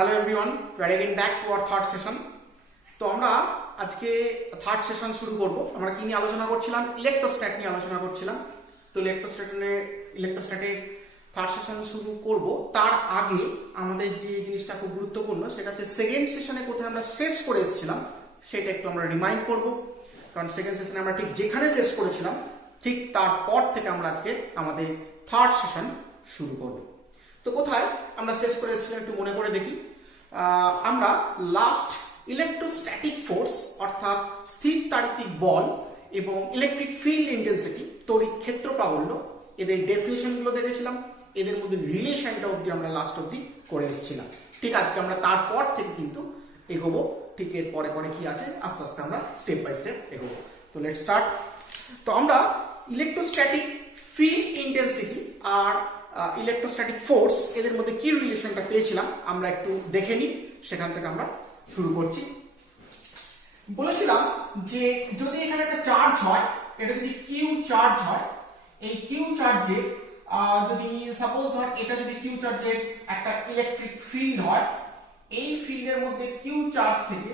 Hello everyone, we are again back to our third session। তো আমরা আজকে third session শুরু করব। আমরা কি নিয়ে আলোচনা করছিলাম? ইলেকট্রোস্ট্যাট নিয়ে আলোচনা করছিলাম। তো ইলেকট্রোস্ট্যাটের থার্ড সেশন শুরু করব। তার আগে আমাদের যে জিনিসটা খুব গুরুত্বপূর্ণ সেটা হচ্ছে সেকেন্ড সেশনে কোথায় আমরা শেষ করে এসেছিলাম সেটা একটু আমরা রিমাইন্ড করব। কারণ সেকেন্ড সেশনে আমরা ঠিক যেখানে শেষ করেছিলাম ঠিক তারপর থেকে আমরা আজকে আমাদের থার্ড সেশন শুরু করব। তো কোথায় আমরা শেষ করে এসেছিলাম একটু মনে করে দেখি। আমরা লাস্ট ইলেকট্রোস্ট্যাটিক ফোর্স অর্থাৎ স্থির তাড়িতিক বল এবং ইলেকট্রিক ফিল্ড ইন্টেন্সিটি তড়িৎ ক্ষেত্র প্রাবল্য এদের ডেফিনিশন গুলো দেখেছিলাম। এদের মধ্যে রিলেশনটা অবধি আমরা লাস্ট অবধি করে এসেছিলাম। ঠিক আজকে আমরা তারপর থেকে কিন্তু এগোবো। ঠিক এর পরে পরে কি আছে আস্তে আস্তে আমরা স্টেপ বাই স্টেপ এগোবো। তো লেটস স্টার্ট। তো আমরা ইলেকট্রোস্ট্যাটিক ফিল্ড ইন্টেন্সিটি আর ইলেকট্রোস্ট্যাটিক ফোর্স এদের মধ্যে কি রিলেশনটা পেয়েছিলাম আমরা একটু দেখে নিই। সেখান থেকে আমরা শুরু করছি। বলেছিলাম যে যদি এখানে একটা চার্জ হয়, এটা যদি কিউ চার্জ হয়, এই কিউ চার্জে যদি সাপোজ ধর এটা যদি কিউ চার্জের একটা ইলেকট্রিক ফিল্ড হয়, এই ফিল্ডের মধ্যে কিউ চার্জ থেকে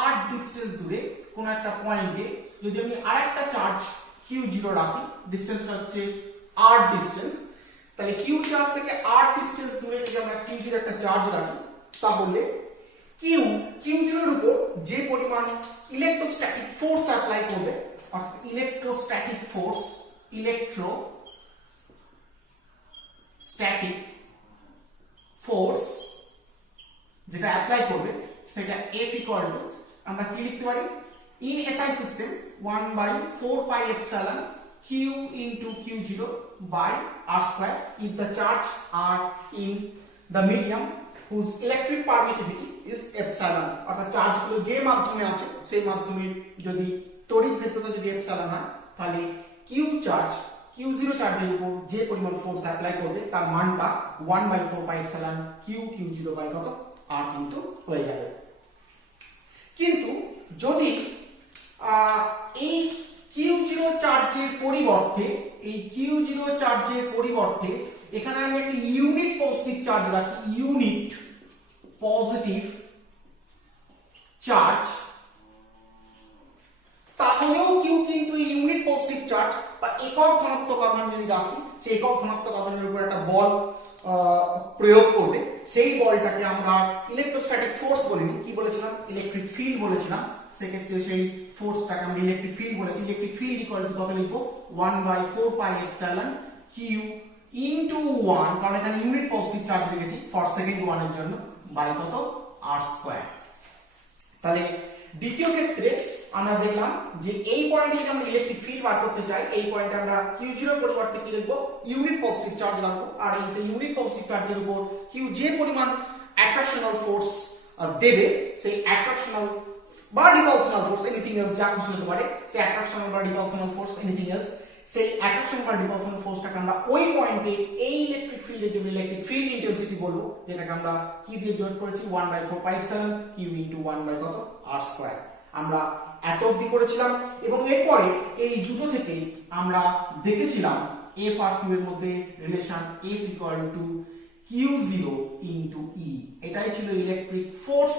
আর ডিস্টেন্স দূরে কোন একটা পয়েন্টে যদি আমি আরেকটা চার্জ কিউ জিরো রাখি, ডিস্টেন্সটা হচ্ছে আর ডিস্টেন্স, তাহলে কিউ চার্জ থেকে আর ডিস্টেন্স দূরে যদি আমরা কিউ জিরো একটা চার্জ রাখি তাহলে কিউ জিরোর উপর যে পরিমাণ ইলেকট্রোস্ট্যাটিক ফোর্স অ্যাপ্লাই করবে অর্থাৎ ইলেকট্রোস্ট্যাটিক ফোর্স যেটা অ্যাপ্লাই করবে সেটা F ইকুয়াল টু আমরা কি লিখতে পারি in SI system 1/4 pi epsilon q into q0 by r square if the charge are in the medium whose electric permittivity is epsilon। অর্থাৎ চার্জগুলো যে মাধ্যমে আছে সেই মাধ্যমে যদি তড়িৎ ভেদ্যতা যদি এপসাইলন হয় তাহলে q0 চার্জের উপর যে পরিমাণ ফোর্স অ্যাপ্লাই করবে তার মানটা 1/4 পাই এপসাইলন q0 বাই কত r কিন্তু হয়ে যাবে। কিন্তু যদি এই Q0 চার্জের পরিবর্তে এখানে আমি একটা ইউনিট পজিটিভ চার্জ রাখি, ইউনিট পজিটিভ চার্জ, তাহলেও কিউ কিন্তু ইউনিট পজিটিভ চার্জ বা একক ধনাত্মক আধান যদি রাখি সেই একক ধনাত্মক আধানের উপর একটা বল প্রয়োগ করবে, সেই বলটাকে আমরা ইলেকট্রোস্ট্যাটিক ফোর্স বলিনি, কি বলেছিলাম ইলেকট্রিক ফিল্ড বলেছিলাম। সেক্ষেত্রে সেই ফোর্সটাকে আমরা ইলেকট্রিক ফিল্ড বলেছি। ইলেকট্রিক ফিল্ড ইকুয়াল টু কত লিখবো 1/4 পাই এপসাইলন কিউ ইনটু 1, কারণ এখানে ইউনিট পজিটিভ চার্জ লিখেছি ফর সেকেন্ড 1 এর জন্য, বাই কত r স্কয়ার। তাহলে দ্বিতীয় ক্ষেত্রে আমরা দেখলাম যে এই পয়েন্টে যদি আমরা ইলেকট্রিক ফিল্ড বার করতে চাই, এই পয়েন্টে আমরা Q0 পরিবর্তে কি লিখবো ইউনিট পজিটিভ চার্জ রাখবো, আর এই যে ইউনিট পজিটিভ চার্জের উপর Q যে পরিমাণ অ্যাট্রাকশনাল ফোর্স দেবে সেই অ্যাট্রাকশনাল বা রিপালশনাল ফোর্স এনিথিং এলস যা কিছু হতে পারে, সেই অ্যাট্রাকশনাল বা রিপালশনাল ফোর্স এনিথিং এলস, সেই অ্যাট্রাকশন বা রিপালশনাল ফোর্সটাকে আমরা ওই পয়েন্টে এই ইলেকট্রিক ফিল্ডের জন্য ইলেকট্রিক ফিল্ড ইন্টেন্সিটি বলবো, যেটাকে আমরা কি দিয়ে ডিনোট করেছি 1/4 pi epsilon q into 1 by কত r স্কয়ার। আমরা এত অবধি করেছিলাম এবং এরপরে এই দুটো থেকে আমরা দেখেছিলাম F আর Q এর মধ্যে relation F equal to Q0 into E। এটাই ছিল ইলেকট্রিক ফোর্স,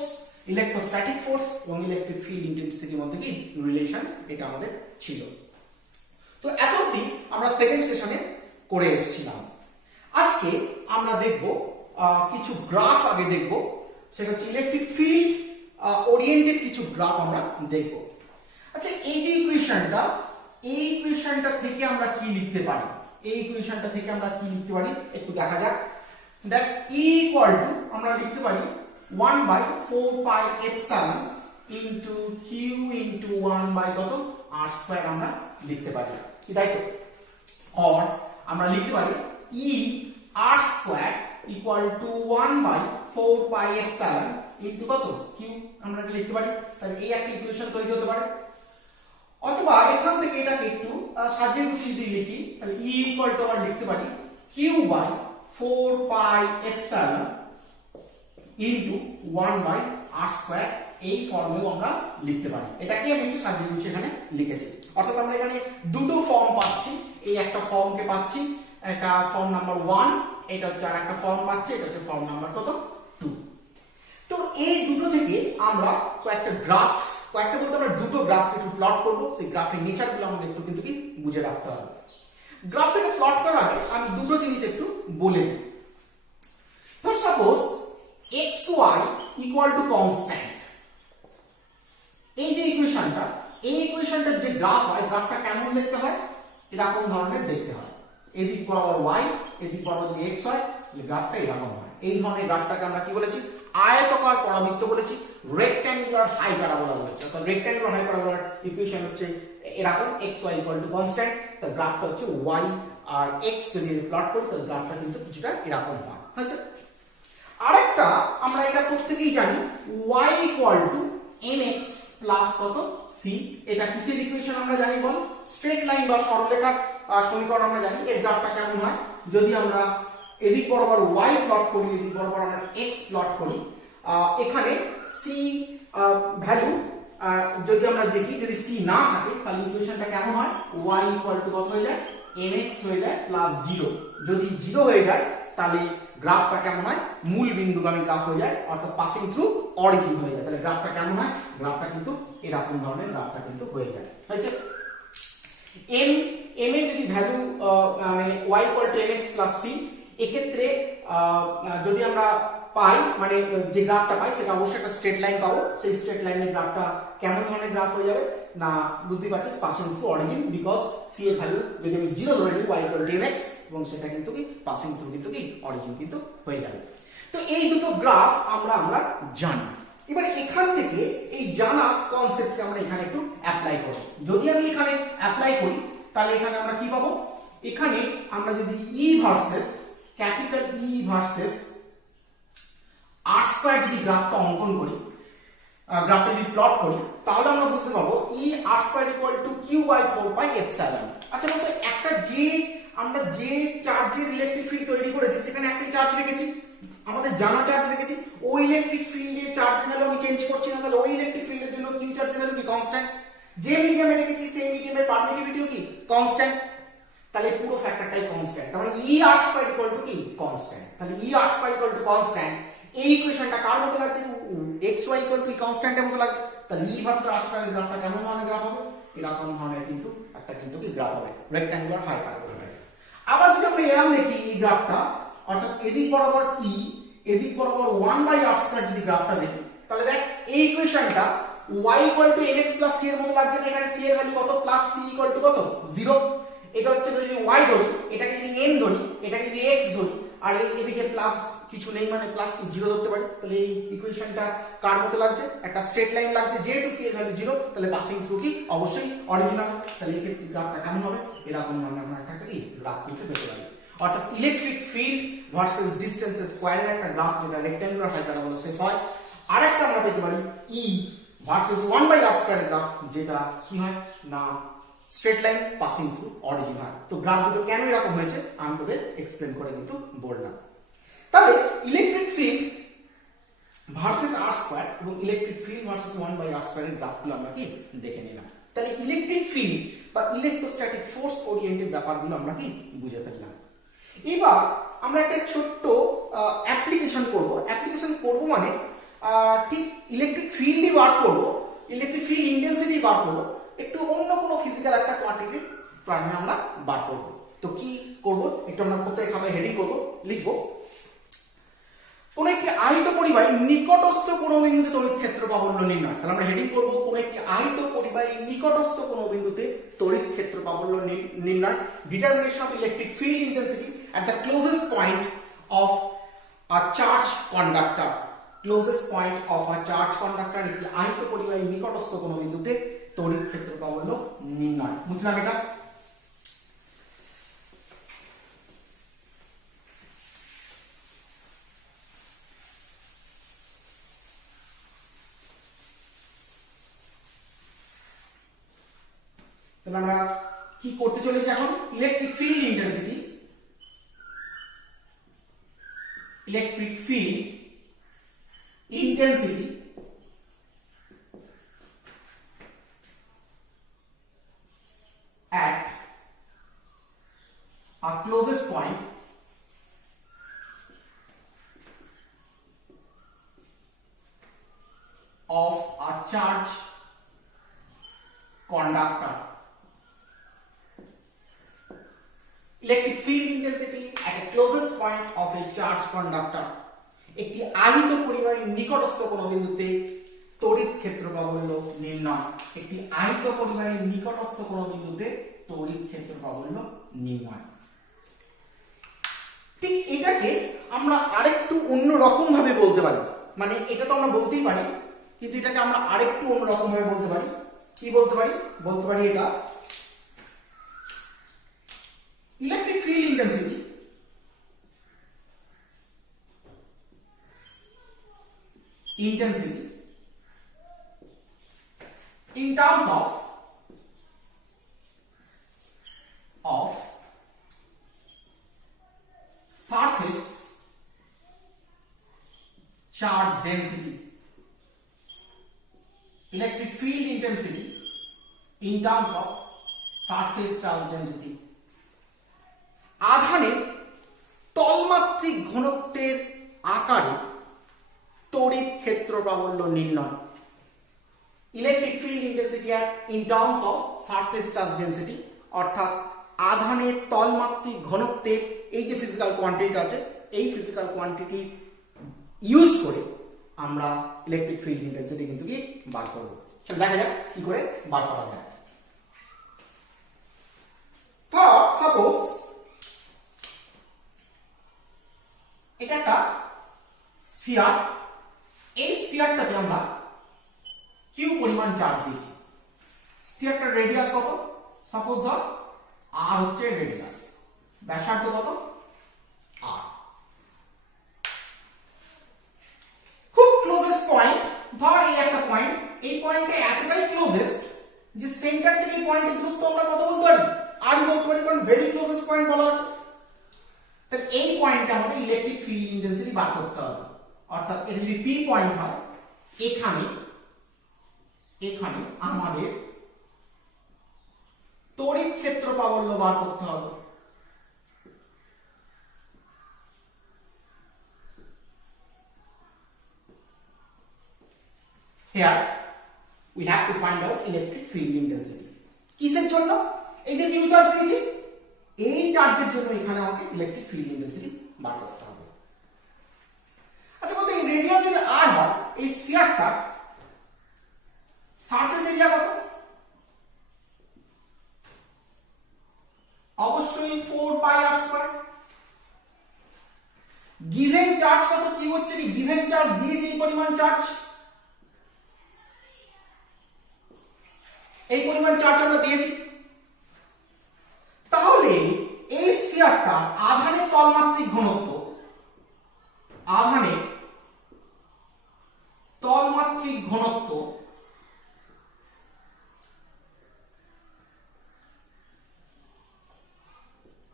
ইলেকট্রোস্ট্যাটিক ফোর্স এবং ইলেকট্রিক ফিল্ড ইন্টেন্সিটির মধ্যে কি রিলেশন, এটা আমাদের ছিল। তো এত অবধি আমরা সেকেন্ড সেশনে করে এসেছিলাম। আজকে আমরা দেখব কিছু গ্রাফ আগে দেখব, সেটা হচ্ছে ইলেকট্রিক ফিল্ড ওরিয়েন্টেড কিছু গ্রাফ আমরা দেখব। আচ্ছা, এই যে ইকুয়েশনটা, এই ইকুয়েশনটা থেকে আমরা কি লিখতে পারি, এই ইকুয়েশনটা থেকে আমরা কি লিখতে পারি একটু দেখা যাক। দেখ E ইকুয়াল টু আমরা লিখতে পারি 1/4 pi epsilon into q into 1 by কত r স্কয়ার আমরা লিখতে পারি, কি তাই তো? আর আমরা লিখতে পারি E r square equal two 1/4 pi epsilon into কত q আমরা লিখতে পারি। তাহলে এই একটা ইকুয়েশন তৈরি হতে পারে। অথবা এখান থেকে এটাকে একটু সাজিয়ে গুছিয়ে যদি লিখি তাহলে E ইকুয়াল টু আমরা লিখতে পারি q by 4 pi epsilon into 1 by r square, এই ফর্মেও আমরা লিখতে পারি। এটাকে আমি একটু সাজিয়ে গুছিয়ে এখানে লিখেছি। অর্থাৎ আমরা এখানে দুটো ফর্ম পাচ্ছি, এই একটা ফর্মকে পাচ্ছি, এটা ফর্ম নাম্বার 1, এটা হচ্ছে আর একটা ফর্ম পাচ্ছি, এটা হচ্ছে ফর্ম নাম্বার কত 2। এই দুটো থেকে আমরা কয়েকটা বলতে আমরা দুটো গ্রাফ একটু প্লট করব। সেই গ্রাফের নেচারগুলো আমাদের একটু কিন্তু কি বুঝে রাখতে হবে। গ্রাফটাকে প্লট করার আগে আমি দুটো জিনিস একটু বলে দিই। তো suppose xy equal to constant, এই যে ইকুয়েশনটার যে গ্রাফ হয়, গ্রাফটা কেমন দেখতে হয়? এরকম ধরনের দেখতে হয়। এদিক বরাবর y, এদিক বরাবর যদি x হয়, গ্রাফটা এরকম হয়। এই ধরনের গ্রাফটাকে আমরা কি বলেছি? আয়তাকার পরাবৃত্ত বলেছি, রেক্ট্যাঙ্গুলার হাইপারবোলা বলেছি। অর্থাৎ রেক্ট্যাঙ্গুলার হাইপারবোলার ইকুয়েশন হচ্ছে এরকম, xy ইকুয়াল টু কনস্ট্যান্ট, তার গ্রাফটা হচ্ছে y আর x যদি প্লট করি তাহলে গ্রাফটা কিন্তু কিছুটা এরকম হয়। হয়েছে? আরেকটা আমরা এটা প্রত্যেকেই জানি, y equal to mx plus কত c। এটা কিসের ইকুয়েশন আমরা জানি বল? স্ট্রেট লাইন বা সরলরেখার সমীকরণ আমরা জানি। এর গ্রাফটা কেমন হয়? যদি আমরা এদিক বরাবর y প্লট করি, এদিক বরাবর আমরা x প্লট করি, এখানে c ভ্যালু যদি আমরা দেখি, যদি c না থাকে তাহলে ইকুয়েশনটা কেমন হয়? y ইকুয়াল টু কত হয়ে যায়? mx হয়ে যায় প্লাস 0। যদি 0 হয়ে যায় তাহলে গ্রাফটা কেমন হয়? মূল বিন্দুগামী গ্রাফ হয়ে যায়, অর্থাৎ পাসিং থ্রু অরিজিন হয়ে যায়। তাহলে গ্রাফটা কেমন হয়? গ্রাফটা কিন্তু এরকম ধরনের গ্রাফটা কিন্তু হয়ে যায়। হয়েছে? m এর যদি ভ্যালু মানে y equal to mx plus c, এক্ষেত্রে যদি আমরা পাই, মানে যে গ্রাফটা পাই সেটা অবশ্যই একটা স্ট্রেট লাইন পাবো। সেই স্ট্রেট লাইনের গ্রাফটা কেমন ধরনের গ্রাফ হয়ে যাবে? না বুঝতেই পারছিস, passing through origin, because c এর ভ্যালু যদি আমি 0 ধরে নিই, y ইকুয়াল টু mx, এবং সেটা কিন্তু কি পাসিং থ্রু কিন্তু কি অরিজিন কিন্তু হয়ে যাবে। তো এই দুটো গ্রাফ আমরা জানি। এবারে এখান থেকে এই জানা কনসেপ্টকে আমরা এখানে একটু অ্যাপ্লাই করব। যদি আমি এখানে অ্যাপ্লাই করি তাহলে এখানে আমরা কি পাবো? এখানে আমরা যদি E versus capital E versus r square যদি গ্রাফটা অঙ্কন করি, গ্রাফটা যদি প্লট করি, তাহলে আমরা বুঝতে পারবো E r square equal to q by 4 pi epsilon. আচ্ছা বলতো, একটা আমরা যে চার্জের ইলেকট্রিক ফিল্ড তৈরি করেছি সেখানে একটাই চার্জ রেখেছি, আমাদের জানা চার্জ রেখেছি। ওই ইলেকট্রিক ফিল্ডে চার্জের ভ্যালু আমি চেঞ্জ করছি না, তাহলে ওই ইলেকট্রিক ফিল্ডের জন্য q চার্জের ভ্যালু কি কনস্ট্যান্ট। যে মিডিয়ামে রেখেছি সেই মিডিয়ামের পারমিটিভিটিও কি কনস্ট্যান্ট। তাহলে পুরো ফ্যাক্টরটাই কনস্ট্যান্ট। তাহলে E r square equal two কি কনস্ট্যান্ট। তাহলে E r square equal to constant, এই ইকুয়েশনটা কার মতো লাগছে? xy ইকুয়াল টু কনস্ট্যান্টের মতো লাগছে। তাহলে E ভার্সেস r স্কয়ার গ্রাফটা কেমন ধরনের গ্রাফ হবে? এরকম ধরনের কিন্তু একটা কিন্তু কি গ্রাফ হবে, রেক্ট্যাঙ্গুলার হাইপারবোলা। আবার যদি আমরা এরকম দেখি এই গ্রাফটা, অর্থাৎ এদিক বরাবর E, এদিক বরাবর 1/r স্কয়ার যদি গ্রাফটা দেখি, তাহলে দেখ এই ইকুয়েশনটা y equal to mx plus c এর মতো লাগছে। এখানে c এর ভ্যালু কত? প্লাস c ইকুয়াল টু কত? 0। এটা হচ্ছে যদি y ধরি, এটাকে যদি m ধরি, এটাকে যদি x ধরি, আর এদিকে প্লাস কিছু নেই মানে প্লাস 0 ধরতে পারি, তাহলে এই ইকুয়েশনটা কার মতো লাগছে? একটা স্ট্রেট লাইন লাগছে। যেহেতু c এর ভ্যালু 0, তাহলে পাসিং থ্রু কি অবশ্যই অরিজিনাল। তাহলে এই ক্ষেত্রে গ্রাফটা কেমন হবে? এরকম ধরনের আমরা একটা কি গ্রাফ কিন্তু পেতে পারি। অর্থাৎ ইলেকট্রিক ফিল্ড ভার্সেস ডিসটেন্স স্কয়ারের একটা গ্রাফ যেটা রেক্ট্যাঙ্গুলার হাইপারবোলা শেপ হয়। আরেকটা আমরা পেতে পারি E versus 1/r square graph, যেটা কি হয় না straight line passing through origin হয়। তো গ্রাফ দুটো কেন এরকম হয়েছে আমি তোদের এক্সপ্লেন করে কিন্তু বললাম। তাহলে electric field versus r square এবং ইলেকট্রিক ফিল্ড ভার্সেস 1/r স্কয়ারের গ্রাফগুলো আমরা কি দেখে নিলাম। তাহলে ইলেকট্রিক ফিল্ড বা ইলেকট্রোস্ট্যাটিক ফোর্স ওরিয়েন্টেড ব্যাপারগুলো আমরা কি বুঝে ফেললাম। এবার আমরা একটা ছোট্ট অ্যাপ্লিকেশন করব মানে ঠিক ইলেকট্রিক ফিল্ডই বার করব, ইলেকট্রিক ফিল্ড ইন্টেন্সিটি বার করব, একটু অন্য কোনো ফিজিক্যাল একটা কোয়ান্টিটি প্রাণে আমরা বার করব। তো কি করব? একটু আমরা প্রত্যেক খাতায় হেডিং করব, লিখব কোন একটি আহিত পরিবাহী নিকটস্থ কোন বিন্দুতে তড়িৎ ক্ষেত্র প্রাবল্য নির্ণয়। তাহলে আমরা হেডিং করব কোন একটি আহিত পরিবাহী নিকটস্থ কোন বিন্দুতে তড়িৎ ক্ষেত্র প্রাবল্য নির্ণয়, determination of electric field intensity at the closest point of a charged conductor. Closest point of a charged conductor একটি আহিত পরিবাহী নিকটস্থ কোন বিন্দুতে তড়িৎ ক্ষেত্র প্রাবল্য নির্ণয়। বুঝলাম এটা? তাহলে আমরা কি করতে চলেছি এখন? Electric field intensity, electric field intensity at a closest point charge conductor. Electric field intensity at a closest point of a charge conductor, একটি আহিত পরিবাহীর নিকটস্থ কোন বিন্দুতে তড়িৎ ক্ষেত্র প্রাবল্য নির্ণয়। একটি আহিত পরিবাহীর নিকটস্থ কোন বিন্দুতে তড়িৎ ক্ষেত্র প্রাবল্য নির্ণয়। ঠিক এটাকে আমরা আরেকটু অন্য রকম ভাবে বলতে পারি, মানে এটা তো আমরা বলতেই পারি, কিন্তু এটাকে আমরা আরেকটু অন্য রকম ভাবে বলতে পারি। কি বলতে পারি? বলতে পারি এটা electric field intensity in terms of surface charge density. Electric field intensity in terms of surface charge density. আধানের তলমাত্রিক ঘনত্বের আকারে তড়িৎ ক্ষেত্র প্রাবল্য নির্ণয়। Electric field intensity in terms of surface charge density, অর্থাৎ আধানের তলমাত্রিক ঘনত্বের এই যে ফিজিক্যাল কোয়ান্টিটি আছে, এই ফিজিক্যাল কোয়ান্টিটি ইউজ করে আমরা ইলেকট্রিক ফিল্ড ইন্টেন্সিটি কিন্তু কি বার করব। চলো দেখা যাক কি করে বার করা যায়। তো সাপোজ এটা একটা স্ফিয়ার, এই স্ফিয়ারটাতে আমরা কিউ পরিমাণ চার্জ দিয়েছি। স্ফিয়ারটার রেডিয়াস কত? সাপোজ ধর আর হচ্ছে রেডিয়াস, ব্যাসার্ধ কত? আর। খুব ক্লোজেস্ট পয়েন্ট ধর এই একটা পয়েন্ট, এই পয়েন্টে এতটাই ক্লোজেস্ট যে সেন্টার থেকে এই পয়েন্টের দূরত্ব আমরা কত বলতে পারি? আর বলতে পারি, কারণ ভেরি ক্লোজেস্ট পয়েন্ট বলা আছে। তাহলে এই পয়েন্টে আমাদের ইলেকট্রিক ফিল্ড ইন্টেন্সিটি বার করতে হবে। অর্থাৎ এটা যদি পি পয়েন্ট হয়, এখানে আমাদের তড়িৎ ক্ষেত্র প্রাবল্য বার করতে হবে। Here we have to find out electric field intensity. কিসের জন্য? এই যে কিউ চার্জ দিয়েছি, এই চার্জের জন্য এখানে আমাকে ইলেকট্রিক ফিল্ড ইন্টেন্সিটি বার করতে হবে। আচ্ছা বলতে এই রেডিয়াস যদি আর হয়, এই স্ফিয়ারটা সারফেস এরিয়া কত? অবশ্যই 4 pi r square. Given charge কত? কি হচ্ছে কি গিভেন চার্জ দিয়েছি এই পরিমাণ চার্জ, এই পরিমাণ চার্জ আমরা দিয়েছি। তাহলে এই স্ফিয়ারটা আধানের তলমাত্রিক ঘনত্ব, আধানের তলমাত্রিক ঘনত্ব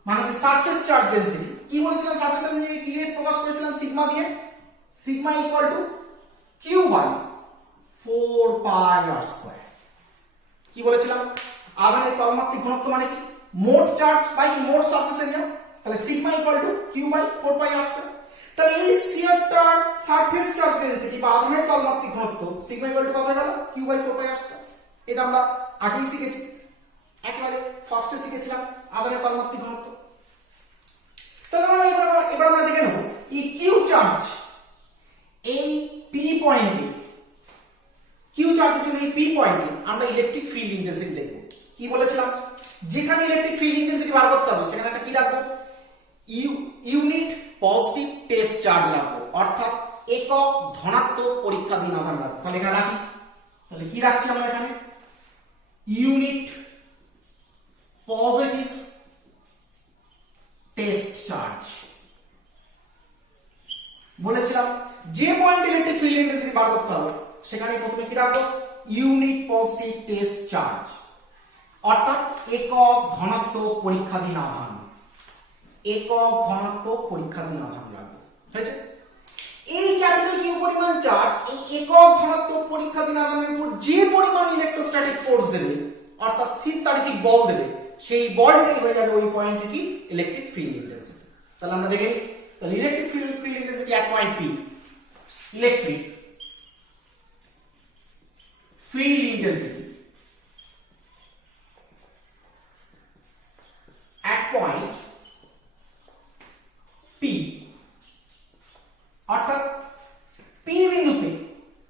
মানে কি সারফেস চার্জ ডেনসিটি। কি বলেছিলাম? সারফেস চার্জ ডেনসিটি কি দিয়ে প্রকাশ করেছিলাম? সিগমা দিয়ে। Sigma equal to q by 4 pi r square. কি বলেছিলাম? আধানের তলমাত্রিক ঘনত্ব মানে কি মোট চার্জ বাই মোট সারফেস এরিয়া। তাহলে sigma equal to q by 4 pi r square. তাহলে এই স্ফিয়ারটার সারফেস চার্জ ডেনসিটি বা আধানের তলমাত্রিক ঘনত্ব সিগমা ইকুয়াল টু কত গেল? Q by 4 pi r square. এটা আমরা আগেই শিখেছি, একেবারে ফার্স্টে শিখেছিলাম আধানের তলমাত্রিক ঘনত্ব। তাহলে এবার আমরা দেখে নেব এই কিউ চার্জ, এই পি পয়েন্টে, কিউ চার্জের জন্য এই পি পয়েন্টে আমরা ইলেকট্রিক ফিল্ড ইন্টেন্সিটি দেখব। কি বলেছিলাম? যেখানে ইলেকট্রিক ফিল্ড ইন্টেন্সিটি বার করতে হবে সেখানে একটা কি রাখবো? ইউনিট পজিটিভ টেস্ট চার্জ রাখবো, অর্থাৎ একক ধনাত্মক পরীক্ষাধীন আধান রাখবো। তাহলে এখানে রাখি, তাহলে কি রাখছি আমরা এখানে? Unit positive test charge. বলেছিলাম যে পয়েন্ট ইলেকট্রিক ফিল্ড ইন্টেন্সিটি বার করতে হবে সেখানে প্রথমে কি রাখবো? ইউনিট পজিটিভ টেস্ট চার্জ, অর্থাৎ একক ধনাত্মক পরীক্ষাধীন আধান, একক ধনাত্মক পরীক্ষাধীন আধান রাখবো। হয়েছে? এই ক্যাপিটাল কিউ পরিমাণ চার্জ এই একক ধনাত্মক পরীক্ষাধীন আধানের উপর যে পরিমাণ ইলেকট্রোস্ট্যাটিক ফোর্স দেবে, অর্থাৎ স্থিরতাড়িতিক বল দেবে, সেই বলটাই হয়ে যাবে ওই পয়েন্টে কি ইলেকট্রিক ফিল্ড ইন্টেন্সিটি। তাহলে আমরা দেখে নিই। তাহলে electric field intensity at point P, electric field intensity at point P অর্থাৎ P বিন্দুতে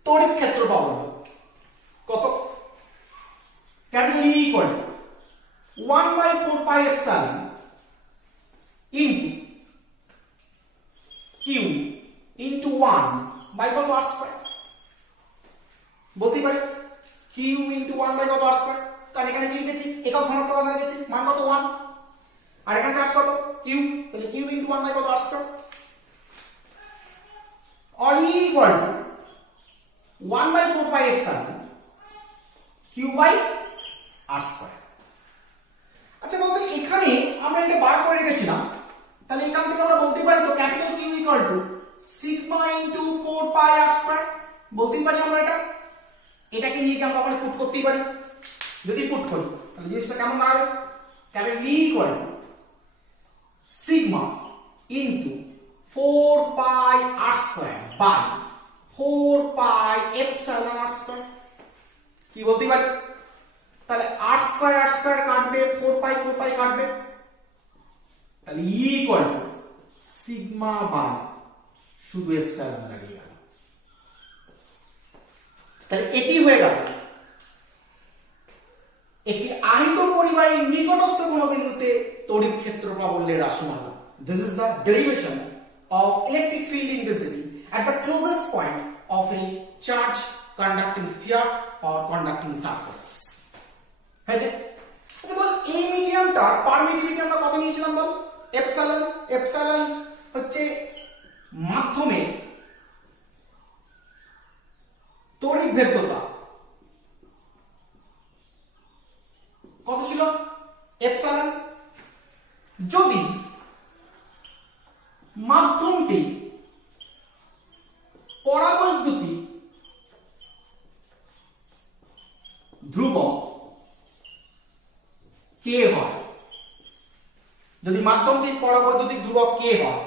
তড়িৎ ক্ষেত্র পাবো কত capital E equal 1/4 pi epsilon into Q into 1 by কত r স্কয়ার বলতে পারি Q ইনটু 1 বাই কত r স্কয়ার কারণ এখানে কি লিখেছি একক ঘনত্ব কত লিখেছি মান কত 1 আর এখানে চার্জ কত Q তাহলে Q ইনটু 1 বাই কত r square or E equal to 1/4 pi epsilon Q by r square আচ্ছা বলতে এখানে আমরা এটা বার করে রেখেছিলাম তাহলে এখান থেকে আমরা বলতে পারি তো capital Q equal to sigma into 4 pi r square বলতে পারি আমরা এটাকে নিয়ে কি আমরা ওখানে পুট করতেই পারি যদি পুট করি তাহলে জিনিসটা কেমন দাঁড়াবে capital E equal to sigma into 4 pi r square by 4 pi epsilon r square কি বলতে পারি তাহলে r স্কয়ার কাটবে 4 পাই কাটবে তাহলে E equal to sigma by শুধু এপসাইলন দাঁড়িয়ে গেল তাহলে এটি হয়ে গেল একটি আহিত পরিবাহীর নিকটস্থ কোনো বিন্দুতে তড়িৎ ক্ষেত্র প্রাবল্যের রাশিমালা this is the derivation of electric field intensity at the closest point of a charge conducting sphere or conducting surface হয়েছে আচ্ছা বল এই মিডিয়ামটা পারমিটিভিটি আমরা কত নিয়েছিলাম বল এপসাইলন হচ্ছে মাধ্যমে তড়িৎ ভেদ্যতা কত ছিল এপসাইলন যদি মাধ্যমটি পরাবৈদ্যুতিক ধ্রুবক k হয় যদি মাধ্যমটি পরাবৈদ্যুতিক ধ্রুবক k হয়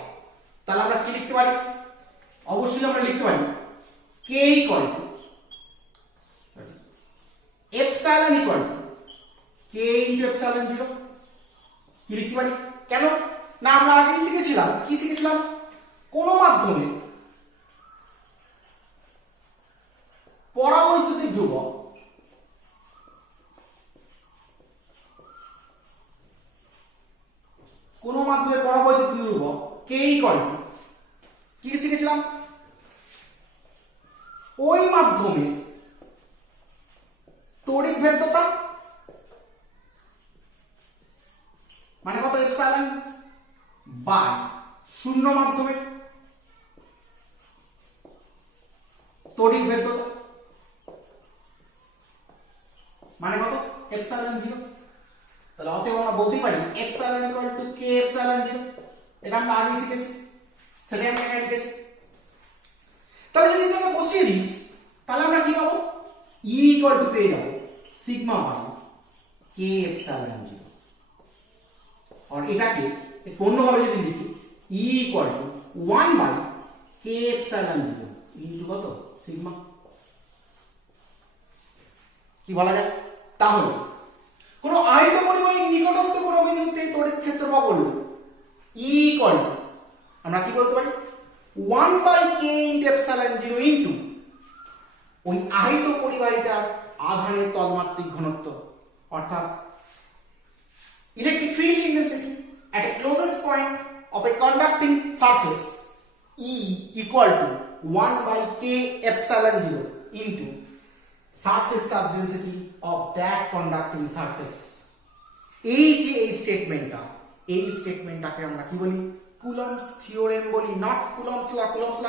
তাহলে আমরা কি লিখতে পারি অবশ্যই আমরা লিখতে পারি k equal to epsilon equal to k into epsilon 0 কি লিখতে পারি কেন না আমরা আগেই শিখেছিলাম কোন মাধ্যমে পরাবৈদ্যুতিক ধ্রুবক k ইকুয়াল টু কি শিখেছিলাম ওই মাধ্যমে তড়িৎ ভেদ্যতা মানে কত এপসাইলন বাই শূন্য মাধ্যমে তড়িৎ ভেদ্যতা মানে কত এপসাইলন 0 তাহলে অতএব আমরা বলতে পারি epsilon equal to k epsilon 0 এটা আমরা আগে শিখেছি সেটাই আমরা এখানে লিখেছি তাহলে যদি আমরা বসিয়ে দিই তাহলে আমরা কি পাবো E ইকুয়াল টু পেয়ে যাব সিগমা বাই k এপসাইলন 0 और এটাকে অন্যভাবে যদি লিখি E equal to 1 by k epsilon 0 into কত সিগমা কি বলা যায় তাহলে কোন আহিত পরিবাহীর নিকটস্থ কোন বিন্দুতে তড়িৎ ক্ষেত্র পাবো E ইকুয়াল টু আমরা কি বলতে পারি 1 by k into epsilon 0 into ওই আহিত পরিবাহীটার আধানের তলমাত্রিক ঘনত্ব অর্থাৎ electric field intensity at a closest point of a conducting surface E equal to 1 by k epsilon 0 into surface charge density of that conducting surface এই যে এই স্টেটমেন্টটাকে আমরা কি বলি কুলম্বস থিওরেম বলি নট কুলম্বস ল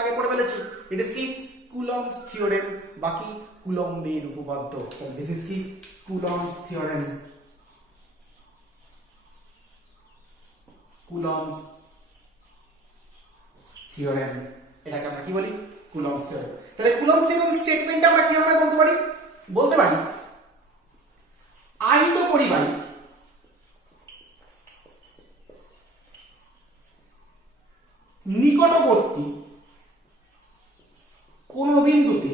আগে পড়ে ফেলেছি ইট ইজ কি কুলম্বস থিওরেম বাকি কুলম্বের উপপাদ্য দিস ইজ কি কুলম্বস থিওরেম কুলম্বস থিওরেম এটাকে আমরা কি বলি কুলম্বস থিওরেম তাহলে কুলম্বস থিওরেম স্টেটমেন্টটা আমরা কিভাবে বলতে পারি আহিত পরিবাহী নিকটবর্তী কোন বিন্দুতে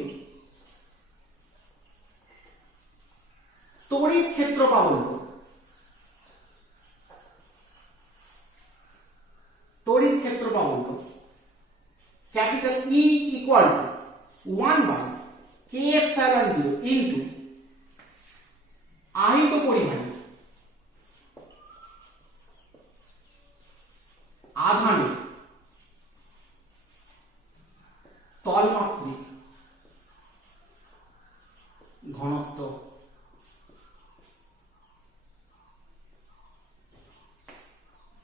capital E equal to 1 by k epsilon 0 into আহিত পরিমাণ আধানের তলমাত্রিক ঘনত্ব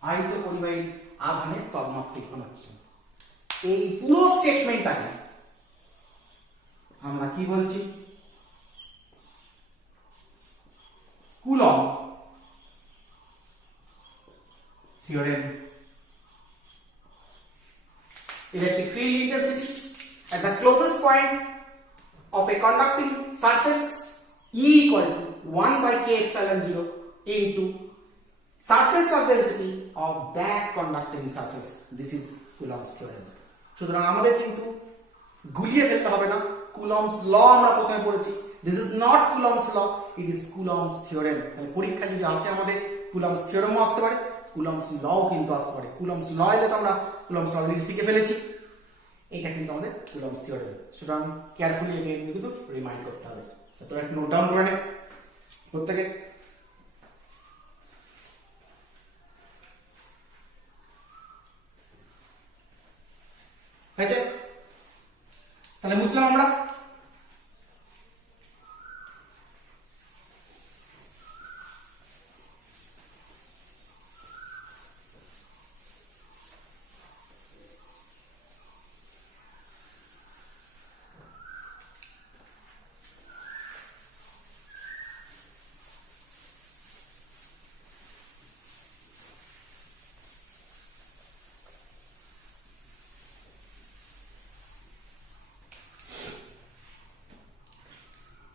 আহিত পরিবাহী আধানের তলমাত্রিক ঘনত্ব। এই পুরো স্টেটমেন্টটাকে আমরা কি বলছি? Coulomb theorem. Electric field intensity at the closest point of a conducting surface E equal to 1 by K epsilon 0 into surface density of that conducting surface. This is Coulomb's theorem. সুতরাং আমাদের কিন্তু গুলিয়ে ফেলতে হবে না। কুলম্বস ল আমরা প্রথমে পড়েছি। This is not Coulomb's law, it is Coulomb's theorem. তাহলে পরীক্ষা যদি আসে আমাদের Coulomb's theorem আসতে পারে, Coulomb's law কিন্তু আসতে পারে। Coulomb's law এলে তো আমরা Coulomb's law অলরেডি শিখে ফেলেছি। এটা কিন্তু আমাদের Coulomb's theorem। সুতরাং কেয়ারফুলি এটা কিন্তু রিমাইন্ড করতে হবে। তোরা একটু নোট ডাউন করে নে প্রত্যেকে। হয়েছে? তাহলে বুঝলাম আমরা।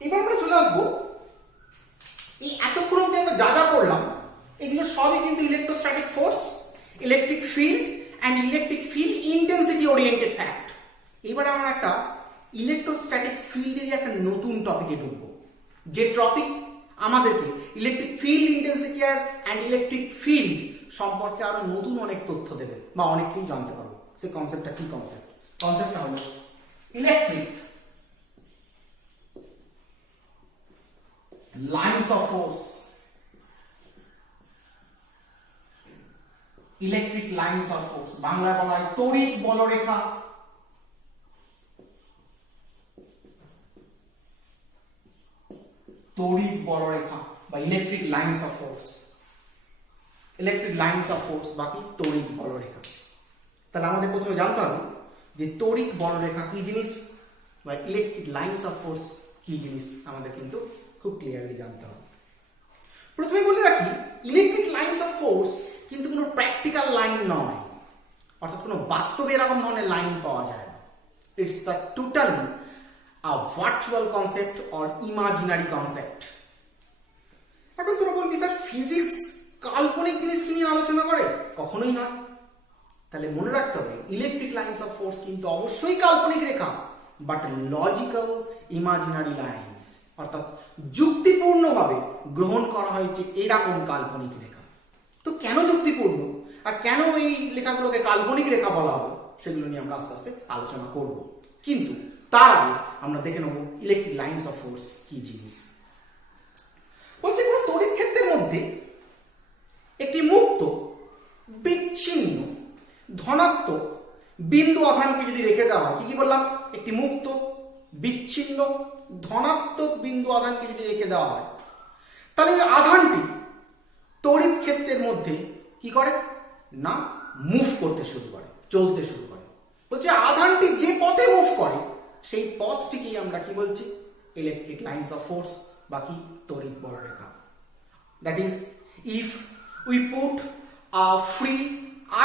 এবার আমরা চলে আসবো এই এতক্ষণ অব্দি আমরা যা যা করলাম এগুলো সবই কিন্তু electrostatic force, electric field and electric field intensity oriented fact. এবার আমরা একটা ইলেকট্রোস্ট্যাটিক ফিল্ডেরই একটা নতুন টপিকে ঢুকবো, যে টপিক আমাদেরকে electric field intensity and electric field সম্পর্কে আরো নতুন অনেক তথ্য দেবে বা অনেক কিছু জানতে পারবো। সেই কনসেপ্টটা কি কনসেপ্ট? কনসেপ্টটা হলো electric lines of force, electric lines of force, বাংলায় বলা হয় তড়িৎ বলরেখা। তড়িৎ বলরেখা বা electric lines of force, electric lines of force বাকি তড়িৎ বলরেখা। তাহলে আমাদের প্রথমে জানতে হবে যে তড়িৎ বলরেখা কি জিনিস বা ইলেকট্রিক লাইন্স অফ ফোর্স কি জিনিস, আমাদের কিন্তু খুব ক্লিয়ারলি জানতে হবে। প্রথমে বলে রাখি, ইলেকট্রিক লাইন্স অফ ফোর্স কিন্তু কোনো প্র্যাকটিক্যাল লাইন নয়, অর্থাৎ কোনো বাস্তবে এরকম ধরনের লাইন পাওয়া যায় না। It's the totally a virtual concept or imaginary concept. এখন তোরা বলবি স্যার ফিজিক্স কাল্পনিক জিনিসকে নিয়ে আলোচনা করে? কখনোই না। তাহলে মনে রাখতে হবে ইলেকট্রিক লাইন্স অফ ফোর্স কিন্তু অবশ্যই কাল্পনিক রেখা, বাট লজিক্যাল ইমাজিনারি লাইন্স, অর্থাৎ যুক্তিপূর্ণভাবে গ্রহণ করা হয়েছে এরকম কাল্পনিক রেখা। তো কেন যুক্তিপূর্ণ আর কেন এই লেখাগুলোকে কাল্পনিক রেখা বলা হবে সেগুলো নিয়ে আমরা আস্তে আস্তে আলোচনা করব। কিন্তু তার আগে আমরা দেখে নেব ইলেকট্রিক লাইন্স অফ ফোর্স কি জিনিস। বলছে কোনো তড়িৎ ক্ষেত্রের মধ্যে একটি মুক্ত বিচ্ছিন্ন ধনাত্মক বিন্দু আধানকে যদি রেখে দেওয়া হয়, কি বললাম? একটি মুক্ত বিচ্ছিন্ন ধনাত্মক বিন্দু আধানকে যদি রেখে দেওয়া হয়, তাহলে এই আধানটি তড়িৎ ক্ষেত্রের মধ্যে কি করে না মুভ করতে শুরু করে, চলতে শুরু করে। বলছে আধানটি যে পথে মুভ করে সেই পথটিকেই আমরা কি বলছি? ইলেকট্রিক লাইন্স অফ ফোর্স বা কি তড়িৎ বলরেখা। That is if we put a free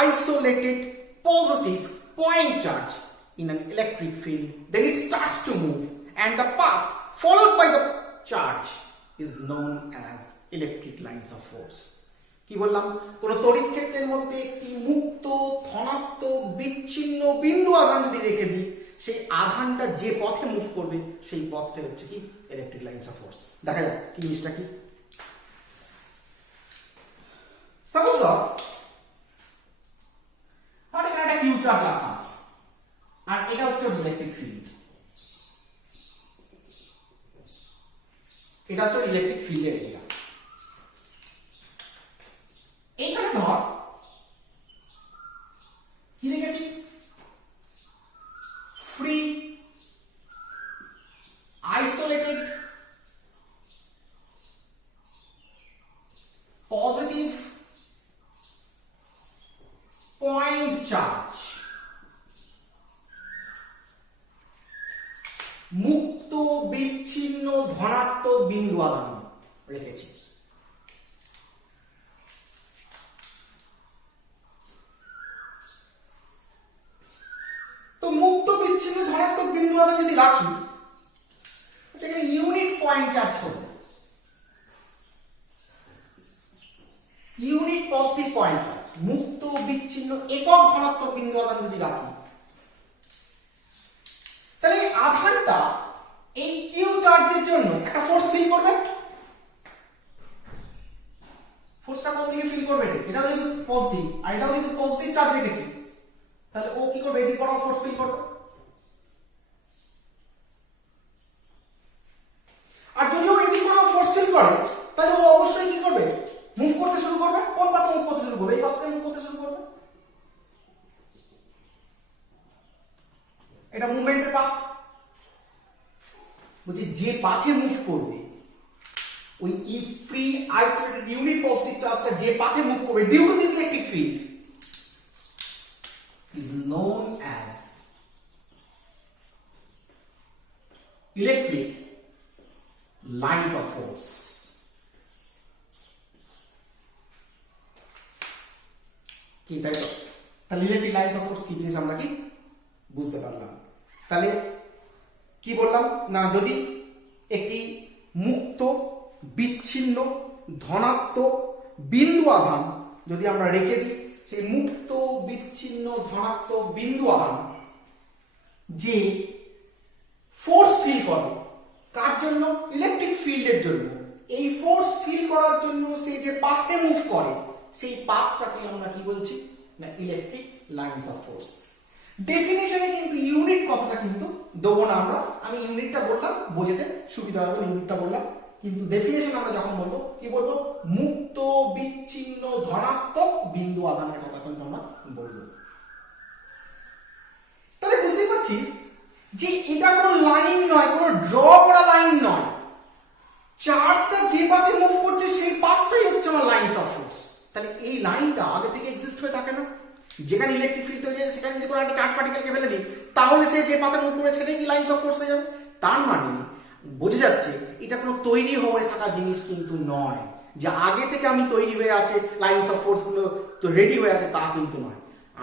isolated positive point charge in an electric field, then it starts to move and the path followed by the charge is known as electric lines of force. কি বললাম? কোন তড়িৎ ক্ষেত্রের মধ্যে একটি মুক্ত ধনাত্মক বিচ্ছিন্ন বিন্দু আধান যদি রেখে দিই, সেই আধানটা যে পথে মুভ করবে সেই পথটা হচ্ছে কি ইলেকট্রিক লাইন্স অফ ফোর্স। দেখা যাক কি জিনিসটা কি। সাপোজ ধর একটা কিউ চার্জ রাখা আছে, আর এটা হচ্ছে ইলেকট্রিক ফিল্ড, এটা হচ্ছে ইলেকট্রিক ফিল্ডের এরিয়া। এইখানে ধর কি লিখেছি, free isolated positive point charge, মুক্ত বিচ্ছিন্ন ধনাত্মক বিন্দু আধান রেখেছি। তো মুক্ত বিচ্ছিন্ন ধনাত্মক বিন্দু আধান যদি রাখি, এখানে ইউনিট পয়েন্ট চার্জ হবে, ইউনিট পজিটিভ পয়েন্ট চার্জ, মুক্ত বিচ্ছিন্ন একক ধনাত্মক বিন্দু আধান যদি রাখি, তাহলে এই আধানটা এই কিউ চার্জের জন্য একটা ফোর্স ফিল করবে। ফোর্সটা কোন দিকে ফিল করবে? এটাও যদি পজিটিভ আর এটাও যদি পজিটিভ চার্জ রেখেছি, তাহলে ও কি করবে? এদিক বরাবর ফোর্স ফিল করবে। আর যদি ও এদিক বরাবর ফোর্স ফিল করে, তাহলে ও অবশ্যই কি করবে? মুভ করতে শুরু করবে। কোন পাথে মুভ করতে শুরু করবে? এই পাথে মুভ করতে শুরু করবে। এটা মুভমেন্টের পাথ। বলছি যে পাথে মুভ করবে, ওই ফ্রি আইসোলেটেড ইউনিট পজিটিভ চার্জটা যে পাথে মুভ করবে due to this electric field is known as electric lines of force. কি তাই তো? তাহলে ইলেকট্রিক লাইন্স অফ ফোর্স কি জিনিস আমরা কি বুঝতে পারলাম। তাহলে কি বললাম না, যদি একটি মুক্ত বিচ্ছিন্ন ধনাত্মক বিন্দু আধান যদি আমরা রেখে দিই, সেই মুক্ত বিচ্ছিন্ন ধনাত্মক বিন্দু আধান যে ফোর্স ফিল করে, কার জন্য? ইলেকট্রিক ফিল্ডের জন্য। এই ফোর্স ফিল করার জন্য সে যে পাথে মুভ করে, সেই পাথটাকে আমরা কি বলছি না ইলেকট্রিক লাইন্স অফ ফোর্স। ডেফিনিশনে কিন্তু ইউনিট কথাটা কিন্তু দেবো না আমরা, আমি ইউনিটটা বললাম বোঝাতে সুবিধা হবে, ইউনিটটা বললাম, কিন্তু ডেফিনিশন আমরা যখন বলবো কি বলবো? মুক্ত বিচ্ছিন্ন ধনাত্মক বিন্দু আধানের কথা কিন্তু আমরা বলবো। তাহলে বুঝতে পারছিস যে এটা কোনো লাইন নয়, কোনো ড্র করা লাইন নয়, চার্জটা যে পাথে মুভ করছে সেই পাথটাই হচ্ছে আমার লাইন্স অফ ফোর্স। তাহলে এই লাইনটা আগে থেকে এক্সিস্ট হয়ে থাকে না? যেখানে ইলেকট্রিক ফিল্ড তৈরি হয় সেখানে যদি কোনো একটা চার্জ পার্টিকেলকে ফেলে দিই, তাহলে সে যে পাথে মুভ করবে সেটাই কি লাইন্স অফ ফোর্স হয়ে যাবে? তার মানে বোঝা যাচ্ছে এটা কোনো তৈরি হয়ে থাকা জিনিস কিন্তু নয়, যে আগে থেকে আমি তৈরি হয়ে আছে লাইন্স অফ ফোর্স গুলো তো রেডি হয়ে আছে, তা কিন্তু নয়।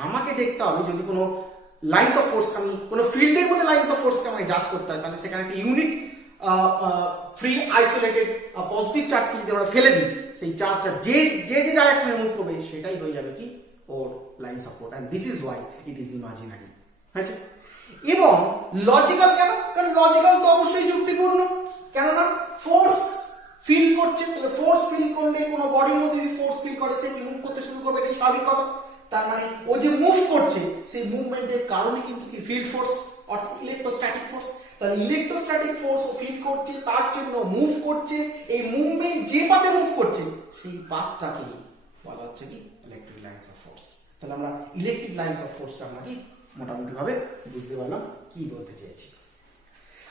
আমাকে দেখতে হবে যদি কোনো লাইন্স অফ ফোর্স, আমি কোনো ফিল্ডের মধ্যে লাইন্স অফ ফোর্সকে আমাকে জাজ করতে হয়, তাহলে সেখানে একটা ইউনিট ফ্রি আইসোলেটেড পজিটিভ চার্জকে যদি আমরা ফেলে দিই, সেই চার্জটা যে যে যে ডাইরেকশনে মুভ করবে সেটাই হয়ে যাবে কি ওর lines of force. And this is why it is imaginary. আচ্ছা, এবং লজিক্যাল কেন? কারণ লজিক্যাল তো অবশ্যই যুক্তিপূর্ণ, কেননা ফোর্স ফিল করছে, তাহলে ফোর্স ফিল করলে কোনো বডির মধ্যে যদি ফোর্স ফিল করে সে কি মুভ করতে শুরু করবে, এটাই স্বাভাবিক কথা। তার মানে ও যে মুভ করছে সেই মুভমেন্টের কারণে কিন্তু কি ফিল্ড ফোর্স অর্থাৎ ইলেকট্রোস্ট্যাটিক ফোর্স। তাহলে ইলেকট্রোস্ট্যাটিক ফোর্স ও ফিল করছে, তার জন্য মুভ করছে, এই মুভমেন্ট যে পাথে মুভ করছে সেই পাথটাকে বলা হচ্ছে কি ইলেকট্রিক লাইন্স অফ ফোর্স। তাহলে আমরা ইলেকট্রিক লাইন্স অফ ফোর্সটা আমরা কি মোটামুটি ভাবে বুঝতে পারলাম কি বলতে চেয়েছি।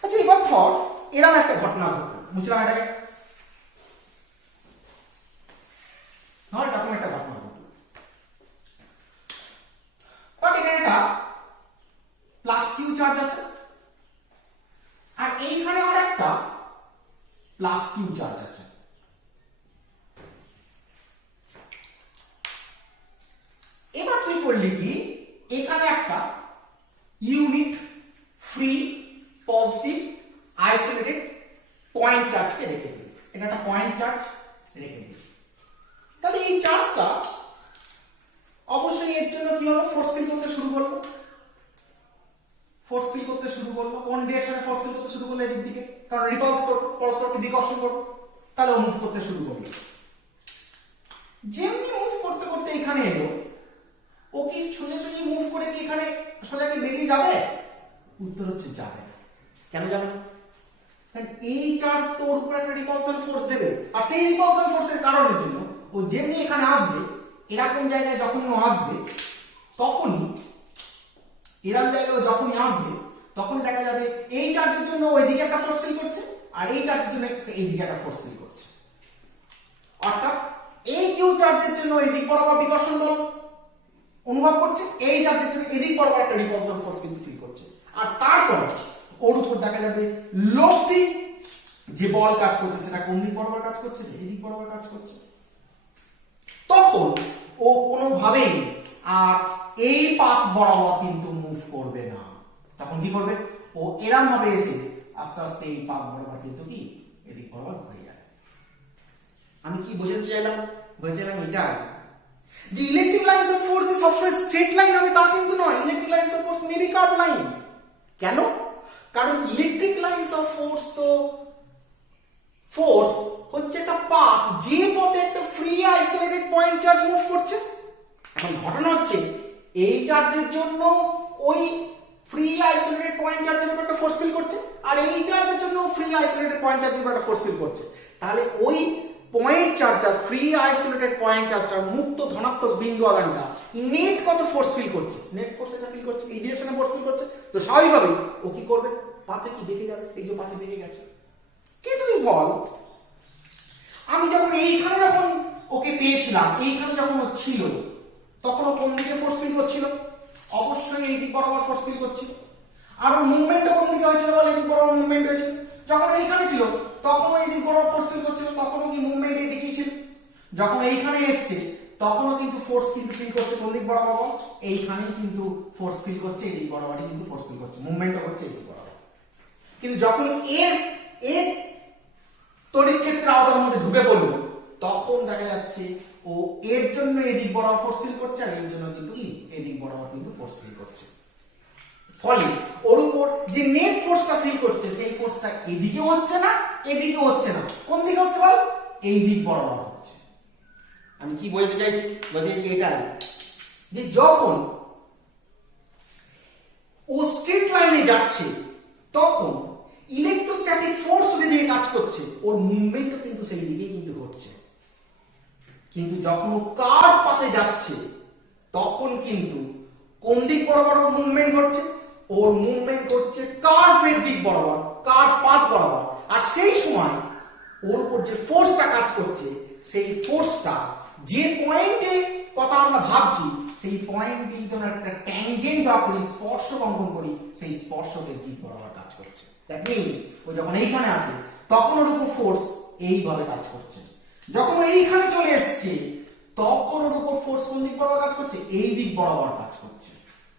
আচ্ছা, এবার ধর এরকম একটা ঘটনা ঘটলো, বুঝলাম এটাকে, ধর এরকম একটা ঘটনা ঘটলো, বাট এখানে একটা প্লাস কিউ চার্জ আছে আর এইখানে আর একটা প্লাস কিউ চার্জ আছে। এবার তুই করলি কি, এখানে একটা unit free positive isolated point চার্জকে রেখে দিবি, এটা একটা পয়েন্ট চার্জ রেখে দিবি। তাহলে এই চার্জটা অবশ্যই এর জন্য কি হলো? ফোর্স ফিল করতে শুরু করলো, ফোর্স ফিল করতে শুরু করলো। কোন ডিরেকশনে ফোর্স ফিল করতে শুরু করলো? এদিক দিকে, কারণ রিপালস করবো, পরস্পরকে বিকর্ষণ করবো। তাহলে ও মুভ করতে শুরু করলো। যেমনি মুভ করতে করতে এখানে এলো, ও কি সোজা সোজা মুভ করে কি এখানে সোজা কি বেরিয়ে যাবে? উত্তর হচ্ছে যাবে না। কেন যাবে না? কারণ এই চার্জ তো ওর উপর একটা রিপালশন ফোর্স দেবে, আর সেই রিপালশন ফোর্সের কারণের জন্য ও যেমনি এখানে আসবে, এরকম জায়গায় যখনই ও আসবে তখনই এরকম জায়গায় যখনই আসবে তখনই দেখা যাবে এই চার্জের জন্য ওইদিকে একটা ফোর্স ফিল করছে, আর এই চার্জের জন্য এইদিকে একটা ফোর্স ফিল করছে। অর্থাৎ এই কিউ চার্জের জন্য এদিক বরাবর বিকর্ষণ বল অনুভব করছে, এই চার্জের জন্য এদিক বরাবর একটা রিপালশন ফোর্স কিন্তু ফিল করছে, আর তারপর ওর উপর দেখা যাবে লব্ধি যে বল কাজ করছে সেটা কোন দিক বরাবর কাজ করছে, এই দিক বরাবর কাজ করছে। তখন ও কোনোভাবেই আর এই পাথ বরাবর কিন্তু মুভ করবে না। তখন কি করবে? ও এরকম ভাবে এসে আস্তে আস্তে এই পাথ বরাবর কিন্তু কি এদিক বরাবর ঘুরে যাবে। আমি কি বোঝাতে চাইলাম? বোঝাতে চাইলাম এটা যে ইলেকট্রিক লাইনস অফ ফোর্স যে সবসময় স্ট্রেট লাইন হবে তা কিন্তু নয়। Electric lines of force may be curve line. কেন? কারণ ইলেকট্রিক লাইনস অফ ফোর্স তো ফোর্স হচ্ছে একটা পাথ, যে পথে একটা free isolated point charge move করছে। এখন ঘটনা হচ্ছে এই চার্জের জন্য ওই ফ্রি আইসোলেটেড পয়েন্ট চার্জের উপর একটা ফোর্স ফিল করছে, আর এই চার্জের জন্য ফ্রি আইসোলেটেড পয়েন্ট চার্জের উপর একটা ফোর্স ফিল করছে। তাহলে ওই পয়েন্ট চার্জার ফ্রি আইসোলেটেড পয়েন্ট চার্জটার মুক্ত ধনাত্মক বিন্দু আধানটা নেট কত ফোর্স ফিল করছে? নেট ফোর্স এটা ফিল করছে, এই ডিরেকশনে ফোর্স ফিল করছে। তো স্বাভাবিকভাবেই ও কি করবে? পাতে কি বেঁকে যাবে, এই যে পাতে বেঁকে গেছে। কি তুমি বল, আমি যখন এইখানে যখন ওকে পেয়েছিলাম, এইখানে যখন ও ছিল তখন ও কোন দিকে ফোর্স ফিল করছিল? অবশ্যই এই দিক বরাবর ফোর্স ফিল করছিল। আর ওর মুভমেন্টটা কোন দিকে হয়েছিল? বল, এই দিক বরাবর মুভমেন্ট হয়েছিল। যখন এইখানে ছিল তখন এই দিক বরাবর ফোর্স ফিল করছিল, তখনও কি মুভমেন্ট এই দিকেই ছিল। যখন এইখানে এসছে তখনও কিন্তু ফোর্স কিন্তু ফিল করছে কোন দিক বরাবর? এইখানেই কিন্তু ফোর্স ফিল করছে, এই দিক বরাবরই কিন্তু ফোর্স ফিল করছে, মুভমেন্টও করছে এই দিক বরাবর। কিন্তু যখন এর তড়িৎ ক্ষেত্রের আওতার মধ্যে ঢুকে পড়ল তখন দেখা যাচ্ছে ও এর জন্য এদিক বরাবর ফোর্স ফিল করছে, আর এর জন্য কিন্তু কি এদিক বরাবর কিন্তু ফোর্স ফিল করছে। ফলে ওর উপর যে নেট ফোর্সটা ফিল করছে সেই ফোর্সটা এদিকে হচ্ছে না, এদিকে হচ্ছে না। কোন দিকে হচ্ছে বল? এই দিক বরাবর হচ্ছে। আমি কি বোঝাতে চাইছি? বোঝাতে এটাই যে যখন ও স্ট্রেট লাইনে যাচ্ছে তখন ইলেকট্রোস্ট্যাটিক ফোর্স যে কাজ করছে ওর মুভমেন্টও কিন্তু সেই দিকেই কিন্তু ঘটছে। কিন্তু যখন ও কার্ভ পাথে যাচ্ছে তখন কিন্তু কোন দিক বরাবর ওর মুভমেন্ট ঘটছে? ওর মুভমেন্ট ঘটছে কার্ভের দিক বরাবর, কার্ভ পাথ বরাবর। আর সেই সময় ওর উপর যে ফোর্সটা কাজ করছে সেই ফোর্সটা যে পয়েন্টে কথা আমরা ভাবছি সেই পয়েন্টে যদি আমরা একটা ট্যানজেন্ট ড্র করি, স্পর্শক অঙ্কন করি, সেই স্পর্শকের দিক বরাবর কাজ করছে। দ্যাট মিন্স ও যখন এইখানে আছে তখন ওর উপর ফোর্স এইভাবে কাজ করছে। যখন এইখানে চলে এসছে তখন ওর উপর ফোর্স কোন দিক বরাবর কাজ করছে? এই দিক বরাবর কাজ করছে।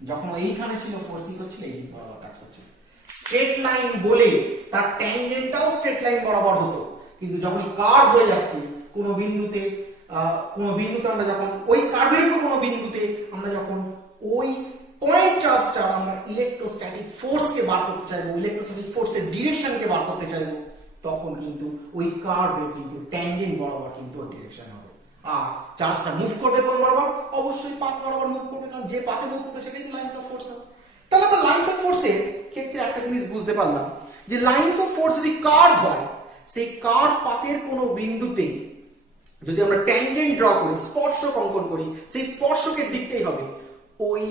যখন এইখানে ছিল ফোর্স কি করছিল? এই দিক বরাবর কাজ করছে। স্ট্রেট লাইন বলে তার ট্যানজেন্টটাও স্ট্রেট লাইন বরাবর হতো, কিন্তু যখন কার্ভ হয়ে যাচ্ছে কোনো বিন্দুতে আমরা যখন ওই কার্ভের উপর কোনো বিন্দুতে আমরা যখন ওই পয়েন্ট চার্জটা আমরা ইলেকট্রোস্ট্যাটিক ফোর্সকে বার করতে চাইবো, ইলেকট্রোস্ট্যাটিক ফোর্সের ডিরেকশনকে বার করতে চাইবো, তখন কিন্তু ওই কার্ভের কিন্তু ট্যানজেন্ট বরাবর কিন্তু ডিরেকশন হবে। আর চার্জটা মুভ করবে কোন বরাবর? অবশ্যই পাথ বরাবর মুভ করবে, কারণ যে পাথে মুভ করবে সেটাই তো লাইনস অফ ফোর্স হবে। তাহলে আমরা লাইনস অফ ফোর্সের ক্ষেত্রে একটা জিনিস বুঝতে পারলাম যে লাইনস অফ ফোর্স যদি কার্ভ হয়, সেই কার্ভ পাথের কোনো বিন্দুতে যদি আমরা ট্যানজেন্ট ড্র করি, স্পর্শক অঙ্কন করি, সেই স্পর্শকের দিকটাই হবে ওই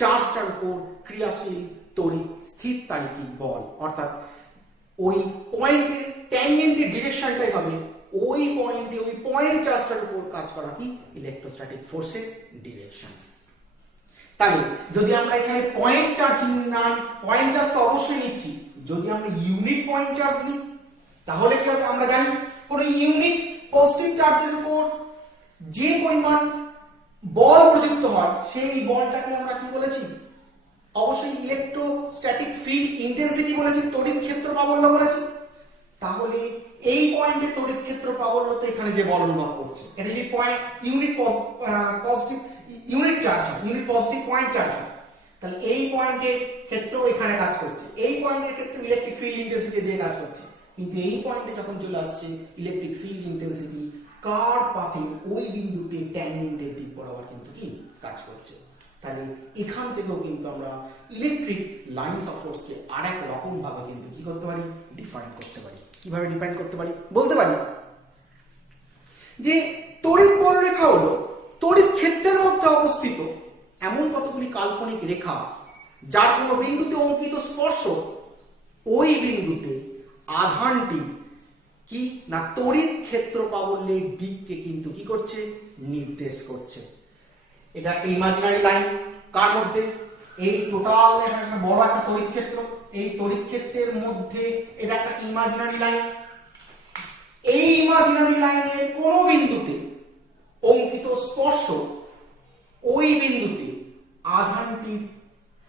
চার্জটার উপর ক্রিয়াশীল তড়িৎ স্থির তাড়িতিক বল। অর্থাৎ ওই পয়েন্টের ট্যানজেন্টের ডিরেকশনটাই হবে ওই পয়েন্টে ওই পয়েন্ট চার্জটার উপর কাজ করা কি ইলেকট্রোস্ট্যাটিক ফোর্সের ডিরেকশন। তাই যদি আমরা এখানে পয়েন্ট চার্জ না, পয়েন্ট চার্জ তো অবশ্যই নিচ্ছি, যদি আমরা ইউনিট পয়েন্ট চার্জ নিই তাহলে কি হবে? আমরা জানি কোন ইউনিট পজিটিভ চার্জের উপর যে পরিমাণ বল প্রযুক্ত হয় সেই বলটাকে আমরা কি বলেছি? অবশ্যই ইলেকট্রোস্ট্যাটিক ফিল্ড ইন্টেন্সিটি বলেছি, তড়িৎ ক্ষেত্র প্রাবল্য বলেছি। তাহলে এই পয়েন্টে তড়িৎ ক্ষেত্র প্রাবল্য তো এখানে যে বল অনুভব করছে এটা যদি point unit positive unit charge হয়, ইউনিট পজিটিভ পয়েন্ট চার্জ হয়, তাহলে এই পয়েন্টের ক্ষেত্রেও এখানে কাজ করছে, এই পয়েন্টের ক্ষেত্রে ইলেকট্রিক ফিল্ড ইন্টেন্সিটি দিয়ে কাজ করছে। কিন্তু এই পয়েন্টে যখন চলে আসছে ইলেকট্রিক ফিল্ড ইন্টেন্সিটি কার্ভ পাথে ওই বিন্দুতে ট্যানজেন্টের দিক বরাবর কিন্তু কি কাজ করছে। তাহলে এখান থেকেও কিন্তু আমরা ইলেকট্রিক লাইন্স অফ ফোর্সকে আরেক রকম ভাবে কিন্তু কি করতে পারি, ডিফাইন করতে পারি। কিভাবে ডিফাইন করতে পারি, বলতে পারি যে তড়িৎ বলরেখা হলো তড়িৎ ক্ষেত্রের মধ্যে অবস্থিত এমন কতগুলি কাল্পনিক রেখা যার কোনো বিন্দুতে অঙ্কিত স্পর্শ ওই বিন্দুতে আধানটি কি না তড়িৎ ক্ষেত্র প্রাবল্যের দিককে কিন্তু কি করছে, নির্দেশ করছে। এটা একটা ইমাজিনারি লাইন, কার মধ্যে, এই টোটাল একটা বড় একটা তড়িৎ ক্ষেত্র, এই তড়িৎ ক্ষেত্রের মধ্যে এটা একটা ইমাজিনারি লাইন। এই ইমাজিনারি লাইনের কোন বিন্দুতে অঙ্কিত স্পর্শ ওই বিন্দুতে আধানটি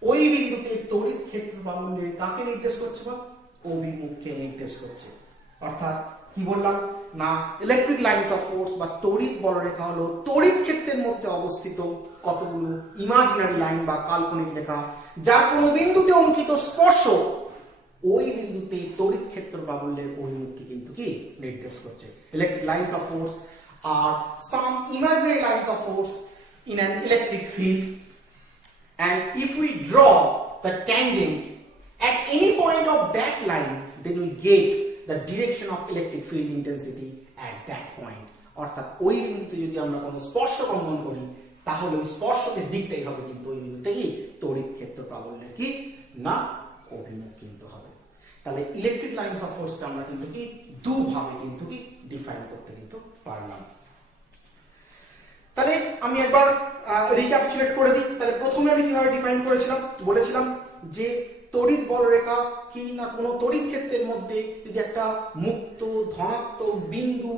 ওই বিন্দুতে তড়িৎ ক্ষেত্র প্রাবল্যের কাকে নির্দেশ করছে, বা অভিমুখকে নির্দেশ করছে। অর্থাৎ কি বললাম না, ইলেকট্রিক লাইন্স অফ ফোর্স বা তড়িৎ বলরেখা হলো তড়িৎ ক্ষেত্রের মধ্যে অবস্থিত কতগুলো ইমাজিনারি লাইন বা কাল্পনিক রেখা যার কোনো বিন্দুতে অঙ্কিত স্পর্শ ওই বিন্দুতে তড়িৎ ক্ষেত্র প্রাবল্যের অভিমুখকে কিন্তু কি নির্দেশ করছে। Electric lines of force are some imaginary lines of force in an electric field, and if we draw the tangent at any point of that line, then we get the direction of electric field intensity at that point. অর্থাৎ ওই বিন্দুতে যদি আমরা কোনো স্পর্শ অঙ্কন করি তাহলে ওই স্পর্শকের দিকটাই হবে কিন্তু ওই বিন্দুতে কি তড়িৎ ক্ষেত্র প্রাবল্যের কি না অভিমুখ কিন্তু হবে। তাহলে ইলেকট্রিক লাইন্স অফ ফোর্সকে আমরা কিন্তু কি দুভাবে কিন্তু কি ডিফাইন করতে কিন্তু পারলাম। তাহলে আমি একবার রিক্যাপচুলেট করে দিই। তাহলে প্রথমে আমি কিভাবে ডিফাইন করেছিলাম, বলেছিলাম যে তড়িৎ বলরেখা কি না কোনো তড়িৎ ক্ষেত্রের মধ্যে যদি একটা মুক্ত ধনাত্মক বিন্দু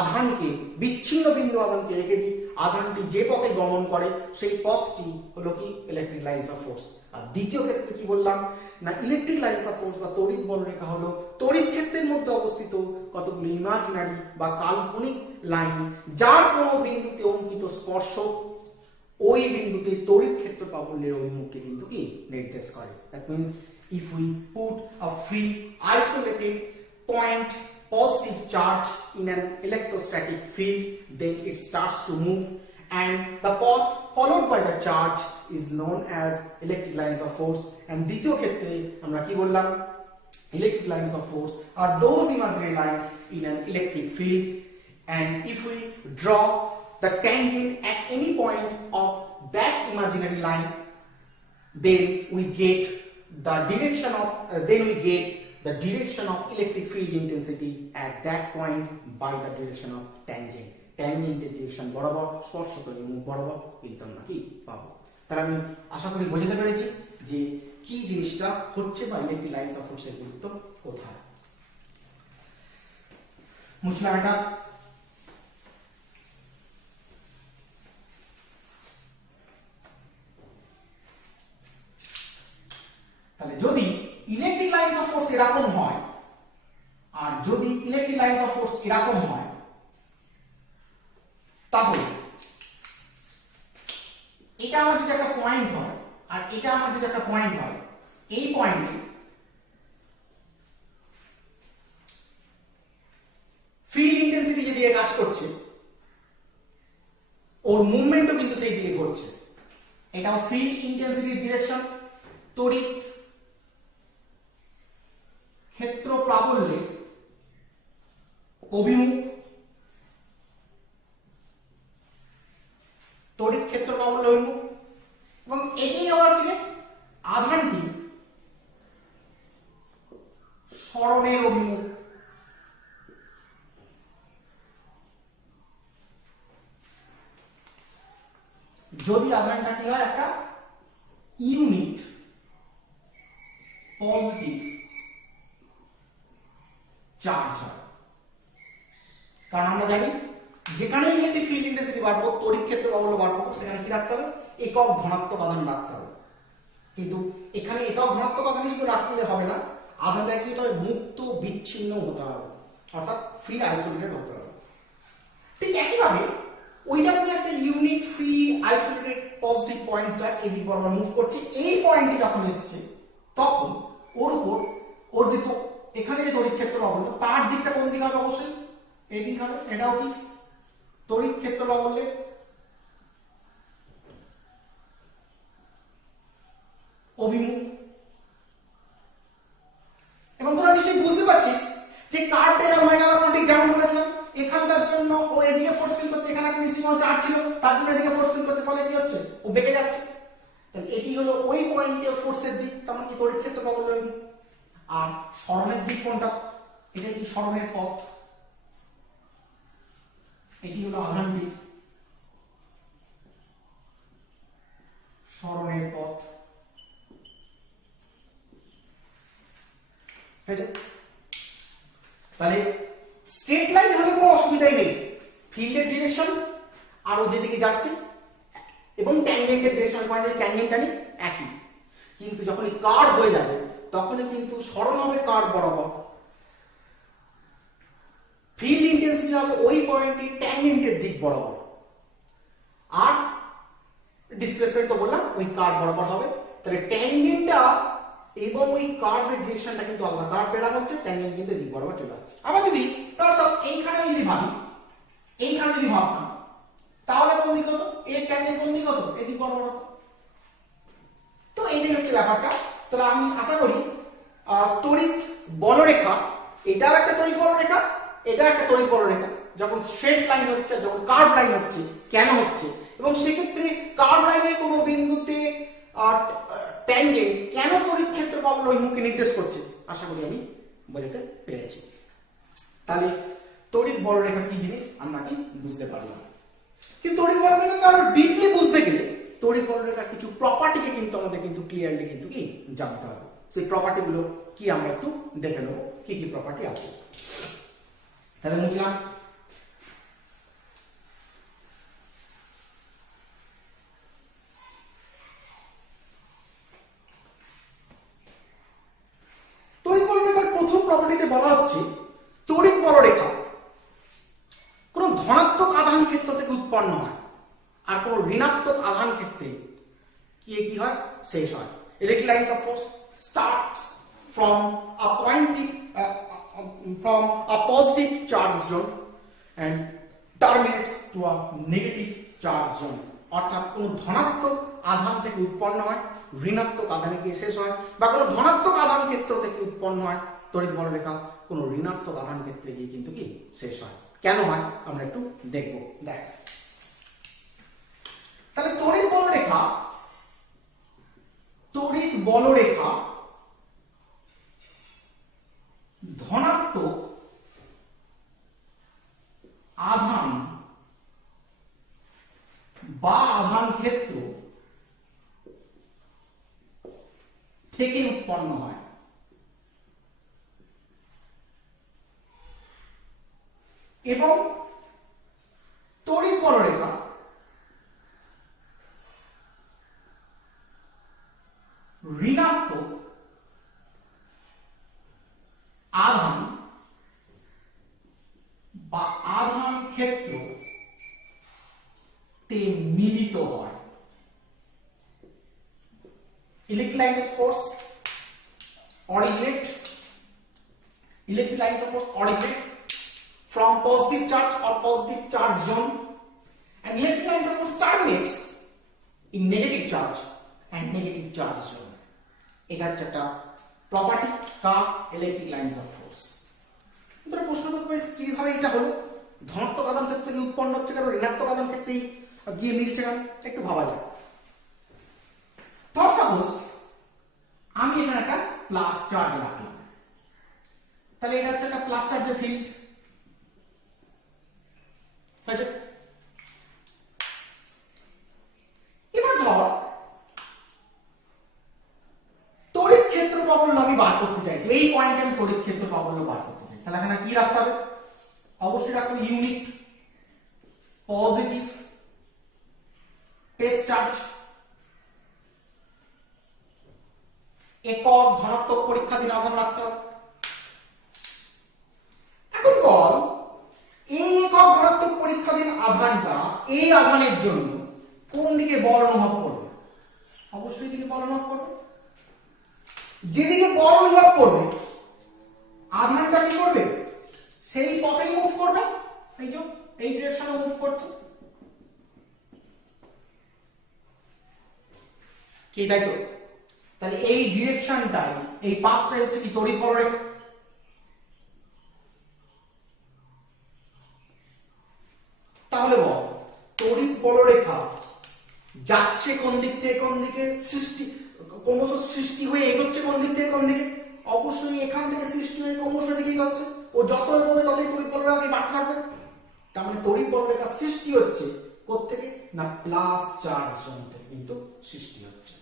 আধানকে, বিচ্ছিন্ন বিন্দু আধানকে রেখে দিই, আধানটি যে পথে গমন করে সেই পথটি হলো কি ইলেকট্রিক লাইন্স অফ ফোর্স। আর দ্বিতীয় ক্ষেত্রে কি বললাম না, ইলেকট্রিক লাইন্স অফ ফোর্স বা তড়িৎ বলরেখা হলো তড়িৎ ক্ষেত্রের মধ্যে অবস্থিত কতগুলো ইমাজিনারি বা কাল্পনিক লাইন যার কোনো বিন্দুতে অঙ্কিত স্পর্শ ওই বিন্দুতে তড়িৎ ক্ষেত্র প্রাবল্যের অভিমুখকে কিন্তু কি নির্দেশ করে। That means if we put a free isolated point positive charge in an electrostatic field, then it starts to move and the path followed by the charge is known as electric lines of force. And দ্বিতীয় ক্ষেত্রে আমরা কি বললাম, electric lines of force are those imaginary lines in an electric field, and if we draw the tangent at any point of that imaginary line, then we get the direction of electric field intensity at that point by the direction of tangent. Tangent direction বরাবর স্পর্শকের মুখ বরাবর কিন্তু আমরা কি পাবো। তাহলে আমি আশা করি বোঝাতে পেরেছি যে কি জিনিসটা হচ্ছে বা ইলেকট্রিক লাইন্স অফ ফোর্সের গুরুত্ব কোথায়। মুছলাম এটা। তাহলে যদি ইলেকট্রিক লাইন্স অফ ফোর্স এরকম হয় আর যদি ইলেকট্রিক লাইন্স অফ ফোর্স এরকম হয় তাহলে এটা আমার যদি একটা পয়েন্ট হয় আর এটা আমার যদি একটা পয়েন্ট হয়, এই পয়েন্টে ফিল্ড ইন্টেন্সিটি যেদিকে কাজ করছে ওর মুভমেন্টও কিন্তু সেই দিকে ঘটছে। এটাও ফিল্ড ইন্টেন্সিটির ডিরেকশন, তড়িৎ ক্ষেত্র প্রাবল্যের অভিমুখ, তড়িৎ ক্ষেত্র প্রাবল্য অভিমুখ, এবং এটি আবার কি আধানটি সরণের অভিমুখ। যদি আধানটা কি হয় একটা ইউনিট পজিটিভ চার্জ হয়, কারণ আমরা জানি যেখানে ইলেকট্রিক ফিল্ড ইন্টেন্সিটি বাড়বো তড়িৎ ক্ষেত্র প্রাবল্য বাড়বো সেখানে কি রাখতে হবে, একক ধনাত্মক আধান রাখতে হবে। কিন্তু এখানে একক ধনাত্মক আধান শুধু রাখতে হবে না, আধানটা কি হতে হবে মুক্ত বিচ্ছিন্ন হতে হবে, অর্থাৎ ফ্রি আইসোলেটেড হতে হবে। ঠিক একইভাবে ওই যখন একটা unit free isolated positive point charge এদিক বরাবর মুভ করছে, এই পয়েন্টে যখন এসছে তখন ওর উপর ওর যে এখানে যে তড়িৎ ক্ষেত্র প্রাবল্য তার দিকটা কোন দিকে হবে, অবশ্যই এই দিক হবে। এটাও কি তড়িৎ ক্ষেত্র প্রাবল্যের পয়েন্টে ফোর্সের দিক, তার মানে কি তড়িৎ ক্ষেত্র প্রাবল্য ইউনিট। আর সরণের দিক কোনটা, এটা কি সরণের পথ, এটি হলো আধান দিক, সরণের পথ। তাহলে স্ট্রেট লাইন হলে কোনো অসুবিধাই নেই, ফিল্ডের ডিরেকশন আরো যেদিকে যাচ্ছে এবং ট্যানজেন্টের ডিরেকশন পয়েন্টের ট্যানজেন্ট আনি একই, কিন্তু যখন কার্ভ হয়ে যাবে তখনই কিন্তু সরণ হবে কার্ভ বরাবর, ফিল্ড ইন্টেন্সিটি হবে ওই পয়েন্টে ট্যানজেন্টের দিক বরাবর, আর ডিসপ্লেসমেন্ট তো বললাম ওই কার্ভ বরাবর হবে। তাহলে ট্যানজেন্টটা এবং ওই কার্ভের ডিরেকশনটা কিন্তু আলাদা, কার্ভ বেরাম হচ্ছে, ট্যানজেন্ট কিন্তু দিক বরাবর চলে আসছে। আবার যদি তার সাপোজ এইখানে যদি ভাবি, এইখানে যদি ভাবতাম তাহলে কোন দিক হতো, এর ট্যানজেন্ট কোন দিক হতো, এদিক বরাবর হতো। তো এইটাই হচ্ছে ব্যাপারটা। তাহলে আমি আশা করি তড়িৎ বলরেখা, এটাও একটা তড়িৎ বলরেখা, এটা একটা তড়িৎ বলরেখা, যখন স্ট্রেট লাইন হচ্ছে, যখন কার্ভ লাইন হচ্ছে, কেন হচ্ছে, এবং সেক্ষেত্রে কার্ভ লাইনের কোনো বিন্দুতে ট্যানজেন্ট কেন তড়িৎ ক্ষেত্র প্রাবল্য অভিমুখে নির্দেশ করছে, আশা করি আমি বোঝাতে পেরেছি। তাহলে তড়িৎ বলরেখা কি জিনিস আমরা কি বুঝতে পারলাম। কিন্তু তড়িৎ বলরেখাকে আরো ডিপলি বুঝতে গেলে তড়িৎ বলরেখার কিছু প্রপার্টিকে কিন্তু আমাদের কিন্তু ক্লিয়ারলি কিন্তু কি জানতে হবে। সেই প্রপার্টি গুলো কি আমরা একটু দেখে নেব, কি কি প্রপার্টি আছে। তাহলে বুঝলাম তড়িৎ বলরেখার প্রথম প্রপার্টিতে বলা হচ্ছে তড়িৎ বলরেখা কোন ধনাত্মক আধান ক্ষেত্র থেকে উৎপন্ন হয়, আর কোন ঋণাত্মক আধান ক্ষেত্রে কি হয়, শেষ হয়। Electric lines of force starts from a positive charge zone and terminates to a negative charge zone. অর্থাৎ কোন ধনাত্মক আধান থেকে উৎপন্ন হয়, ঋণাত্মক আধানে গিয়ে শেষ হয়, বা কোন ধনাত্মক আধান ক্ষেত্র থেকে উৎপন্ন হয় তড়িৎ বলরেখা কোন ঋণাত্মক আধান ক্ষেত্রে গিয়ে কিন্তু কি শেষ হয়। কেন হয় আমরা একটু দেখব। দেখ তাহলে তড়িৎ বলরেখা ধনাত্মক আধান বা আধান ক্ষেত্র থেকে উৎপন্ন হয়, এবং তড়িৎ বলরেখা ঋণাত্মক আধান বা আধান ক্ষেত্র তে মিলিত হয়। Electric lines of force originate from positive charge or positive charge zone, and electric lines of force terminates in negative charge and negative charge zone. এটা হচ্ছে একটা property car electric lines of force. তোমরা প্রশ্ন করতে পারিস কিভাবে এটা হলো, ধনাত্মক আধান ক্ষেত্র থেকে উৎপন্ন হচ্ছে কেন, ঋণাত্মক আধান ক্ষেত্রেই গিয়ে মিলছে কেন, একটু ভাবা যায়। ধর সাপোজ আমি এখানে একটা প্লাস চার্জ রাখলাম, তাহলে এটা হচ্ছে একটা প্লাস চার্জের ফিল্ড, আচ্ছা। এবার ধর তড়িৎ ক্ষেত্র প্রাবল্য আমি বার করতে চাইছি, এই পয়েন্টে আমি তড়িৎ ক্ষেত্র প্রাবল্য বার করতে চাই, তাহলে এখানে কি রাখতে হবে, অবশ্যই রাখতে হবে ইউনিট পজিটিভ টেস্ট চার্জ, একক ধনাত্মক পরীক্ষাধীন আধান রাখতে হবে। এখন বল এই একক ধনাত্মক পরীক্ষাধীন আধানটা এই আধানের জন্য কোন দিকে বল অনুভব করবে, অবশ্যই দিকে বল অনুভব করবে। যেদিকে বল অনুভব করবে আধানটা কি করবে, সেই পথেই মুভ করবে, এই যে এই ডিরেকশনে মুভ করছে কি, তাই তো। তাহলে এই ডিরেকশনটাই, এই পাথটাই হচ্ছে কি তড়িৎ বলরেখা। তাহলে বল তড়িৎ বলরেখা যাচ্ছে কোন দিক থেকে কোন দিকে, ক্রমশ সৃষ্টি হয়ে এগোচ্ছে কোন দিক থেকে কোন দিকে? অবশ্যই এখান থেকে সৃষ্টি হয়ে ক্রমশ দিকে এগোচ্ছে। ও যত এগোবে ততই তড়িৎ বলরেখা বাড়তে থাকবে। তার মানে তড়িৎ বলরেখা সৃষ্টি হচ্ছে কোত্থেকে? না প্লাস চার্জ জোন থেকে কিন্তু সৃষ্টি হচ্ছে,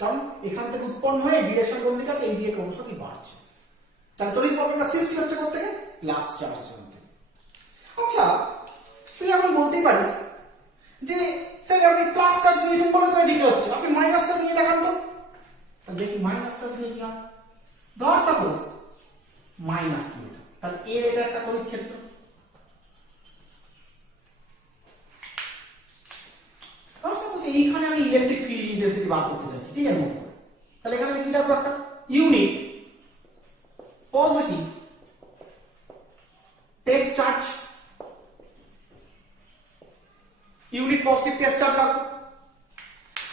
কারণ এখান থেকে উৎপন্ন হয়ে ডিরেকশন কোন দিকে আছে? এই দিকে ক্রমশ কি বাড়ছে। তাহলে তড়িৎ বলরেখা সৃষ্টি হচ্ছে কোত্থেকে? প্লাস চার্জ জোন থেকে। আচ্ছা, তুই এখন বলতেই পারিস যে স্যার আপনি প্লাস চার্জ নিয়েছেন বলে তো এদিকে হচ্ছে, আপনি মাইনাস চার্জ নিয়ে দেখান তো। তাহলে দেখি মাইনাস চার্জ নিয়ে কি হয়। ধর সাপোজ মাইনাস কি, তাহলে এর এটা একটা তড়িৎ ক্ষেত্র। ধর সাপোজ এইখানে আমি ইলেকট্রিক ফিল্ড ইন্টেন্সিটি বার করতে চাইছি, ঠিক আছে? তাহলে এখানে আমি কি রাখবো? একটা unit positive test charge, unit positive test charge রাখবো।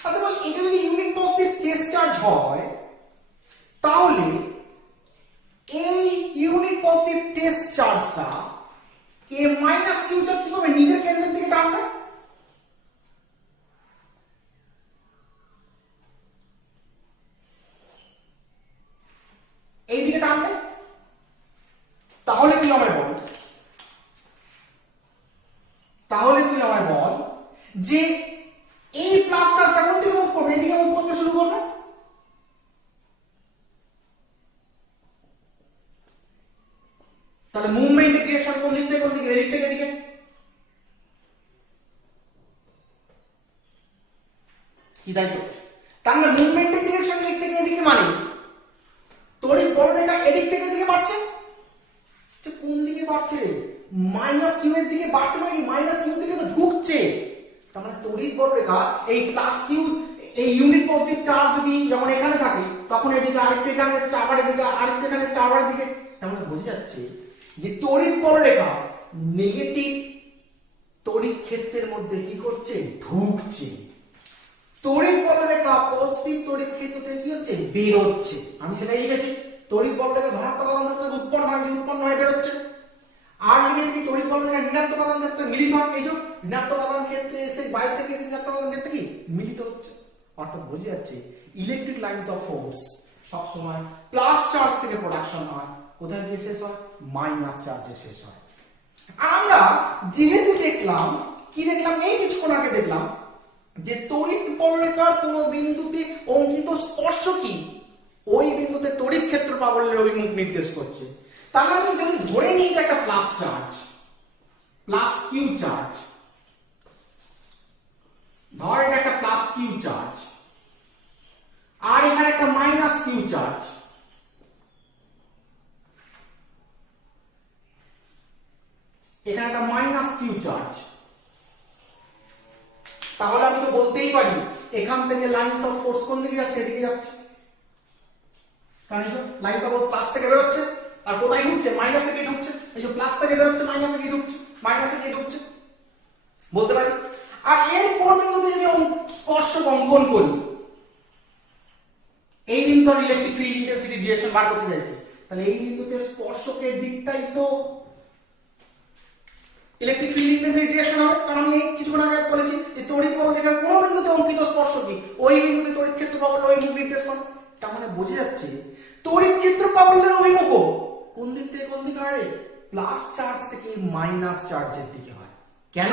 আচ্ছা বল, এটা যদি ইউনিট পজিটিভ টেস্ট চার্জ হয়, তাহলে এই ইউনিট পজিটিভ টেস্ট চার্জটা কে মাইনাস কিউ চার্জ কি করবে? নিজের কেন্দ্রের দিকে টানবে। এইদিকে টানবে। তাহলে তুই আমায় বল, যে এই প্লাস চার্জটা কোন দিকে মুভ করবে? এদিকে মুভ করতে শুরু করবে। তাহলে মুভমেন্টের ডিরেকশন কোন দিক থেকে কোন দিকে? এদিক থেকে এদিকে। কি তাই তো? তার মানে মুভমেন্টের ডিরেকশন এদিক থেকে এদিকে, মানে তড়িৎ বলরেখা এদিক থেকে এদিকে বাড়ছে। কোন দিকে বাড়ছে? মাইনাস কিউ এর দিকে বাড়ছে, মানে মাইনাস কিউ দিকে তো ঢুকছে। তার মানে তড়িৎ বলরেখা এই প্লাস কিউ, এই ইউনিট পজিটিভ চার্জ যদি যখন এখানে থাকে, তখন এদিকে আরেকটু এখানে এসছে, আবার এদিকে আরেকটু এখানে এসছে, আবার এদিকে। তার মানে বোঝা যাচ্ছে যে তড়িৎ বলরেখা নেগেটিভ তড়িৎ ক্ষেত্রের মধ্যে কি করছে? ঢুকছে। তড়িৎ বলরেখা পজিটিভ তড়িৎ ক্ষেত্র থেকে কি হচ্ছে? বেরোচ্ছে। আমি সেটাই লিখেছি, তড়িৎ বলরেখা ধনাত্মক আধান ক্ষেত্রে উৎপন্ন হয়, উৎপন্ন হয়ে বেরোচ্ছে। আর লিখেছি তড়িৎ বলরেখা ঋণাত্মক আধান ক্ষেত্রে মিলিত হয়। এই যে ঋণাত্মক আধান ক্ষেত্রে এসে বাইরে থেকে এসে ঋণাত্মক আধান ক্ষেত্রে কি মিলিত হচ্ছে। অর্থাৎ বোঝা যাচ্ছে ইলেকট্রিক লাইনস অফ ফোর্স সব সময় প্লাস চার্জ থেকে প্রোডাকশন হয়, কোথায় গিয়ে শেষ হয়? মাইনাস চার্জে শেষ হয়। আর আমরা যেহেতু দেখলাম, কি দেখলাম? এই কিছুক্ষণ আগে দেখলাম যে তড়িৎ বলরেখার কোন বিন্দুতে অঙ্কিত স্পর্শ কি ওই বিন্দুতে তড়িৎ ক্ষেত্র প্রাবল্যের অভিমুখ নির্দেশ করছে। তাহলে আমি যদি ধরে নিই এটা একটা প্লাস চার্জ, প্লাস কিউ চার্জ, ধর এটা একটা প্লাস কিউ চার্জ, আর এখানে একটা মাইনাস কিউ চার্জ, এখানে একটা মাইনাস কিউ চার্জ। তাহলে আমি তো বলতেই পারি এখান থেকে লাইনস অফ ফোর্স কোন দিকে যাচ্ছে? এদিকে যাচ্ছে। কারণ এই যে লাইনস অফ ফোর্স প্লাস থেকে বের হচ্ছে, আর কোথায় ঢুকছে? মাইনাসে গিয়ে ঢুকছে। এই যে প্লাস থেকে বের হচ্ছে, মাইনাসে গিয়ে ঢুকছে, মাইনাসে গিয়ে ঢুকছে, বলতে পারি। আর এর কোন বিন্দুতে যদি স্পর্শ অঙ্কন করি, এই বিন্দুর ইলেকট্রিক ফিল্ড ইন্টেন্সিটি ডিরেকশন বার করতে যাচ্ছি, তাহলে এই বিন্দুতে স্পর্শকের দিকটাই তো ইলেকট্রিক ফিল্ড ইন্টেন্সিটি ডিরেকশন হবে। কারণ আমি কিছুক্ষণ আগে বলেছি যে তড়িৎ বলরেখার কোন বিন্দুতে অঙ্কিত স্পর্শ কি ওই বিন্দুতে তড়িৎ ক্ষেত্র প্রাবল্য ওই মুখ নির্দেশ করে। তার মানে বোঝা যাচ্ছে তড়িৎ ক্ষেত্র প্রাবল্যের অভিমুখ কোন দিক থেকে কোন দিকে হয়? প্লাস চার্জ থেকে মাইনাস চার্জের দিকে হয়। কেন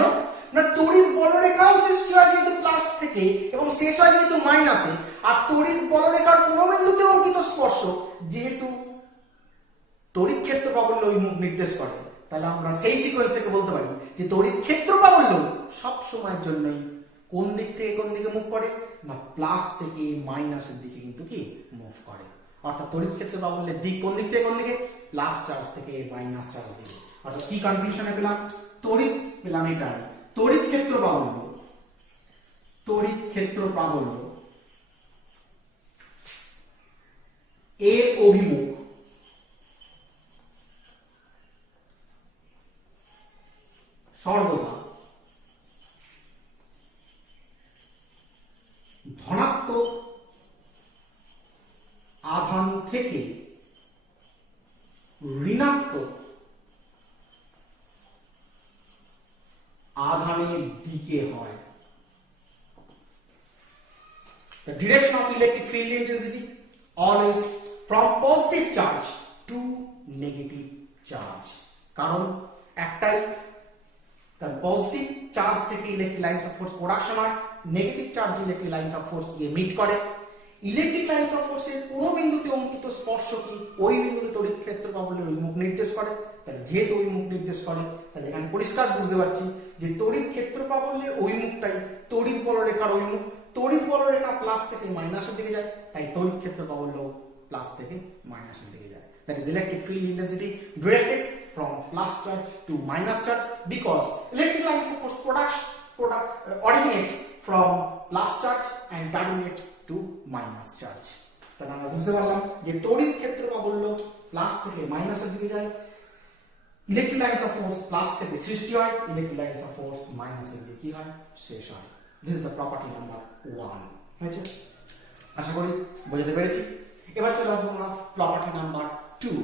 না? তড়িৎ বলরেখাও সৃষ্টি হয় যেহেতু প্লাস থেকে এবং শেষ হয় যেহেতু মাইনাসে, আর তড়িৎ বলরেখার কোন বিন্দুতে অঙ্কিত স্পর্শ যেহেতু তড়িৎ ক্ষেত্র প্রাবল্য অভিমুখ নির্দেশ করে, তাহলে আমরা সেই সিকোয়েন্স থেকে বলতে পারি যে তড়িৎ ক্ষেত্র প্রাবল্য সব সময়ের জন্যই কোন দিক থেকে কোন দিকে মুভ করে? না প্লাস থেকে মাইনাসের দিকে কিন্তু কি মুভ করে। অর্থাৎ তড়িৎ ক্ষেত্র প্রাবল্যের দিক কোন দিক থেকে কোন দিকে? প্লাস চার্জ থেকে মাইনাস চার্জ দিকে। অর্থাৎ কি কনফিউশনে পেলাম? তড়িৎ পেলাম এটা তড়িৎ ক্ষেত্র প্রাবল্য, তড়িৎ ক্ষেত্র প্রাবল্য এর অভিমুখ সর্বদা ধনাত্মক আধান থেকে ঋণাত্মক আধানের দিকে হয়। The direction of electric field intensity? Always from positive charge to negative charge. কারণ একটাই, কারণ পজিটিভ চার্জ থেকে electric lines of force production হয়, negative charge electric lines of force গিয়ে মিট করে। ইলেকট্রিক লাইন্স অফ ফোর্সের পুরো বিন্দুতে অঙ্কিত স্পর্শ কি ওই বিন্দুতে তড়িৎ ক্ষেত্র প্রাবল্যের অভিমুখ নির্দেশ করে। তাহলে যেহেতু অভিমুখ নির্দেশ করে, তাহলে এখানে পরিষ্কার বুঝতে পারছি যে তড়িৎ ক্ষেত্র প্রাবল্যের অভিমুখটাই তড়িৎ বলরেখার অভিমুখ। তড়িৎ বলরেখা প্লাস থেকে মাইনাসের দিকে যায়, তাই তড়িৎ ক্ষেত্র প্রাবল্য প্লাস থেকে মাইনাসের দিকে যায়। That is electric field intensity directed from plus charge to minus charge because electric lines of force originates from plus charge and terminates to minus charge. তাহলে আমরা বুঝতে পারলাম যে তড়িৎ ক্ষেত্র প্রাবল্য প্লাস থেকে মাইনাসের দিকে যায়, electric lines of force plus থেকে সৃষ্টি হয়, ইলেকট্রিক লাইন্স অফ ফোর্স মাইনাসের দিকে কি হয়, শেষ হয়। This is the property number 1। হয়েছে? আশা করি বুঝতে পেরেছি। এবার চলে আসবো আমরা প্রপার্টি নাম্বার 2।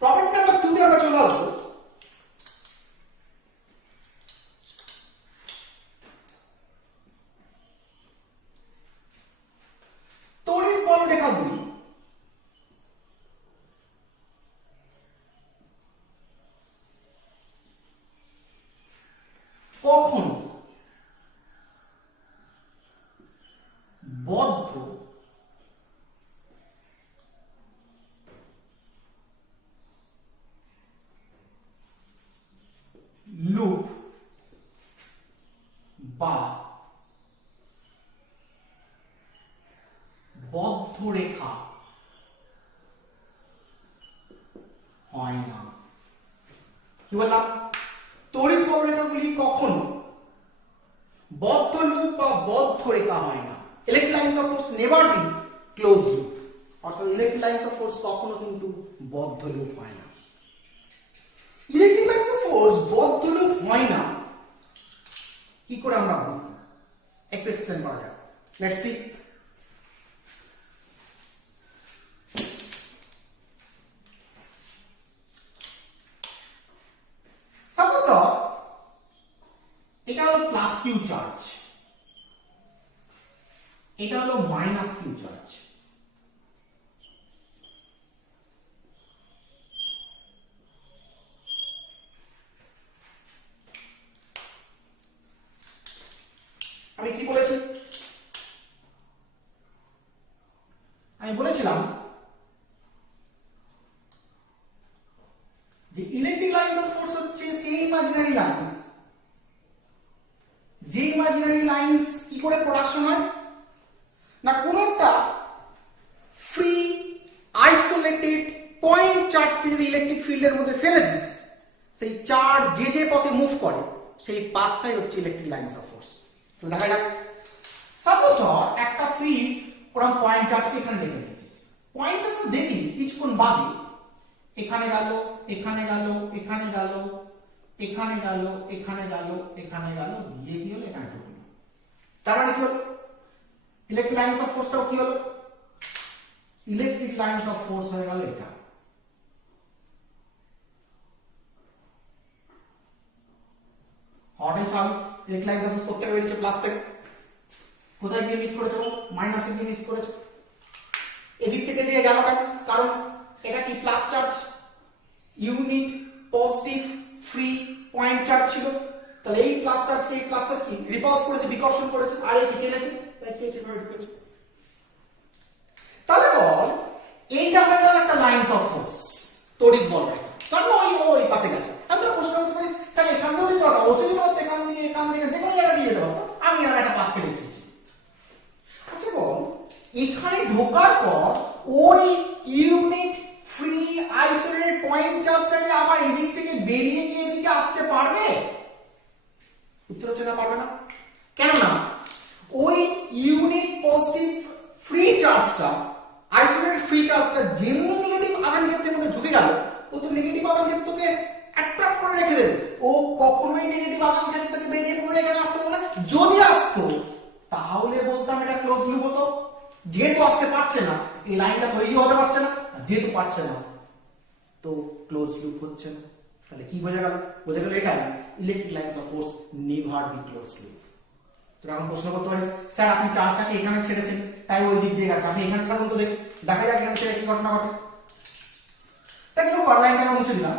প্রপার্টি নাম্বার 2 তে আমরা চলে আসবো। তড়িৎ বলরেখাগুলি কখনো বদ্ধ লুপ বা বদ্ধ রেখা হয় না। কি বললাম? তড়িৎ বলরেখাগুলি কখনো বদ্ধ লুপ বা বদ্ধ রেখা হয় না। Electric lines of force never be close loop, অর্থাৎ ইলেকট্রিক লাইন্স অফ ফোর্স কখনো কিন্তু বদ্ধ লুপ হয় না। ইলেকট্রিক লাইন্স অফ ফোর্স বদ্ধ লুপ হয় না কি করে আমরা বুঝব? একটু এক্সপ্লেন করা যাক। Let's see. সাপোজ এটা হলো প্লাস কিউ চার্জ, এটা হলো মাইনাস কিউ চার্জ। আমি কি বলেছি? আমি বলেছিলাম যে ইলেকট্রিক লাইন্স অফ ফোর্স হচ্ছে সেই ইমাজিনারি লাইন্স, যে ইমাজিনারি লাইন্স কি করে প্রোডাকশন হয় না, কোন একটা ফ্রি আইসোলেটেড পয়েন্ট চার্জকে যদি ইলেকট্রিক ফিল্ডের মধ্যে ফেলে দিস, সেই চার্জ যে যে পথে মুভ করে সেই পাথটাই হচ্ছে ইলেকট্রিক লাইন্স অফ ফোর্স। তো দেখা যাক, সাপোজ একটা তুই ওরকম পয়েন্ট চার্জকে এখানে রেখে দিয়েছিস, পয়েন্ট চার্জ দেখিনি কিছুক্ষণ বাদে এখানে গেল, এখানে গেল, এখানে গেল, এখানে গেল, এখানে গেল, এখানে গেল, গিয়ে কি হলো, এখানে ঢুকলো। তার মানে কি হলো? ইলেকট্রিক লাইন্স অফ ফোর্সটাও কি হলো? ইলেকট্রিক লাইন্স অফ ফোর্স হয়ে গেল এটা। Hot and solve electric lines of force কোথায় বেরিয়েছে? প্লাস থেকে। কোথায় গিয়ে মিট করেছে? মাইনাসে গিয়ে মিস করেছে। এদিক থেকে দিয়ে গেল কেন? কারণ এটা কি plus charge, unit positive free point charge ছিল। তাহলে এই প্লাস চার্জ কি, এই প্লাস চার্জ কি রিপালস করেছে, বিকর্ষণ করেছে, আর এই টেনেছে, তাই কি হয়েছে, ভাবে ঢুকেছে। তাহলে বল এইটা হয়ে গেল একটা লাইন্স অফ ফোর্স, তড়িৎ বল। কারণ ওই পাতে গেছে। আমরা প্রশ্ন করতে পারি স্যার এখান দিয়ে দিতে হবে, অবশ্যই করতে এখান দিয়ে যে কোনো জায়গা দিয়ে দেবো, আমি আর একটা পাতকে দেখিয়েছি। আচ্ছা বল এখানে ঢোকার পর ওই ইউনিট ফ্রি আইসোলেটেড পয়েন্ট চার্জটাকে আবার এদিক থেকে বেরিয়ে গিয়ে এদিকে আসতে পারবে? উত্তর হচ্ছে না, পারবে না। কেন না? ওই ইউনিট পজিটিভ ফ্রি চার্জটা, আইসোলেটেড ফ্রি চার্জটা যেমনি নেগেটিভ আধান ক্ষেত্রের মধ্যে ঢুকে গেল, ও তো নেগেটিভ আধান ক্ষেত্রকে অ্যাট্রাক্ট করে রেখে দেবে। ও কখনোই নেগেটিভ আধান ক্ষেত্র থেকে বেরিয়ে পুনরায় এখানে আসতে পারবে না। যদি আসতো তাহলে বলতাম এটা ক্লোজ লুপ হতো। যেহেতু আসতে পারছে না, এই লাইনটা তৈরি হতে পারছে না, যেহেতু পারছে না তো ক্লোজ লুপ হচ্ছে না। তাহলে কি বোঝা গেল? বোঝা গেল এটাই, electric lines of force never be close loop. তো এখন প্রশ্ন করতে পারিস, স্যার আপনি চার্জটাকে এখানে ছেড়েছেন তাই ওই দিক দিয়ে গেছে, আপনি এখানে ছাড়ুন তো দেখি, দেখা যাক এখানে ছেড়ে কি ঘটনা ঘটে। তাই কিন্তু লাইনটা মুছে দিলাম।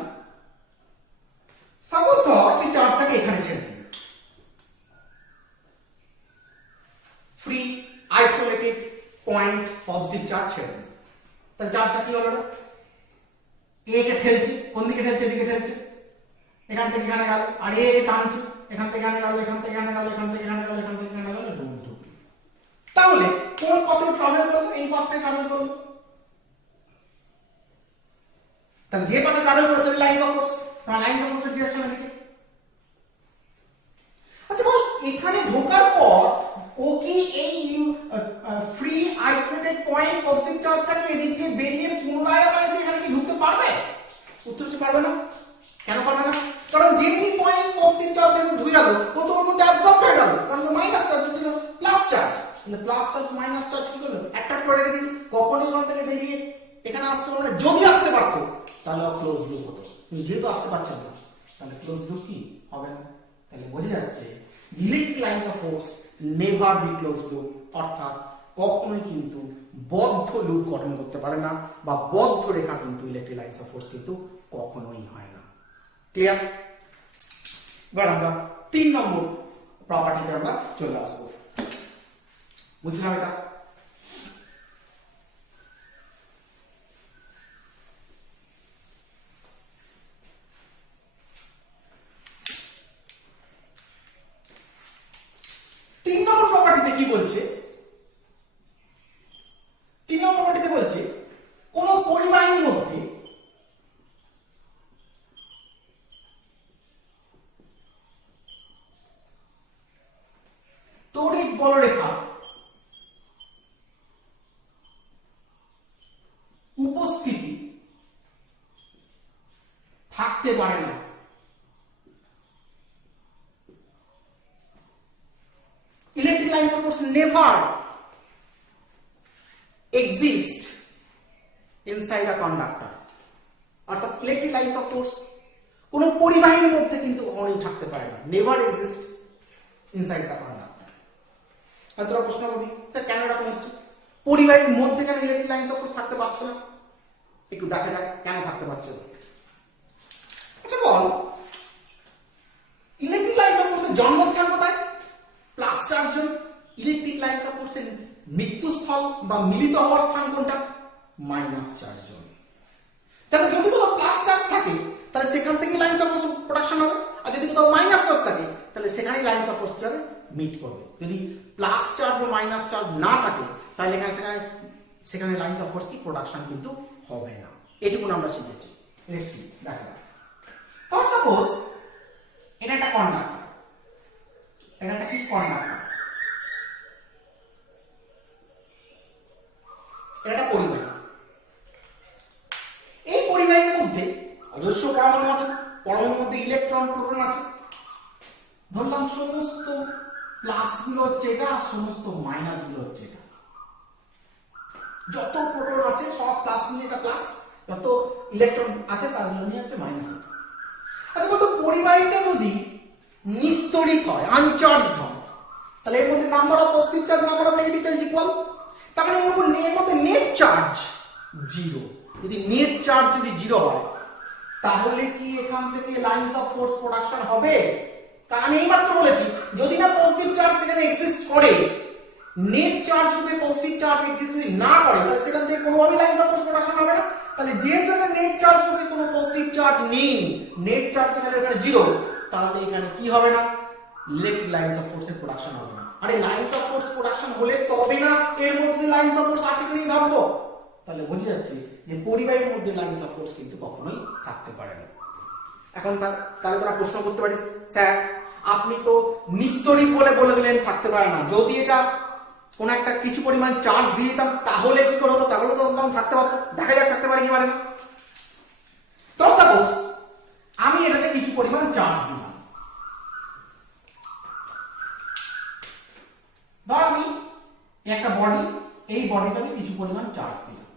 সাপোজ ধর তুই চার্জটাকে এখানে ছেড়ে দিলি, free isolated point positive charge ছেড়ে দিলি, তাহলে চার্জটা কি হলো? এ কে ঠেলছি, কোন দিকে ঠেলছে? এদিকে ঠেলছে, এখান থেকে এখানে গেল, আর এ কে টানছি, এখান থেকে এখানে গেল, এখান থেকে এখানে গেল, এখান থেকে এখানে গেল, এখান থেকে এখানে গেল, তাহলে কোন পথে ট্রাভেল করলো? এই পথে ট্রাভেল করলো। তাহলে যে পথে ট্রাভেল করেছে লাইনস অফ ফোর্স, তাহলে লাইনস অফ ফোর্সের ডিরেকশন এদিকে। আচ্ছা বল, এখানে ঢোকার পর ও কি এই ফ্রি আইসোলেটেড পয়েন্ট পজিটিভ চার্জটাকে এদিক দিয়ে বেরিয়ে পুনরায় আবার এসে এখানে কি ঢুকতে পারবে? উত্তর হচ্ছে পারবে না। কেন পারবে না? কারণ যেমনি পয়েন্ট পজিটিভ চার্জ এখানে ঢুকে গেল, ও তো ওর মধ্যে অ্যাবসর্ব হয়ে গেল, কারণ মাইনাস চার্জ ছিল প্লাস চার্জ, তাহলে প্লাস চার্জ মাইনাস চার্জ কি করলো? অ্যাট্রাক্ট করে রেখে দিয়েছে, কখনোই ওখান থেকে বেরিয়ে এখানে আসতে পারবে না। যদি আসতে পারতো তাহলে ক্লোজ লুপ হতো, কিন্তু যেহেতু আসতে পারছে না তাহলে ক্লোজ লুপ কি হবে না। তাহলে বোঝা যাচ্ছে electric lines of force never be close loop, অর্থাৎ কখনোই কিন্তু বদ্ধ লুপ গঠন করতে পারে না, বা বদ্ধ রেখা কিন্তু ইলেকট্রিক লাইনস অফ ফোর্স কিন্তু কখনোই হয় না। ক্লিয়ার? এবার আমরা 3 নম্বর প্রপার্টিতে আমরা চলে আসবো। বুঝলাম এটা? কি বলছে? 3 নম্বর প্রপার্টিতে বলছে কোন পরিবাহীর মধ্যে তড়িৎ বলরেখা উপস্থিতি থাকতে পারে না। Electric lines of force never exist inside a conductor. অর্থাৎ ইলেকট্রিক লাইনস অফ ফোর্স কোন পরিবাহীর মধ্যে কিন্তু কখনোই থাকতে পারে না, never exist inside the conductor. আর তোরা প্রশ্ন করবি, স্যার কেন এরকম হচ্ছে? পরিবাহীর মধ্যে কেন ইলেকট্রিক লাইনস অফ ফোর্স থাকতে পারছে না? একটু দেখা যাক কেন থাকতে পারছে না। আচ্ছা বল, ইলেকট্রিক লাইনস অফ ফোর্সের জন্মস্থান কোথায়? Plus charge zone. Electric lines of ফোর্সের মৃত্যুস্থল বা মিলিত হওয়ার স্থান কোনটা? Minus charge zone. তাহলে যদি কোথাও প্লাস চার্জ থাকে তাহলে সেখান থেকে লাইনস অফ ফোর্স প্রোডাকশন হবে, আর যদি কোথাও মাইনাস চার্জ থাকে তাহলে সেখানেই লাইনস অফ ফোর্স যাবে মিট করবে। যদি প্লাস চার্জ বা মাইনাস চার্জ না থাকে তাহলে সেখানে লাইনস অফ ফোর্স কি প্রোডাকশন কিন্তু হবে না। এটুকুন আমরা শিখেছি। লেটস সি, দেখা যাক। তাহলে সাপোজ এটা একটা কন্ডাক্টর, এটা একটা কি কন্ডাক্টর, এটা একটা পরিবাহী। এই পরিবাহীর মধ্যে অজস্র পরমাণু আছে, পরমাণুর মধ্যে ইলেকট্রন প্রোটন আছে। ধরলাম সমস্ত প্লাস গুলো হচ্ছে এটা, আর সমস্ত মাইনাস গুলো হচ্ছে এটা। যত প্রোটন আছে সব প্লাস নিয়ে এটা প্লাস, যত ইলেকট্রন আছে তার নিয়ে হচ্ছে মাইনাস। আচ্ছা বলতো, পরিবাহীটা যদি নিস্তড়িত হয়, আনচার্জড হয়, তাহলে এর মধ্যে number of positive charge, number of negative charge equal. তার মানে এর মধ্যে নেট চার্জ 0। যদি নেট চার্জ যদি 0 হয় তাহলে কি এখান থেকে লাইনস অফ ফোর্স প্রোডাকশন হবে? তা আমি এইমাত্র বলেছি, যদি না পজিটিভ চার্জ সেখানে এক্সিস্ট করে, নেট চার্জ রূপে পজিটিভ চার্জ এক্সিস্ট যদি না করে, তাহলে সেখান থেকে কোনোভাবেই লাইনস অফ ফোর্স প্রোডাকশন হবে না। তাহলে যেহেতু নেট চার্জ রূপে কোনো পজিটিভ চার্জ নেই, নেট চার্জ এখানে 0, তাহলে এখানে কি হবে না? ইলেকট্রিক লাইনস অফ ফোর্সের প্রোডাকশন হবে না। আরে লাইনস অফ ফোর্স প্রোডাকশন হলে তবে না এর মধ্যে লাইনস অফ ফোর্স আছে কিনা ভাববো। তাহলে বোঝা যাচ্ছে যে পরিবাহীর মধ্যে লাইনস অফ ফোর্স কিন্তু কখনোই থাকতে পারে না। এখন তাহলে তোরা প্রশ্ন করতে পারিস, স্যার আপনি তো নিস্তড়িত বলে বলে দিলেন থাকতে পারে না। যদি এটা কোন একটা কিছু পরিমাণ চার্জ দিয়ে দিতাম তাহলে কি করে হতো, তাহলে তো তখন থাকতে পারতো। দেখা যাক থাকতে পারে কি পারে না। তো সাপোজ আমি এটাতে কিছু পরিমাণ চার্জ দিলাম, ধর আমি একটা বডি, এই বডিতে আমি কিছু পরিমাণ চার্জ দিলাম,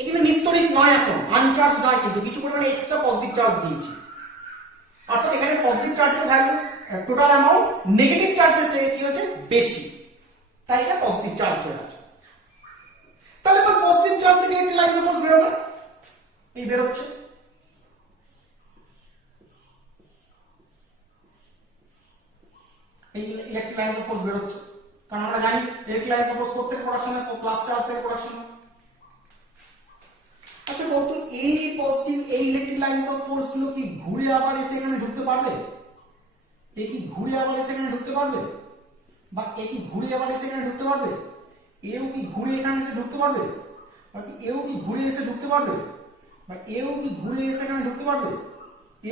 এখানে নিস্তড়িত নয়, এখন আনচার্জ নয়, কিন্তু কিছু পরিমাণ এক্সট্রা পজিটিভ চার্জ দিয়েছি। অর্থাৎ এখানে পজিটিভ চার্জের ভ্যালু টোটাল অ্যামাউন্ট নেগেটিভ চার্জের থেকে কি হচ্ছে বেশি, তাই এটা পজিটিভ চার্জ হয়ে আছে। তাহলে তো পজিটিভ চার্জ থেকে একটি লাইন সাপোজ বেরোবে, এই বেরোচ্ছে, এই ইলেকট্রিক লাইন সাপোজ বেরোচ্ছে, কারণ আমরা জানি ইলেকট্রিক লাইন সাপোজ প্রত্যেক প্রোডাকশনে প্লাস চার্জ থেকে প্রোডাকশন। আচ্ছা বলতো এই পজিটিভ এই ইলেকট্রিক লাইনস অফ ফোর্স গুলো কি ঘুরে আবার এসে এখানে ঢুকতে পারবে? এই কি ঘুরে আবার এসে এখানে ঢুকতে পারবে? বা এই কি ঘুরে আবার এসে এখানে ঢুকতে পারবে? এও কি ঘুরে এখানে এসে ঢুকতে পারবে? বা এও কি ঘুরে এসে ঢুকতে পারবে? বা এও কি ঘুরে এসে এখানে ঢুকতে পারবে?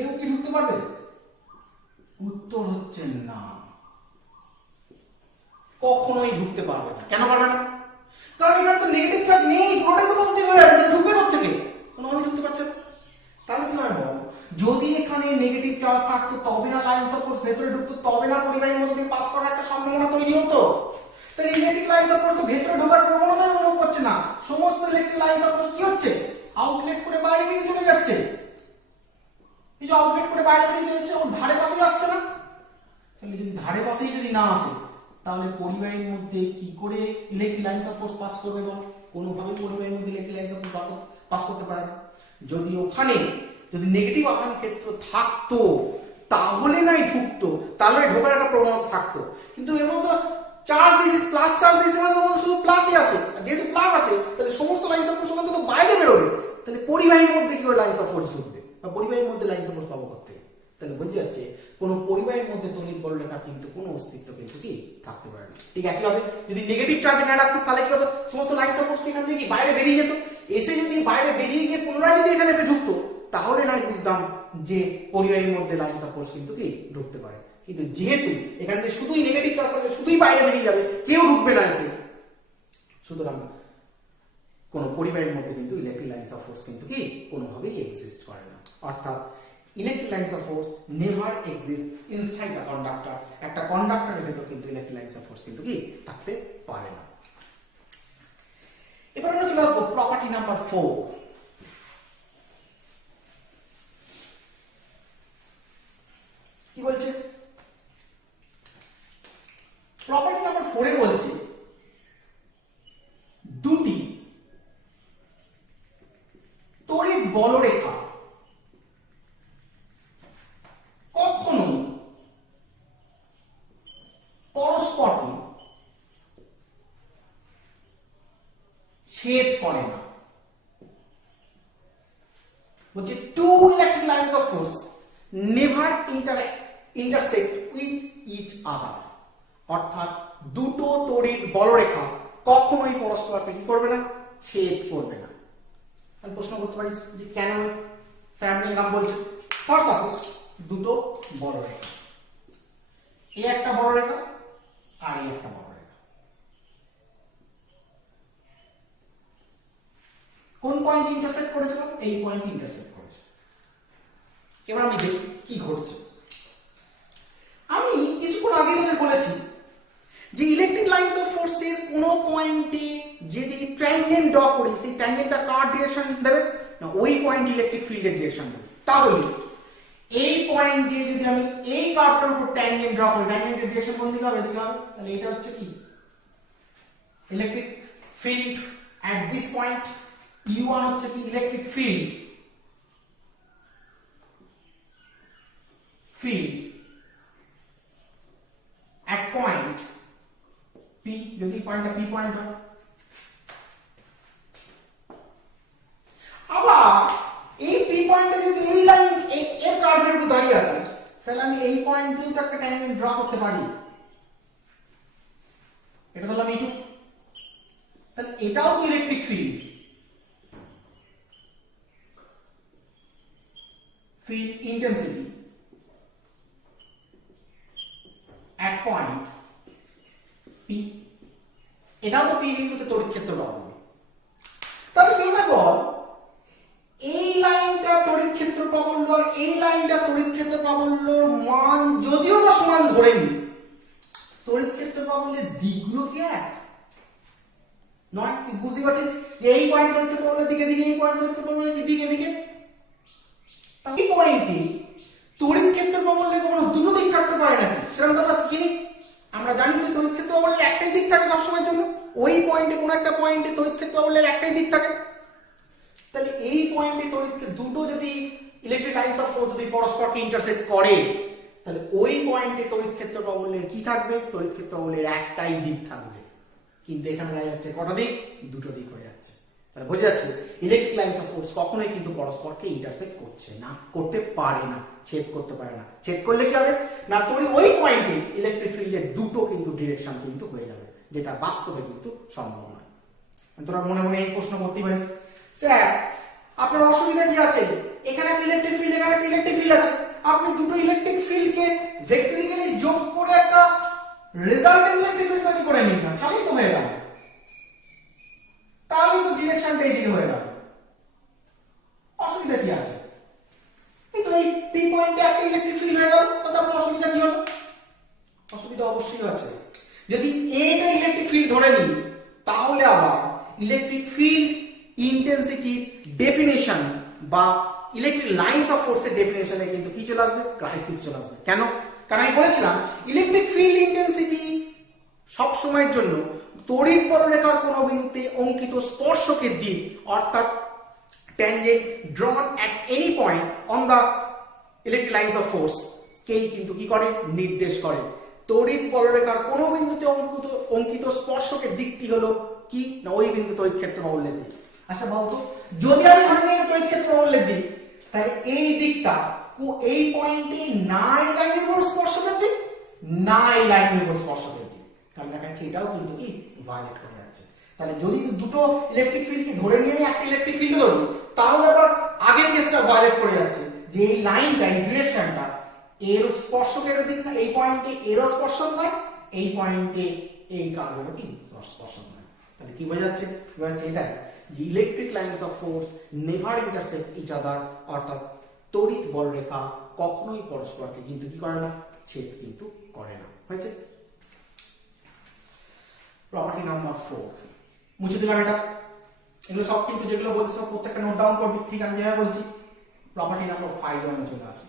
এও কি ঢুকতে পারবে? উত্তর হচ্ছে না, কখনোই ঢুকতে পারবে না। কেন পারবে না? কারণ এখানে তো নেগেটিভ চার্জ নেই, পুরোটাই তো পজিটিভ হয়ে যাবে, ঢুকবে কোথা থেকে? কোনোভাবে ঢুকতে পারছে না। তাহলে কি হয় বল, যদি এখানে নেগেটিভ চার্জ থাকতো তবে না লাইনস অফ ফোর্স ভেতরে ঢুকতো, তবে না পরিবাহীর মধ্যে দিয়ে পাস করার একটা সম্ভাবনা তৈরি হতো। তাহলে ইলেকট্রিক লাইনস অফ ফোর্স তো ভেতরে ঢোকার প্রবণতাই অনুভব করছে না, সমস্ত ইলেকট্রিক লাইনস অফ ফোর্স কি হচ্ছে আউটলেট করে বাইরে বেরিয়ে চলে যাচ্ছে। এই যে আউটলেট করে বাইরে বেরিয়ে চলে যাচ্ছে, ওর ধারে পাশেই আসছে না। তাহলে যদি ধারে পাশেই যদি না আসে তাহলে পরিবাহীর মধ্যে কি করে electric lines of force pass করবে? বল, কোনোভাবেই পরিবাহীর মধ্যে electric lines of force pass করতে পারে না। যদি ওখানে যদি নেগেটিভ আধান ক্ষেত্র থাকতো তাহলে নাই ঢুকতো, তাহলে ঢোকার একটা প্রবণতা থাকতো। কিন্তু এর মধ্যে চার্জ দিয়েছিস, প্লাস চার্জ দিয়েছিস, মানে শুধু প্লাসই আছে, যেহেতু প্লাস আছে তাহলে সমস্ত লাইনস অফ ফোর্স ওখান থেকে বাইরে বেরোবে। তাহলে পরিবাহীর মধ্যে কি করে লাইনস অফ ফোর্স ঢুকবে, বা পরিবাহীর মধ্যে লাইনস অফ ফোর্স পাবো করতে? তাহলে বোঝা যাচ্ছে কোনো পরিবাহীর মধ্যে তড়িৎ বলরেখা কিন্তু কোনো অস্তিত্ব কিন্তু কি থাকতে পারে না। ঠিক একইভাবে যদি নেগেটিভ চার্জ না রাখতিস তাহলে কি হতো, সমস্ত লাইনস অফ ফোর্স এখান থেকে কি বাইরে বেরিয়ে যেত। এসে যদি বাইরে বেরিয়ে গিয়ে পুনরায় যদি এখানে এসে ঢুকতো তাহলে নয় বুঝতাম যে পরিবাহীর মধ্যে লাইনস অফ ফোর্স কিন্তু কি ঢুকতে পারে। কিন্তু যেহেতু এখান থেকে শুধুই নেগেটিভ চার্জ থাকবে, শুধুই বাইরে বেরিয়ে যাবে, কেউ ঢুকবে না এসে, সুতরাং কোন পরিবাহীর মধ্যে কিন্তু ইলেকট্রিক লাইনস অফ ফোর্স কিন্তু কি কোনোভাবেই এক্সিস্ট করে না। অর্থাৎ electric lines of force never exist inside the conductor. একটা কন্ডাক্টরের ভেতর কিন্তু ইলেকট্রিক লাইনস অফ ফোর্স কিন্তু কি থাকতে পারে না। এবার আমরা চলে আসবো প্রপার্টি নাম্বার 4। কি বলছে প্রপার্টি নাম্বার 4 এ বলছে দুটি তড়িৎ বলরেখা কখনো পরস্পরকে ছেদ করে না। বলছে two electric lines of force never intersect with each other। অর্থাৎ দুটো তড়িৎ বলরেখা কখনোই পরস্পরকে কি করবে না, ছেদ করবে না। আমি প্রশ্ন করতে পারিস যে কেন স্যার আপনি নাম বলছেন। ফর সাপোজ দুটো বলরেখা, এই একটা বলরেখা আর এই একটা বলরেখা, কোন পয়েন্ট ইন্টারসেক্ট করেছিল? এই পয়েন্ট ইন্টারসেক্ট করেছে। এবার আমি দেখি কি ঘটছে। আমি কিছুক্ষণ আগে তোদের বলেছি যে ইলেকট্রিক লাইনস অফ ফোর্স এর কোন পয়েন্টে যদি ট্যানজেন্ট ড্র করি সেই ট্যানজেন্টটা কার ডিরেকশন দেবে না, ওই পয়েন্ট ইলেকট্রিক ফিল্ডের ডিরেকশন দেবে। তাহলে এই পয়েন্ট দিয়ে যদি আমি এই কার্ভটার উপর ট্যানজেন্ট ড্র করি, ট্যানজেন্টের ডিরেকশন কোন দিকে হবে? এদিকে হবে। তাহলে এটা হচ্ছে কি electric field at this point. U1 হচ্ছে কি electric field at point P, যদি পয়েন্টটা P পয়েন্ট হয়। আবার এই P পয়েন্টে যদি এই লাইন এর কার্ভের উপর দাঁড়িয়ে আছে তাহলে আমি এই পয়েন্ট দিয়ে তো একটা ট্যানজেন্ট ড্র করতে পারি। এটা ধরলাম E2, তাহলে এটাও তো ইলেকট্রিক ফিল্ড ইন্টেন্সিটি পি, এটাও তো পি বিন্দুতে তড়িৎ ক্ষেত্র পাবো। তাহলে কি হবে বল, এই লাইনটা তড়িৎ ক্ষেত্র প্রাবল্য আর এই লাইনটা তড়িৎ ক্ষেত্র প্রাবল্যর মান যদিও বা সমান ধরে নি, তড়িৎ ক্ষেত্র প্রাবল্যের দিকগুলো কি এক নয়? বুঝতে পারছিস যে এই পয়েন্ট তড়িৎ ক্ষেত্র প্রাবল্যের দিকে দিকে, এই পয়েন্ট তড়িৎ ক্ষেত্র প্রাবল্যের দিকে দিকে, এই পয়েন্টে তড়িৎ ক্ষেত্র প্রাবল্যের কোনো দুটো দিক থাকতে পারে নাকি? সেরকম তো আমরা শিখিনি। আমরা জানি তো তড়িৎ ক্ষেত্র প্রাবল্যের একটাই দিক থাকে সবসময়ের জন্য, ওই পয়েন্টে কোনো একটা পয়েন্টে তড়িৎ ক্ষেত্র প্রাবল্যের একটাই দিক থাকে। তাহলে এই পয়েন্টে তড়িৎ দুটো যদি ইলেকট্রিক লাইনস অফ ফোর্স যদি পরস্পরকে ইন্টারসেক্ট করে, তাহলে ওই পয়েন্টে তড়িৎ ক্ষেত্র প্রাবল্যের কি থাকবে? তড়িৎ ক্ষেত্র প্রাবল্যের একটাই দিক থাকবে। কিন্তু এখানে দেখা যাচ্ছে কটা দিক? দুটো দিক হয়ে যাচ্ছে। তাহলে বোঝা যাচ্ছে ইলেকট্রিক লাইনস অফ ফোর্স কখনোই কিন্তু পরস্পরকে ইন্টারসেক্ট করছে না, করতে পারে না, ছেদ করতে পারে না। ছেদ করলে কি হবে না, তড়িৎ ওই পয়েন্টে ইলেকট্রিক ফিল্ডের দুটো কিন্তু ডিরেকশন কিন্তু হয়ে যাবে, যেটা বাস্তবে কিন্তু সম্ভব নয়। তোরা মনে মনে এই প্রশ্ন করতে পারিস, স্যার আপনার অসুবিধা কি আছে? এখানে একটা ইলেকট্রিক ফিল্ড, এখানে একটা ইলেকট্রিক ফিল্ড আছে, আপনি দুটো ইলেকট্রিক ফিল্ডকে ভেক্টরিক্যালি যোগ করে একটা রেজাল্টেন্ট ইলেকট্রিক ফিল্ড তৈরি করে নিন না, তাহলেই তো হয়ে গেল, তাহলেই তো ডিরেকশনটা এইদিকে হয়ে গেল। অসুবিধা কি আছে? এই তো এই পি পয়েন্টে একটা ইলেকট্রিক ফিল্ড হয়ে গেল, তাতে আপনার অসুবিধা কি হলো? অসুবিধা অবশ্যই আছে। যদি এইটা ইলেকট্রিক ফিল্ড ধরে নিই, তাহলে আবার ইলেকট্রিক ফিল্ড ইন্টেন্সিটি ডেফিনেশন বা ইলেকট্রিক লাইনস অফ ফোর্সের ডেফিনেশনে কিন্তু কি চলে আসবে? ক্রাইসিস চলে আসবে। কেন? কারণ আমি বলেছিলাম ইলেকট্রিক ফিল্ড ইন্টেন্সিটি সব সময়ের জন্য তড়িৎ বলরেখার কোন বিন্দুতে অঙ্কিত স্পর্শকের দিক, অর্থাৎ tangent drawn at any point on the electric lines of force কেই কিন্তু কি করে? নির্দেশ করে। তড়িৎ বলরেখার কোন বিন্দুতে অঙ্কিত স্পর্শকের দিকটি হলো কি না, ওই বিন্দু তড়িৎ ক্ষেত্র প্রাবল্যের দিক। আচ্ছা বলতো, যদি আমি ধরে নিই তড়িৎ ক্ষেত্র প্রাবল্যের দিক, তাহলে এই দিকটা এই পয়েন্টে না এই লাইনের উপর স্পর্শকের দিক, না এই লাইনের উপর স্পর্শকের দিক, তাহলে দেখা যাচ্ছে এটাও কিন্তু কি ভায়োলেট করে যাচ্ছে। তাহলে যদি দুটো ইলেকট্রিক ফিল্ডকে ধরে নিয়ে আমি একটা ইলেকট্রিক ফিল্ড ধরি, তাহলে আবার আগের কেসটা ভায়োলেট করে যাচ্ছে, যে এই লাইনটা, এই ডিরেকশনটা এর স্পর্শকের দিক না, এই পয়েন্টে এরও স্পর্শক নয়, এই পয়েন্টে এই কার্ভেরও কি স্পর্শক নয়। তাহলে কি বোঝা যাচ্ছে? বোঝা যাচ্ছে এটা যে electric lines of force never intersect each other, অর্থাৎ তড়িৎ বলরেখা কখনোই পরস্পরকে কিন্তু কি করে না? ছেদ কিন্তু করে না। হয়েছে? প্রপার্টি নাম্বার 4 মুছে দিলাম এটা। এগুলো সব কিন্তু যেগুলো বলছি সব প্রত্যেকটা নোট ডাউন করবি, ঠিক আমি যেভাবে বলছি। প্রপার্টি নাম্বার 5 এ আমরা চলে আসি।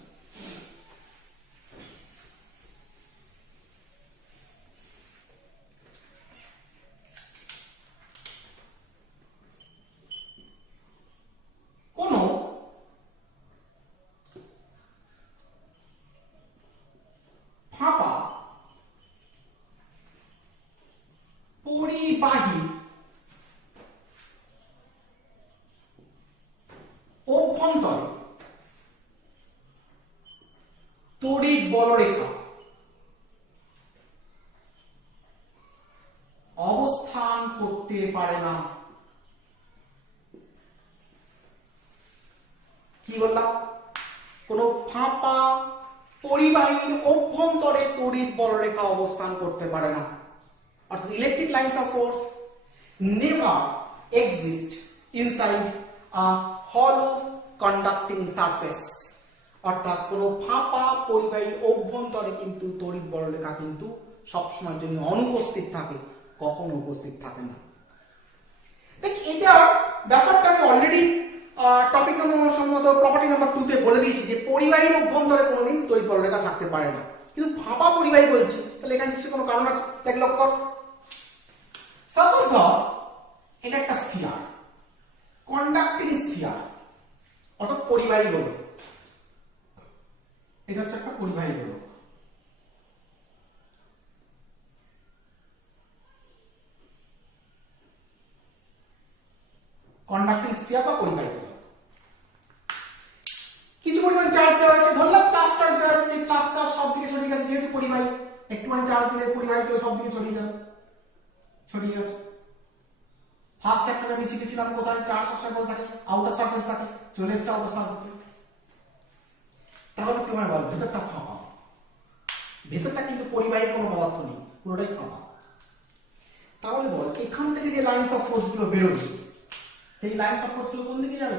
কোন ফাঁপা পরিবাহী অভ্যন্তরে তড়িৎ বলরেখা অবস্থান করতে পারে না। কি বললাম? কোন ফাঁপা পরিবাহীর অভ্যন্তরে তড়িৎ বলরেখা অবস্থান করতে পারে না। অর্থাৎ electric lines of force never exist inside a হলো কন্ডাক্টিং সারফেস। অর্থাৎ কোন ফাঁপা পরিবাহীর অভ্যন্তরে কিন্তু তড়িৎ বলরেখা কিন্তু সবসময়ের জন্য অনুপস্থিত থাকে, কখনো উপস্থিত থাকে না। দেখ, এটা ব্যাপারটা আমি অলরেডি টপিক নম্বর সম্মত প্রপার্টি নাম্বার 2 তে বলে দিয়েছি যে পরিবাহীর অভ্যন্তরে কোনোদিন তড়িৎ বলরেখা থাকতে পারে না, কিন্তু ফাঁপা পরিবাহী বলছি, তাহলে এখানে নিশ্চয়ই কোনো কারণ আছে। দেখ লক্ষ্য কর, সাপোজ ধর এটা একটা স্ফিয়ার, কন্ডাক্টিং স্ফিয়ার, অর্থাৎ পরিবাহী গোলক। এটা হচ্ছে একটা পরিবাহী গোলক। কন্ডাক্টিং স্ফিয়ার বা পরিবাহী গোলক। কিছু পরিমাণ চার্জ দেওয়া আছে, ধরলাম প্লাস চার্জ দেওয়া আছে, প্লাস চার্জ সব দিকে ছড়িয়ে গেছে, যেহেতু পরিবাহী একটুখানি চার্জ দিলে পরিবাহীতে সব দিকে ছড়িয়ে যাবে, ছড়িয়ে গেছে। ফার্স্ট চ্যাপ্টারে আমি শিখেছিলাম কোথায় চার্জ সবসময় থাকে আউটার সারফেস থাকে, চলে এসেছে আউটার সারফেসে। তাহলে কি হয় বল, ভেতরটা ফাঁপা, ভেতরটা কিন্তু পরিবাহীর কোনো পদার্থ নেই, পুরোটাই ফাঁপা। তাহলে বল এখান থেকে যে লাইন্স অফ ফোর্স গুলো বেরোবে সেই লাইন্স অফ ফোর্স গুলো কোন দিকে যাবে?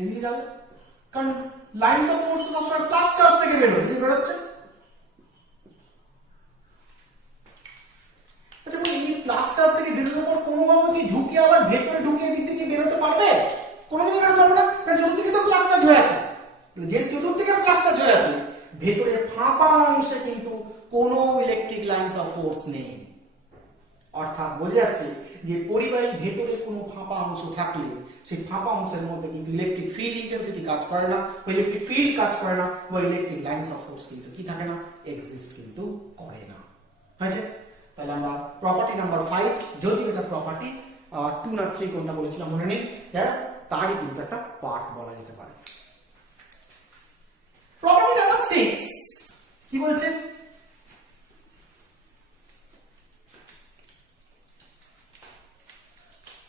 এদিকে যাবে, কারণ লাইন্স অফ ফোর্স সবসময় প্লাস চার্জ থেকে বেরোবে, এদিকে বেরোচ্ছে। আচ্ছা বলি এই প্লাস চার্জ থেকে বেরোনোর পর কোনোভাবে কি ঢুকে আবার ভেতরে ঢুকে এদিক থেকে বেরোতে পারবে? কোনোদিনই বেরোতে পারবে না, কারণ চতুর্দিকে তো প্লাস চার্জ হয়ে আছে। যে চতুর্দিকে প্লাস চার্জ হয়ে আছে, ভেতরের ফাঁপা অংশে কিন্তু কোনো ইলেকট্রিক লাইন্স অফ ফোর্স নেই। অর্থাৎ বোঝা যাচ্ছে যে পরিবাহীর ভেতরে কোনো ফাঁপা অংশ থাকলে সেই ফাঁপা অংশের মধ্যে কিন্তু ইলেকট্রিক ফিল্ড ইন্টেন্সিটি কাজ করে না, বা ইলেকট্রিক ফিল্ড কাজ করে না, বা ইলেকট্রিক লাইন্স অফ ফোর্স কিন্তু কি থাকে না, এক্সিস্ট কিন্তু করে না। হয়েছে? তাহলে আমরা প্রপার্টি নাম্বার 5, যদিও এটা প্রপার্টি 2 না 3 কোনটা বলেছিলাম মনে নেই, তারই কিন্তু একটা পার্ট বলা যেতে পারে। প্রপার্টি নাম্বার 6 কি বলছে?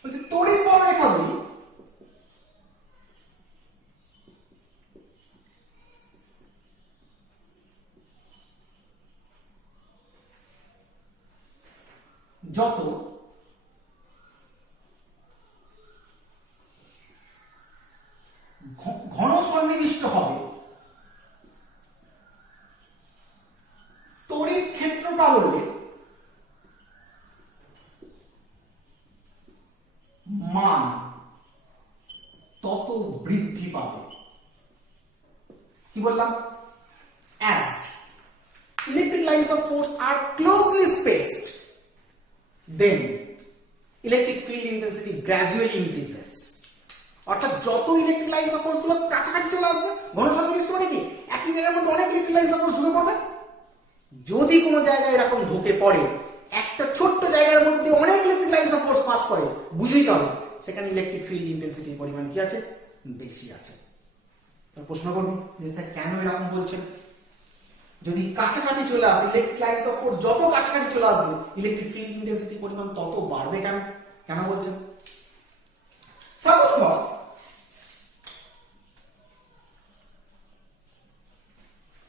বলছে তড়িৎ বলরেখাগুলি যত ঘন সন্নিবিষ্ট হবে তড়িৎ ক্ষেত্র প্রাবল্যে মান তত বৃদ্ধি পাবে। কি বললাম? as electric lines of force are closely spaced, then electric field intensity gradually increases. অর্থাৎ যত ইলেকট্রিক লাইন্স অফ ফোর্স গুলো কাছাকাছি চলে আসবে, ঘন সন্নিবিষ্ট মানে কি একই জায়গার মধ্যে অনেক ইলেকট্রিক লাইন্স অফ ফোর্স ঢুকে পড়বে। যদি কোনো জায়গায় এরকম ঢুকে পড়ে, একটা ছোট্ট জায়গার মধ্যে অনেক electric lines of force pass করে, বুঝতেই হবে সেখানে ইলেকট্রিক ফিল্ড ইন্টেন্সিটির পরিমাণ কি আছে? বেশি আছে। প্রশ্ন করবো যে স্যার কেন এরকম বলছেন? যদি কাছাকাছি চলে আসে ইলেকট্রিক লাইন্স অফ ফোর্স, যত কাছাকাছি চলে আসবে ইলেকট্রিক ফিল্ড ইন্টেন্সিটির পরিমাণ তত বাড়বে। কেন কেন বলছেন? সাপোজ ধর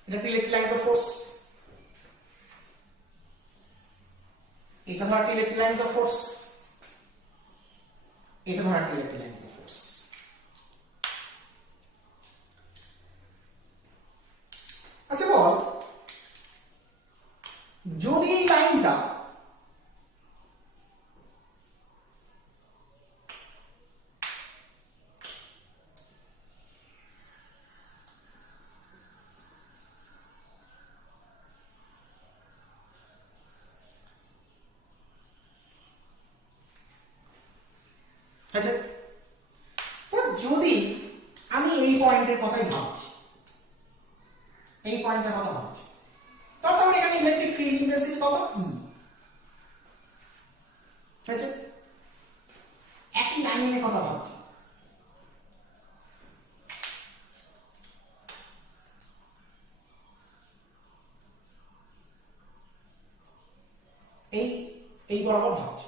এটা ইলেকট্রিক লাইন্স অফ ফোর্স, এটা ধর একটা ইলেকট্রিক লাইন্স অফ ফোর্স, এটা ধর একটা ইলেকট্রিক লাইন্স অফ ফোর্স। আচ্ছা বল যদি এই লাইনটা আচ্ছা যদি আমি এই পয়েন্টের কথাই ভাবছি, এই পয়েন্টের কথা ভাবছি, তারপর এখানে ইলেকট্রিক ফিল্ড ইন্টেন্সিটি কত? E। আচ্ছা একই লাইনের কথা ভাবছি, এই এই বরাবর ভাবছি,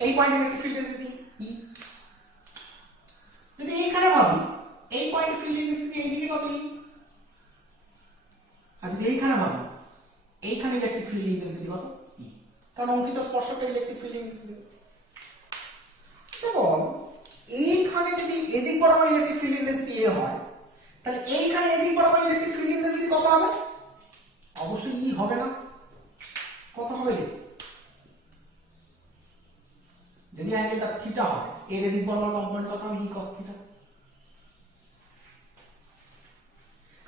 এই পয়েন্টের ইলেকট্রিক ফিল্ড ইন্টেন্সিটি E। যদি এইখানে ভাবি এই পয়েন্টের ফিল্ড ইন্টেন্সিটি এইদিকে কত E, আর যদি এইখানে ভাবি এইখানে ইলেকট্রিক ফিল্ড ইন্টেন্সিটি কত? E, কারণ অঙ্কিত স্পর্শকটা ইলেকট্রিক ফিল্ড ইন্টেন্সিটি। বল এইখানে যদি এদিক বরাবর ইলেকট্রিক ফিল্ড ইন্টেন্সিটি A হয়, তাহলে এইখানে এদিক বরাবর ইলেকট্রিক ফিল্ড ইন্টেন্সিটি কত হবে? অবশ্যই E হবে না। কত হবে? যদি অ্যাঙ্গেলটা থিটা হয়, এর এদিক বরাবর কম্পোনেন্ট কত হবে? E cos theta.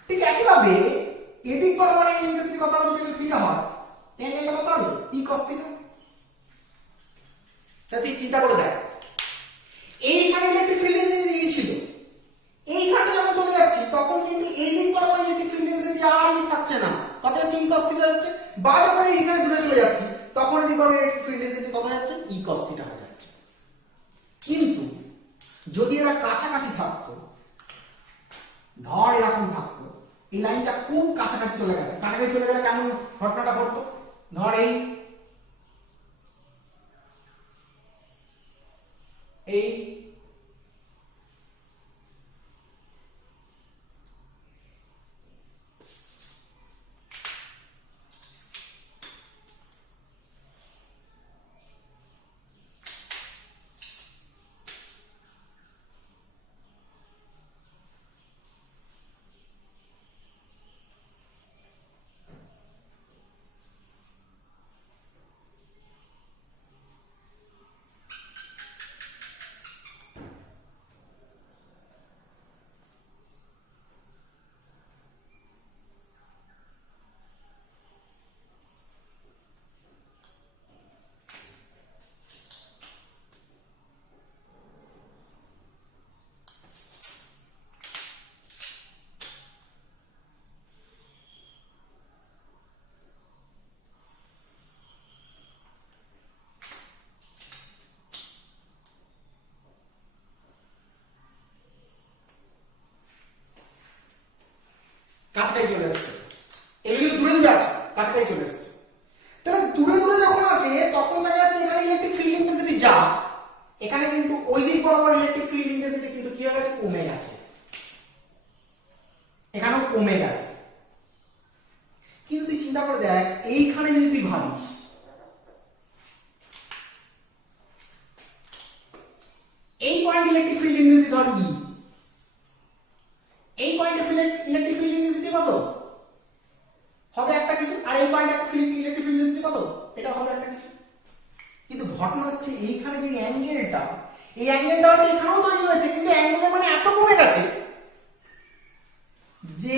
ঠিক একইভাবে এদিক বরাবর ইন্টেন্সিটি কত হবে? যদি থিটা হয়, অ্যাঙ্গেলটা কত হবে? E cos theta. তুই চিন্তা করে দেখ, এইখানে ইলেকট্রিক ফিল্ড ইন্টেন্সিটি ছিল, এইখানে যখন চলে যাচ্ছি তখন কিন্তু এই দিক বরাবর ইলেকট্রিক ফিল্ড ইন্টেন্সিটি আর থাকছে না, কত হচ্ছে? E cos থিটা যাচ্ছে। বা যখন এইখানে দূরে চলে যাচ্ছি তখন এদিক বরাবর ইলেকট্রিক ফিল্ড ইন্টেন্সিটি কত যাচ্ছে? E cos থিটা হয়ে যাচ্ছে। কিন্তু যদি এরা কাছাকাছি থাকতো, ধর এরকম থাকতো, এই লাইনটা খুব কাছাকাছি চলে গেছে, কাছাকাছি চলে গেলে কেমন ঘটনাটা ঘটতো? ধর এই এই কাছাকাছি চলে এসছে, এগুলো কিন্তু দূরে দূরে আছে, কাছাকাছি চলে এসছে। তাহলে দূরে দূরে যখন আছে তখন দেখা যাচ্ছে এখানে ইলেকট্রিক ফিল্ড ইন্টেন্সিটি যা, এখানে কিন্তু ওই দিক বরাবর ইলেকট্রিক ফিল্ড ইন্টেন্সিটি কিন্তু কি হয়ে গেছে, কমে গেছে, এখানেও কমে গেছে। কিন্তু তুই চিন্তা করে দেখ, এইখানে যদি তুই ভাবিস এই পয়েন্ট ইলেকট্রিক ফিল্ড ইন্টেন্সিটি ধর ই, এই পয়েন্টে ইলেকট্রিক ফিল্ড ইন্টেন্সিটি কত হবে একটা কিছু, আর এই পয়েন্টে ইলেকট্রিক ফিল্ড ইন্টেন্সিটি কত, এটা হবে একটা কিছু। কিন্তু ঘটনা হচ্ছে এইখানে যে অ্যাঙ্গেলটা, এই অ্যাঙ্গেলটা হয়তো এখানেও তৈরি হয়েছে, কিন্তু অ্যাঙ্গেলের মানে এত কমে গেছে যে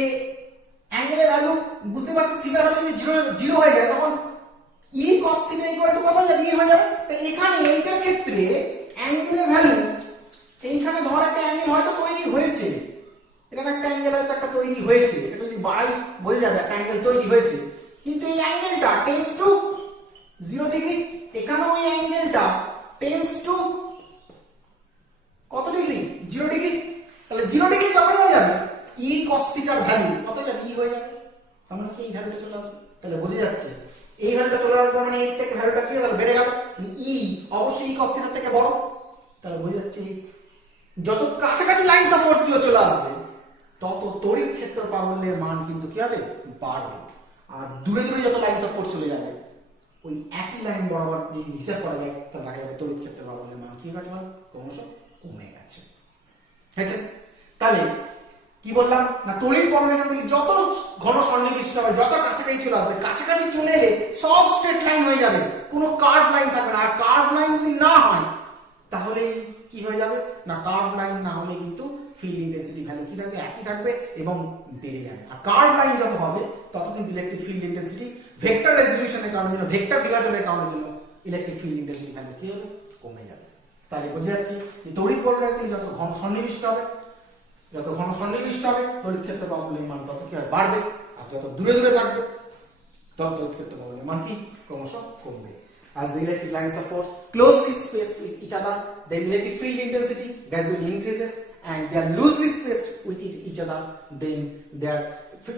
অ্যাঙ্গেলের ভ্যালু বুঝতে পারছিস, থিটা হলে যদি জিরো হয়ে যায় তখন ই cos থিটা ইকুয়াল টু কত হয়ে যাবে, ই হয়ে যাবে। তো এখানে এইটার ক্ষেত্রে অ্যাঙ্গেলের ভ্যালু, এইখানে ধর একটা অ্যাঙ্গেল হয়তো তৈরি হয়েছে, এখানে একটা অ্যাঙ্গেল হয়তো একটা তৈরি হয়েছে, এটা যদি বাড়াই বোঝা যাবে একটা অ্যাঙ্গেল তৈরি হয়েছে, কিন্তু এই অ্যাঙ্গেলটা টেন্স টু 0 ডিগ্রি, এখানেও এই অ্যাঙ্গেলটা টেন্স টু কত ডিগ্রি, 0 ডিগ্রি। তাহলে 0 ডিগ্রি যখন হয়ে যাবে ই cos থিটার ভ্যালু কত হয়ে যাবে, ই হয়ে যাবে, আমরা কি এই ভ্যালুটা চলে আসবে। তাহলে বোঝা যাচ্ছে এই ভ্যালুটা চলে আসবে মানে এর থেকে ভ্যালুটা কি হলো, বেড়ে গেল, ই অবশ্যই cos থিটার থেকে বড়। তাহলে বোঝা যাচ্ছে যত কাছাকাছি লাইনস অফ ফোর্স গুলো চলে আসবে তত তড়িৎ ক্ষেত্র প্রাবল্যের মান কিন্তু কি হবে, বাড়বে। আর দূরে দূরে যত লাইনস অফ ফোর্স চলে যাবে ওই একই লাইন বরাবর যদি হিসাব করা যায় তাহলে দেখা যাবে তড়িৎ ক্ষেত্র প্রাবল্যের মান কি হয়েছে, ক্রমশ কমে গেছে। হয়েছে? তাহলে কি বললাম না, তড়িৎ বর্ণনাগুলি যত ঘন সন্নিবিষ্ট হবে, যত কাছাকাছি চলে আসবে, কাছাকাছি চলে এলে সব স্ট্রেট লাইন হয়ে যাবে, কোনো কার্ভ লাইন থাকবে না। আর কার্ভ লাইন যদি না হয় তাহলে কি হয়ে যাবে না, কার্ভ লাইন না হলে কিন্তু ফিল্ড ইন্টেন্সিটি ভ্যালু কি থাকবে, একই থাকবে এবং বেড়ে যাবে। আর কার্ভ লাইন যত হবে তত কিন্তু ইলেকট্রিক ফিল্ড ইন্টেন্সিটি ভেক্টর রেজলিউশনের কারণে জন্য, ভেক্টর বিভাজনের কারণে জন্য ইলেকট্রিক ফিল্ড ইন্টেন্সিটি ভ্যালু কি হবে, কমে যাবে। তাহলে বোঝা যাচ্ছে যে তড়িৎ বর্ণনাগুলি যত ঘন সন্নিবিষ্ট হবে, যত ঘন সন্নিবিষ্ট হবে তড়িৎ ক্ষেত্র প্রাবল্যের মান তত কি হয়, বাড়বে। আর যত দূরে দূরে থাকবে তত তড়িৎ ক্ষেত্র প্রাবল্যের মান কি, ক্রমশ কমবে। As the electric lines of force closely spaced with each other, the electric field intensity gradually increases, and they are loosely spaced with each other, then their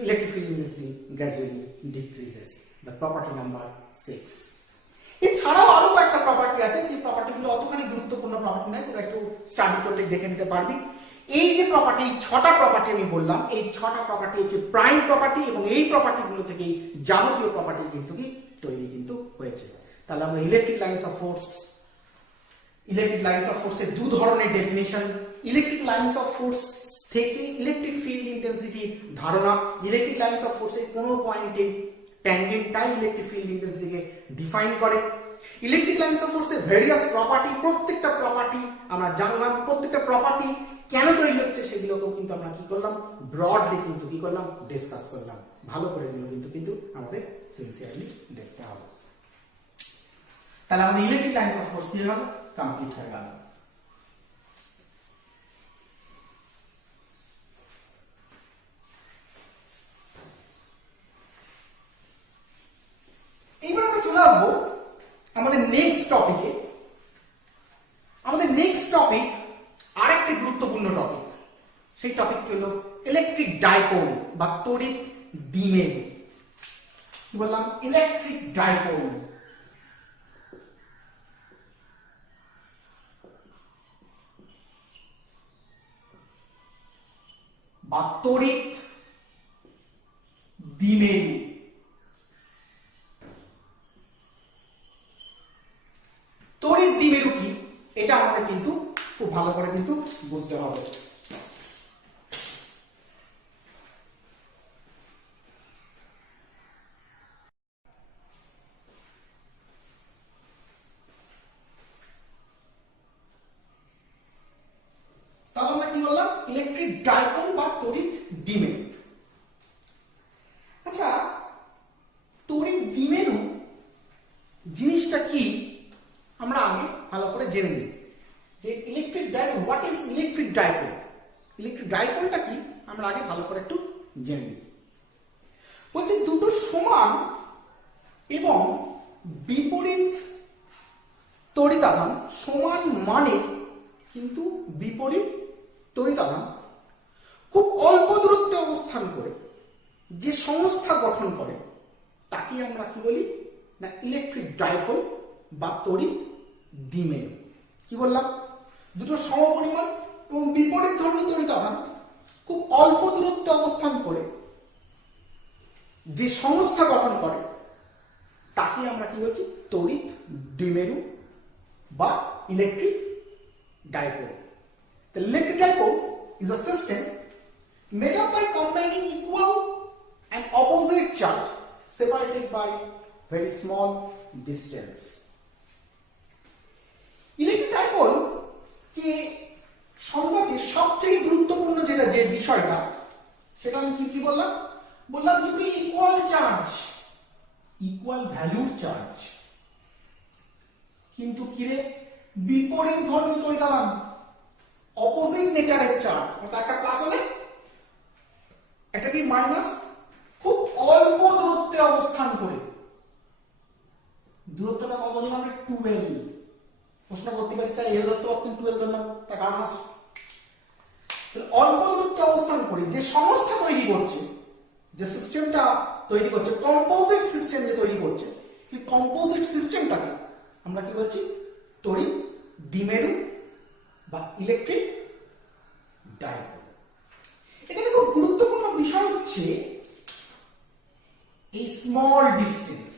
electric field intensity gradually decreases. The property number 6. এছাড়াও আরো একটা property আছে, সেই প্রপার্টিগুলো অতখানি গুরুত্বপূর্ণ property নয়, তোরা একটু study করলে দেখে নিতে পারবি। এই যে প্রপার্টি, 6টা প্রপার্টি আমি বললাম, এই 6টা প্রপার্টি হচ্ছে প্রাইম প্রপার্টি, এবং এই প্রপার্টিগুলো থেকেই যাবতীয় প্রপার্টি কিন্তু কি তৈরি কিন্তু হয়েছে। তাহলে আমরা ইলেকট্রিক লাইন্স অফ ফোর্সের দু ধরনের definition, electric lines of force থেকে ইলেকট্রিক ফিল্ড ইন্টেন্সিটির ধারণা, ইলেকট্রিক লাইন্স অফ ফোর্সের কোন পয়েন্টে ট্যানজেন্টটাই ইলেকট্রিক ফিল্ড ইন্টেন্সিটিকে ডিফাইন করে, ইলেকট্রিক লাইন্স অফ ফোর্সের ভেরিয়াস প্রপার্টি, প্রত্যেকটা প্রপার্টি আমরা জানলাম, প্রত্যেকটা প্রপার্টি কেন তৈরি হচ্ছে সেগুলোকেও কিন্তু আমরা কি করলাম, ব্রডলি কিন্তু কি করলাম, ডিসকাস করলাম। ভালো করে এগুলো কিন্তু আমাদের সিনসিয়ারলি দেখতে হবে। তাহলে আমাদের ইলেকট্রিক লাইন্স অফ ফোর্স কি হলো, কমপ্লিট হয়ে গেল। এইবার আমরা চলে আসবো আমাদের নেক্সট টপিকে। আমাদের নেক্সট টপিক আরেকটি গুরুত্বপূর্ণ টপিক, সেই টপিকটি হলো ইলেকট্রিক ডাইপোল বা তড়িৎ দ্বিমেরু। কি বললাম, ইলেকট্রিক ডাইপোল। বা তড়িৎ দ্বিমেরু। তড়িৎ দ্বিমেরু কি এটা আমাদের কিন্তু খুব ভালো করে কিন্তু বুঝতে হবে। তাহলে আমরা কি বললাম, ইলেকট্রিক ডাইপোল বা তড়িৎ দ্বিমেরু। আচ্ছা, তড়িৎ দ্বিমেরু জিনিসটা কি আমরা আগে ভালো করে জেনে নিই যে electric dipole, what is electric dipole. Electric ডাইপোলটা কি আমরা আগে ভালো করে একটু জেনে নিই। বলছে দুটো সমান এবং বিপরীত তড়িতাধান, সমান মানে কিন্তু বিপরীত তড়িতাধান খুব অল্প দূরত্বে অবস্থান করে যে সংস্থা গঠন করে তাকে আমরা কি বলি না ইলেকট্রিক ডাইপোল বা তড়িৎ দ্বিমেরু। কি বললাম? দুটো সমপরিমাণ এবং বিপরীত ধর্মী তড়িৎ আধান খুব অল্প দূরত্বে অবস্থান করে যে সংস্থা গঠন করে তাকে আমরা কি বলছি তড়িৎ দ্বিমেরু বা electric dipole. The electric dipole is a system made up by combining equal and opposite charge separated by very small distance. Electric dipole কে সংজ্ঞাতে সবচেয়ে গুরুত্বপূর্ণ যে বিষয়টা সেটা আমি কি বললাম? বললাম দুটি ইকুয়াল চার্জ, ইকুয়াল ভ্যালুর চার্জ, কিন্তু কিরে বিপরীত ধর্মী তড়িৎ আধান, অপোজিট নেচারের চার্জ, অর্থাৎ একটা প্লাস হলে একটা কি মাইনাস, খুব অল্প দূরত্বে অবস্থান করে। দূরত্বটা কত হলো? আমরা 12। প্রশ্ন করতে পারি স্যার এল ধরতে পারতেন 12 ধরলাম, তার কারণ আছে। অল্প দূরত্বে অবস্থান করে যে সংস্থা তৈরি করছে, যে সিস্টেমটা তৈরি করছে, কম্পোজিট সিস্টেম যে তৈরি করছে, সেই কম্পোজিট সিস্টেমটাকে আমরা কি বলছি তড়িৎ দ্বিমেরু বা ইলেকট্রিক ডাইপোল। এখানে খুব গুরুত্বপূর্ণ বিষয় হচ্ছে এই স্মল ডিস্টেন্স।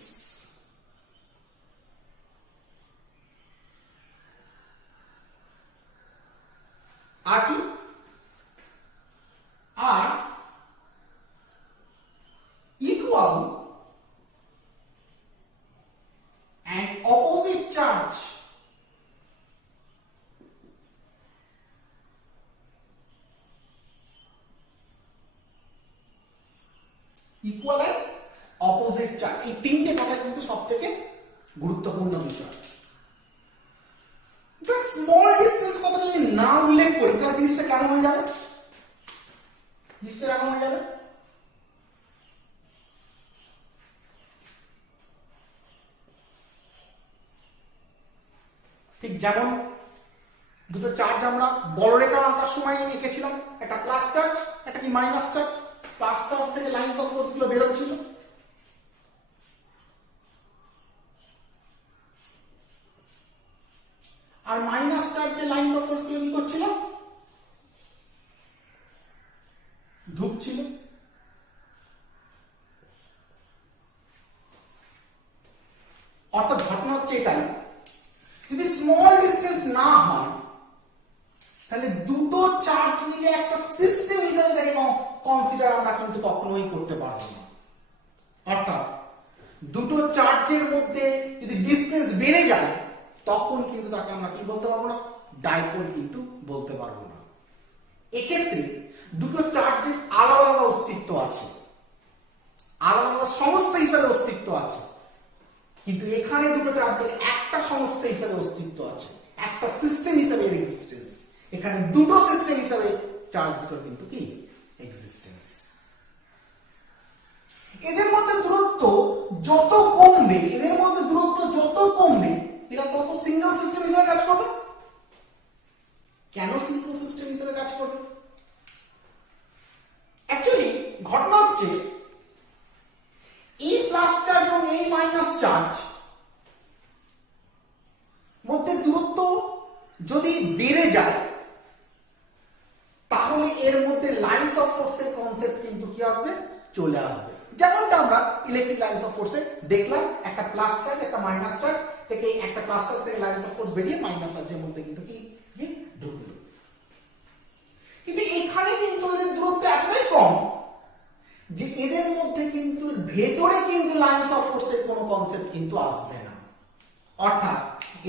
আর কি? আর equal and opposite charge equal and opposite charge, এই তিনটে কথা কিন্তু সবথেকে গুরুত্বপূর্ণ বিষয়। স্মল ডিস্টেন্স কথাটা যদি না উল্লেখ করি তাহলে জিনিসটা কেমন হয়ে যাবে? জিনিসটা কেমন হয়ে যাবে? ঠিক যেমন দুটো চার্জ আমরা বলরেখা আঁকার সময় এঁকেছিলাম, একটা প্লাস চার্জ একটা কি মাইনাস চার্জ। প্লাস চার্জ থেকে লাইনস অফ ফোর্স গুলো বেরোচ্ছিল, আর মাইনাস চার্জে লাইনস অফ ফোর্স গুলো কি করছিল? ঢুকছিল। অর্থাৎ ঘটনা হচ্ছে এটাই, যদি স্মল ডিস্টেন্স না হয় তাহলে দুটো চার্জ মিলে একটা সিস্টেম হিসেবে তাকে কনসিডার আমরা কিন্তু কখনোই করতে পারবো না। অর্থাৎ দুটো চার্জের মধ্যে যদি ডিস্টেন্স বেড়ে যায় তখন কিন্তু তাকে আমরা কি বলতে পারবো না? ডাইপোল কিন্তু বলতে পারবো না। এক্ষেত্রে দুটো চার্জের আলাদা আলাদা অস্তিত্ব আছে, আলাদা আলাদা সংস্থা হিসাবে অস্তিত্ব আছে, কিন্তু এখানে দুটো চার্জের একটা সংস্থা হিসাবে অস্তিত্ব আছে, একটা সিস্টেম হিসাবে এক্সিস্টেন্স। এখানে দুটো সিস্টেম হিসাবে চার্জ দুটো কিন্তু কি এক্সিস্টেন্স। এদের মধ্যে দূরত্ব যত কমবে, এদের মধ্যে দূরত্ব যত কমবে এরা তত সিঙ্গেল সিস্টেম হিসাবে কাজ করবে। কেন সিঙ্গেল সিস্টেম হিসাবে কাজ করবে? অ্যাকচুয়ালি ঘটনা হচ্ছে এই প্লাস চার্জ এবং এই মাইনাস চার্জ মধ্যে দূরত্ব যদি বেড়ে যায় তাহলে এর মধ্যে লাইনস অফ ফোর্সের কনসেপ্ট কিন্তু কি আসবে? চলে আসবে। যেমনটা আমরা ইলেকট্রিক লাইনস অফ ফোর্সে দেখলাম, একটা প্লাস চার্জ একটা মাইনাস চার্জ থেকে, একটা প্লাস চার্জ থেকে লাইনস অফ ফোর্স বেরিয়ে মাইনাস চার্জের মধ্যে কিন্তু কি ঢুকলো। কিন্তু এখানে কিন্তু এদের দূরত্ব এতটাই কম যে এদের মধ্যে কিন্তু ভেতরে কিন্তু লাইনস অফ ফোর্সের কোনো কনসেপ্ট কিন্তু আসবে না। অর্থাৎ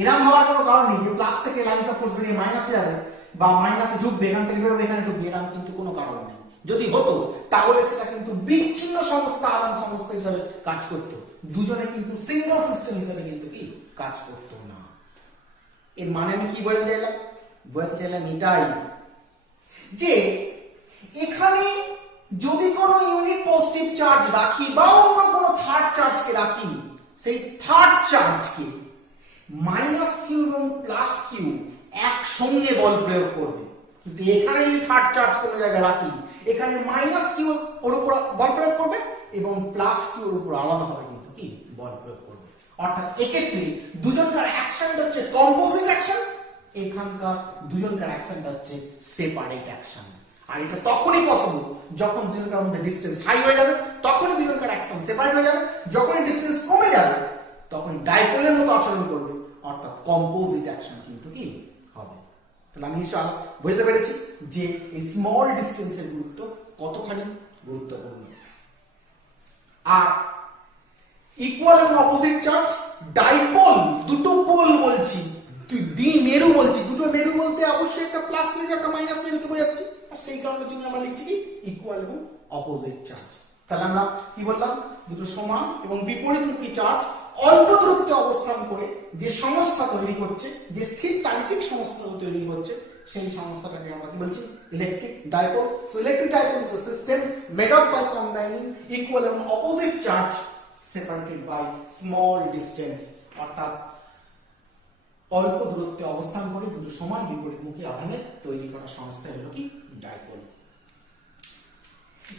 এরকম হওয়ার কোনো কারণ নেই যে প্লাস থেকে লাইনস অফ ফোর্স বেরিয়ে মাইনাসে যাবে বা মাইনাসে ঢুকবে, এখান থেকে বেরোবে এখানে ঢুকবে, এরকম কিন্তু কোনো কারণ নেই। যদি হতো তাহলে সেটা কিন্তু বিচ্ছিন্ন সংস্থা আদান সংস্থা হিসাবে কাজ করতো, দুজনে কিন্তু সিঙ্গেল সিস্টেম হিসাবে কিন্তু কি কাজ করতো না। এর মানে আমি কি বলতে চাইলাম? বলতে চাইলাম এটাই যে এখানে যদি কোনো ইউনিট পজিটিভ চার্জ রাখি বা অন্য কোনো থার্ড চার্জকে রাখি, সেই থার্ড চার্জকে মাইনাস কিউ এবং প্লাস কিউ একসঙ্গে বল প্রয়োগ করবে। কিন্তু এখানে যদি থার্ড চার্জ কোনো জায়গায় রাখি, এখানে মাইনাস কিউ ওর উপর বল প্রয়োগ করবে এবং প্লাস q ওর উপর আলাদাভাবে কিন্তু কি বল প্রয়োগ করবে। অর্থাৎ এক্ষেত্রে দুজনকার অ্যাকশনটা হচ্ছে কম্পোজিট অ্যাকশন, এখানকার দুজনকার অ্যাকশনটা হচ্ছে সেপারেট অ্যাকশন। আর এটা তখনই পসিবল যখন দুজনকার মধ্যে ডিসটেন্স হাই হয়ে যাবে, তখনই দুজনকার অ্যাকশন সেপারেট হয়ে যাবে। যখনই ডিসটেন্স কমে যাবে তখন ডাইপোলের মতো আচরণ করবে, অর্থাৎ কম্পোজিট অ্যাকশন কিন্তু কি হবে। তাহলে আমি নিশ্চয় বুঝতে পেরেছি যে এই স্মল ডিসটেন্সের গুরুত্ব কতখানি গুরুত্বপূর্ণ। আর ইকুয়াল এবং অপোজিট চার্জ, ডাইপোল, দুটো পোল বলছি, দ্বিমেরু বলছি, দুটো মেরু বলতে অবশ্যই একটা প্লাস মেরু একটা মাইনাস মেরুকে বোঝাচ্ছি, আর সেই কারণের জন্য আমরা লিখছি কি ইকুয়াল এবং অপোজিট চার্জ। তাহলে আমরা কি বললাম, দুটো সমান এবং বিপরীতমুখী চার্জ অল্প দূরত্বে অবস্থান করে যে সংস্থা তৈরি হচ্ছে, যে স্থির তান্ত্রিক সংস্থা তৈরি হচ্ছে, সেই সংস্থাটাকে আমরা কি বলছি electric dipole. So electric dipole is a system made up by combining equal এবং opposite charge separated by small distance, অর্থাৎ অল্প দূরত্বে অবস্থান করে দুটো সমান বিপরীতমুখী আধানের তৈরি করা সংস্থা হলো কি ডাইপোল।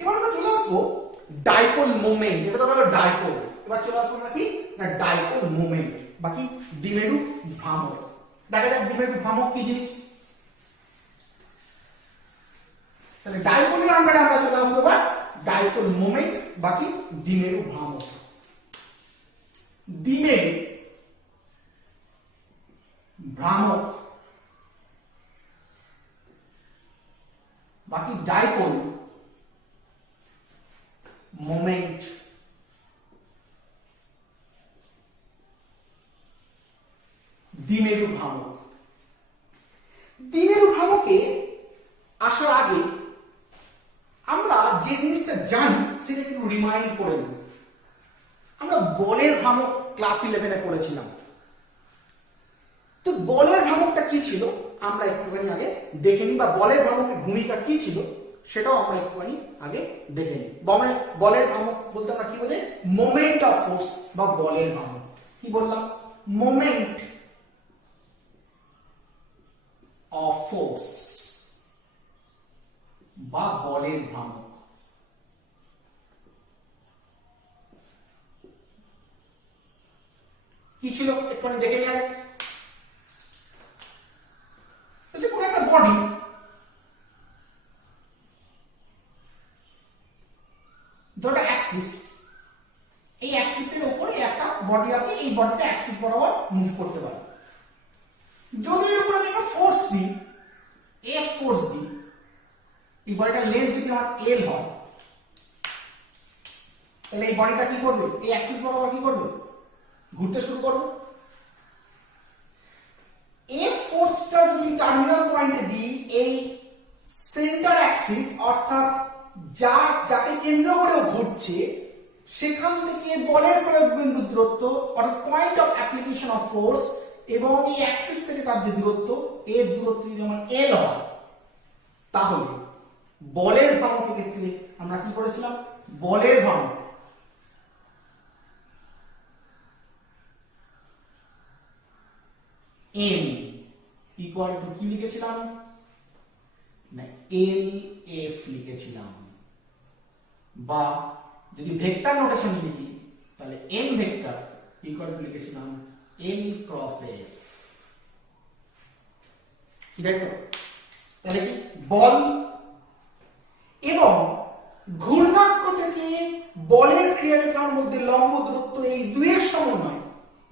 এবার আমরা চলে আসবো ডাইপোল মোমেন্ট। এটা তো হলো ডাইপোল, এবার চলে আসবো আমরা কি না ডাইপোল মোমেন্ট বা কি দ্বিমেরু ভ্রামক। দেখা যাক দ্বিমেরু ভ্রামক কি জিনিস। তাহলে ডাইপোলের আমরা চলে আসবো এবার ডাইপোল মোমেন্ট বা কি দ্বিমেরু ভ্রামক। দ্বিমেরু ভ্রামক বাকি ডাইপোল মোমেন্ট দ্বিমেরু ভ্রামক। দ্বিমেরু ভ্রামকে আসার আগে আমরা যে জিনিসটা জানি সেটা একটু রিমাইন্ড করে নেব। আমরা বলের ভ্রামক ক্লাস 11-এ পড়েছিলাম। তো বলের ভ্রামকটা কি ছিল আমরা একটুখানি আগে দেখে নিই, বা বলের ভ্রামকের ভূমিকা কি ছিল সেটাও আমরা একটুখানি আগে দেখে নিই। বলের ভ্রামক বলতে আমরা কি বোঝাই, মোমেন্ট অফ ফোর্স বা বলের ভ্রামক। কি বললাম, মোমেন্ট অফ ফোর্স বা বলের ভ্রামক। কি ছিল একটুখানি দেখে নিয়ে আগে। যে কোনো একটা বডি ধরো অ্যাক্সিস, এই অ্যাক্সিসের উপরে একটা বডি আছে, এই বডিটা অ্যাক্সিস বরাবর মুভ করতে পারে। যদি এর উপরে আমি একটা ফোর্স দিই, এফ ফোর্স দিই, এই বডিটার লেন্থ যদি আমার এল হয়, তাহলে এই বডিটা কি করবে, এই অ্যাক্সিস বরাবর কি করবে, ঘুরতে শুরু করবে। এফ ফোর্সটা যদি টার্মিনাল পয়েন্টে দিই, এই সেন্টার অ্যাক্সিস অর্থাৎ যাকে কেন্দ্র করে ঘুরছে সেখান থেকে বলের প্রয়োগ বিন্দু দূরত্ব অর্থাৎ point of application of force এবং এই অ্যাক্সিস থেকে তার যে দূরত্ব, এর দূরত্ব যদি আমার এল হয়, তাহলে বলের ভ্রামকের ক্ষেত্রে আমরা কি করেছিলাম, বলের ভ্রামক m ইকুয়াল টু কি লিখেছিলাম না এল এফ লিখেছিলাম, বা যদি ভেক্টর নোটেশন লিখি তাহলে m ভেক্টর ইকুয়াল টু লিখেছিলাম l ক্রস f। কি তাই তো? তাহলে কি বল এবং ঘূর্ণাঙ্ক থেকে বলের ক্রিয়ারেখার মধ্যে লম্ব দূরত্ব, এই দুইয়ের সমন্বয়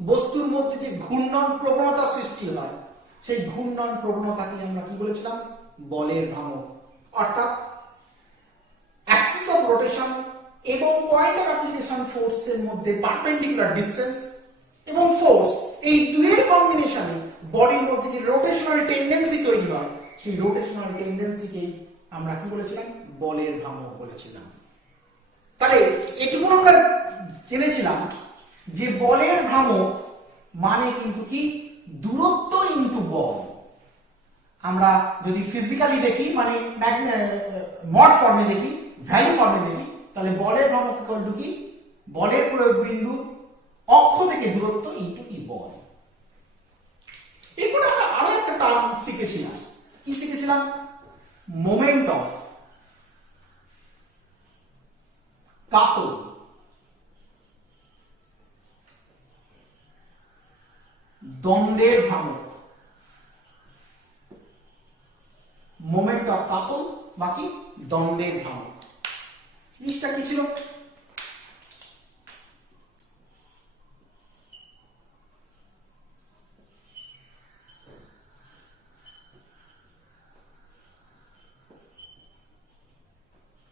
বস্তুর মধ্যে যে ঘূর্ণন প্রবণতা সৃষ্টি হয়, সেই ঘূর্ণন প্রবণতাকে আমরা কি বলেছিলাম, বলের ভ্রামক। অর্থাৎ অ্যাক্সিস অফ রোটেশন এবং পয়েন্ট অফ অ্যাপ্লিকেশন ফোর্সের মধ্যে পারপেন্ডিকুলার ডিসটেন্স এবং ফোর্স, এই দুইয়ের কম্বিনেশনে বডির মধ্যে যে রোটেশনাল টেন্ডেন্সি তৈরি হয়, সেই রোটেশনাল টেন্ডেন্সিকেই আমরা কি বলেছিলাম, বলের ভ্রামক বলেছিলাম। তাহলে এটুকু আমরা জেনেছিলাম যে বলের ভ্রামক মানে কিন্তু কি দূরত্ব ইনটু বল। আমরা যদি ফিজিক্যালি দেখি মানে মড ফর্মে দেখি, ভ্যালু ফর্মে দেখি, তাহলে বলের ভ্রামক ইকুয়াল টু কি বলের প্রয়োগ বিন্দু অক্ষ থেকে দূরত্ব ইনটু কি বল। এরপর আমরা আরো একটা টার্ম শিখেছিলাম। কি শিখেছিলাম, মোমেন্ট অফ দ্বন্দ্বের ভ্রামক, মোমেন্ট অফ কাপল বাকি দ্বন্দ্বের ভ্রামক। জিনিসটা কি ছিল?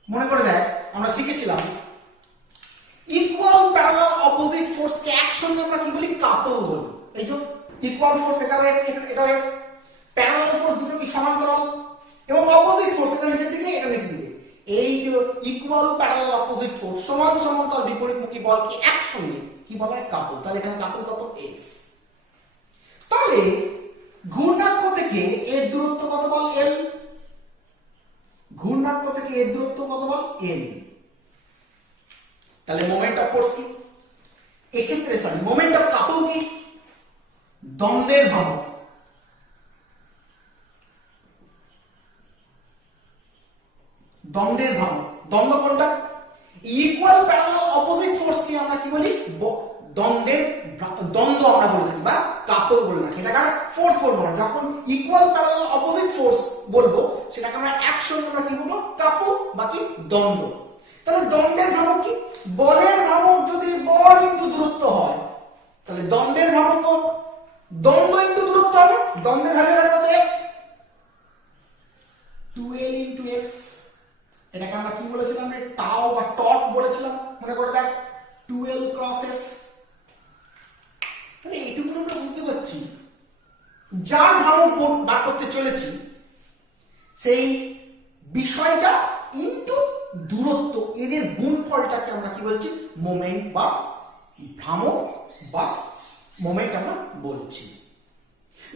মনে করে দেখ, আমরা শিখেছিলাম ইকুয়াল প্যারালাল অপোজিট ফোর্স কে একসঙ্গে আমরা কি বলি? কাপল বলি। এই যে ইকুয়াল ফোর্স এটা প্যারালাল ফোর্স দুটো কি সমান্তরাল, এবং অপোজিট ফোর্স এটা নিচের দিকে এটা নিচের দিকে। এই যে ইকুয়াল প্যারালাল অপোজিট ফোর্স সমান সমান্তরাল বিপরীতমুখী বলকে একসঙ্গে কি বলা হয়? কাপল। তাহলে এখানে কাপল কত? F। তাহলে ঘূর্ণাক্ষ থেকে এর দূরত্ব কত বল? L। ঘূর্ণাক্ষ থেকে এর দূরত্ব কত বল? L। তাহলে মোমেন্ট অফ ফোর্স কি? এক্ষেত্রে মোমেন্ট অফ কাপল কি? দ্বন্দ্বের ভ্রামক। দ্বন্দ্বের ভ্রামক, দ্বন্দ্ব কোনটা? ইকুয়াল প্যারালাল অপোজিট ফোর্স কি আমরা কি বলি? দ্বন্দ্বের দ্বন্দ্ব আমরা বলে থাকি বা কাপল বলে থাকি। এটাকে আমরা ফোর্স বলবো না। যখন ইকুয়াল প্যারালাল অপোজিট ফোর্স বলবো সেটাকে আমরা একসঙ্গে আমরা কি বলবো? কাপল বাকি দ্বন্দ্ব। তাহলে দ্বন্দ্বের ভ্রামক কি? বলের ভ্রামক যদি বল ইনটু দূরত্ব হয় তাহলে দ্বন্দ্বের ভ্রামক দ্বন্দ্ব ইনটু দূরত্ব হবে। দ্বন্দ্বের ভ্যালু কত? F। 2L into F। এটাকে আমরা কি বলেছিলাম? টাও বা টর্ক বলেছিলাম। মনে করে দেখ 2L ক্রস F। তাহলে এইটুকু আমরা বুঝতে পারছি যার ভ্রামক বার করতে চলেছি সেই বিষয়টা ইনটু দূরত্ব, এদের গুণফলটাকে আমরা কি বলছি? মোমেন্ট বা ভ্রামক বা মোমেন্ট আমরা বলছি।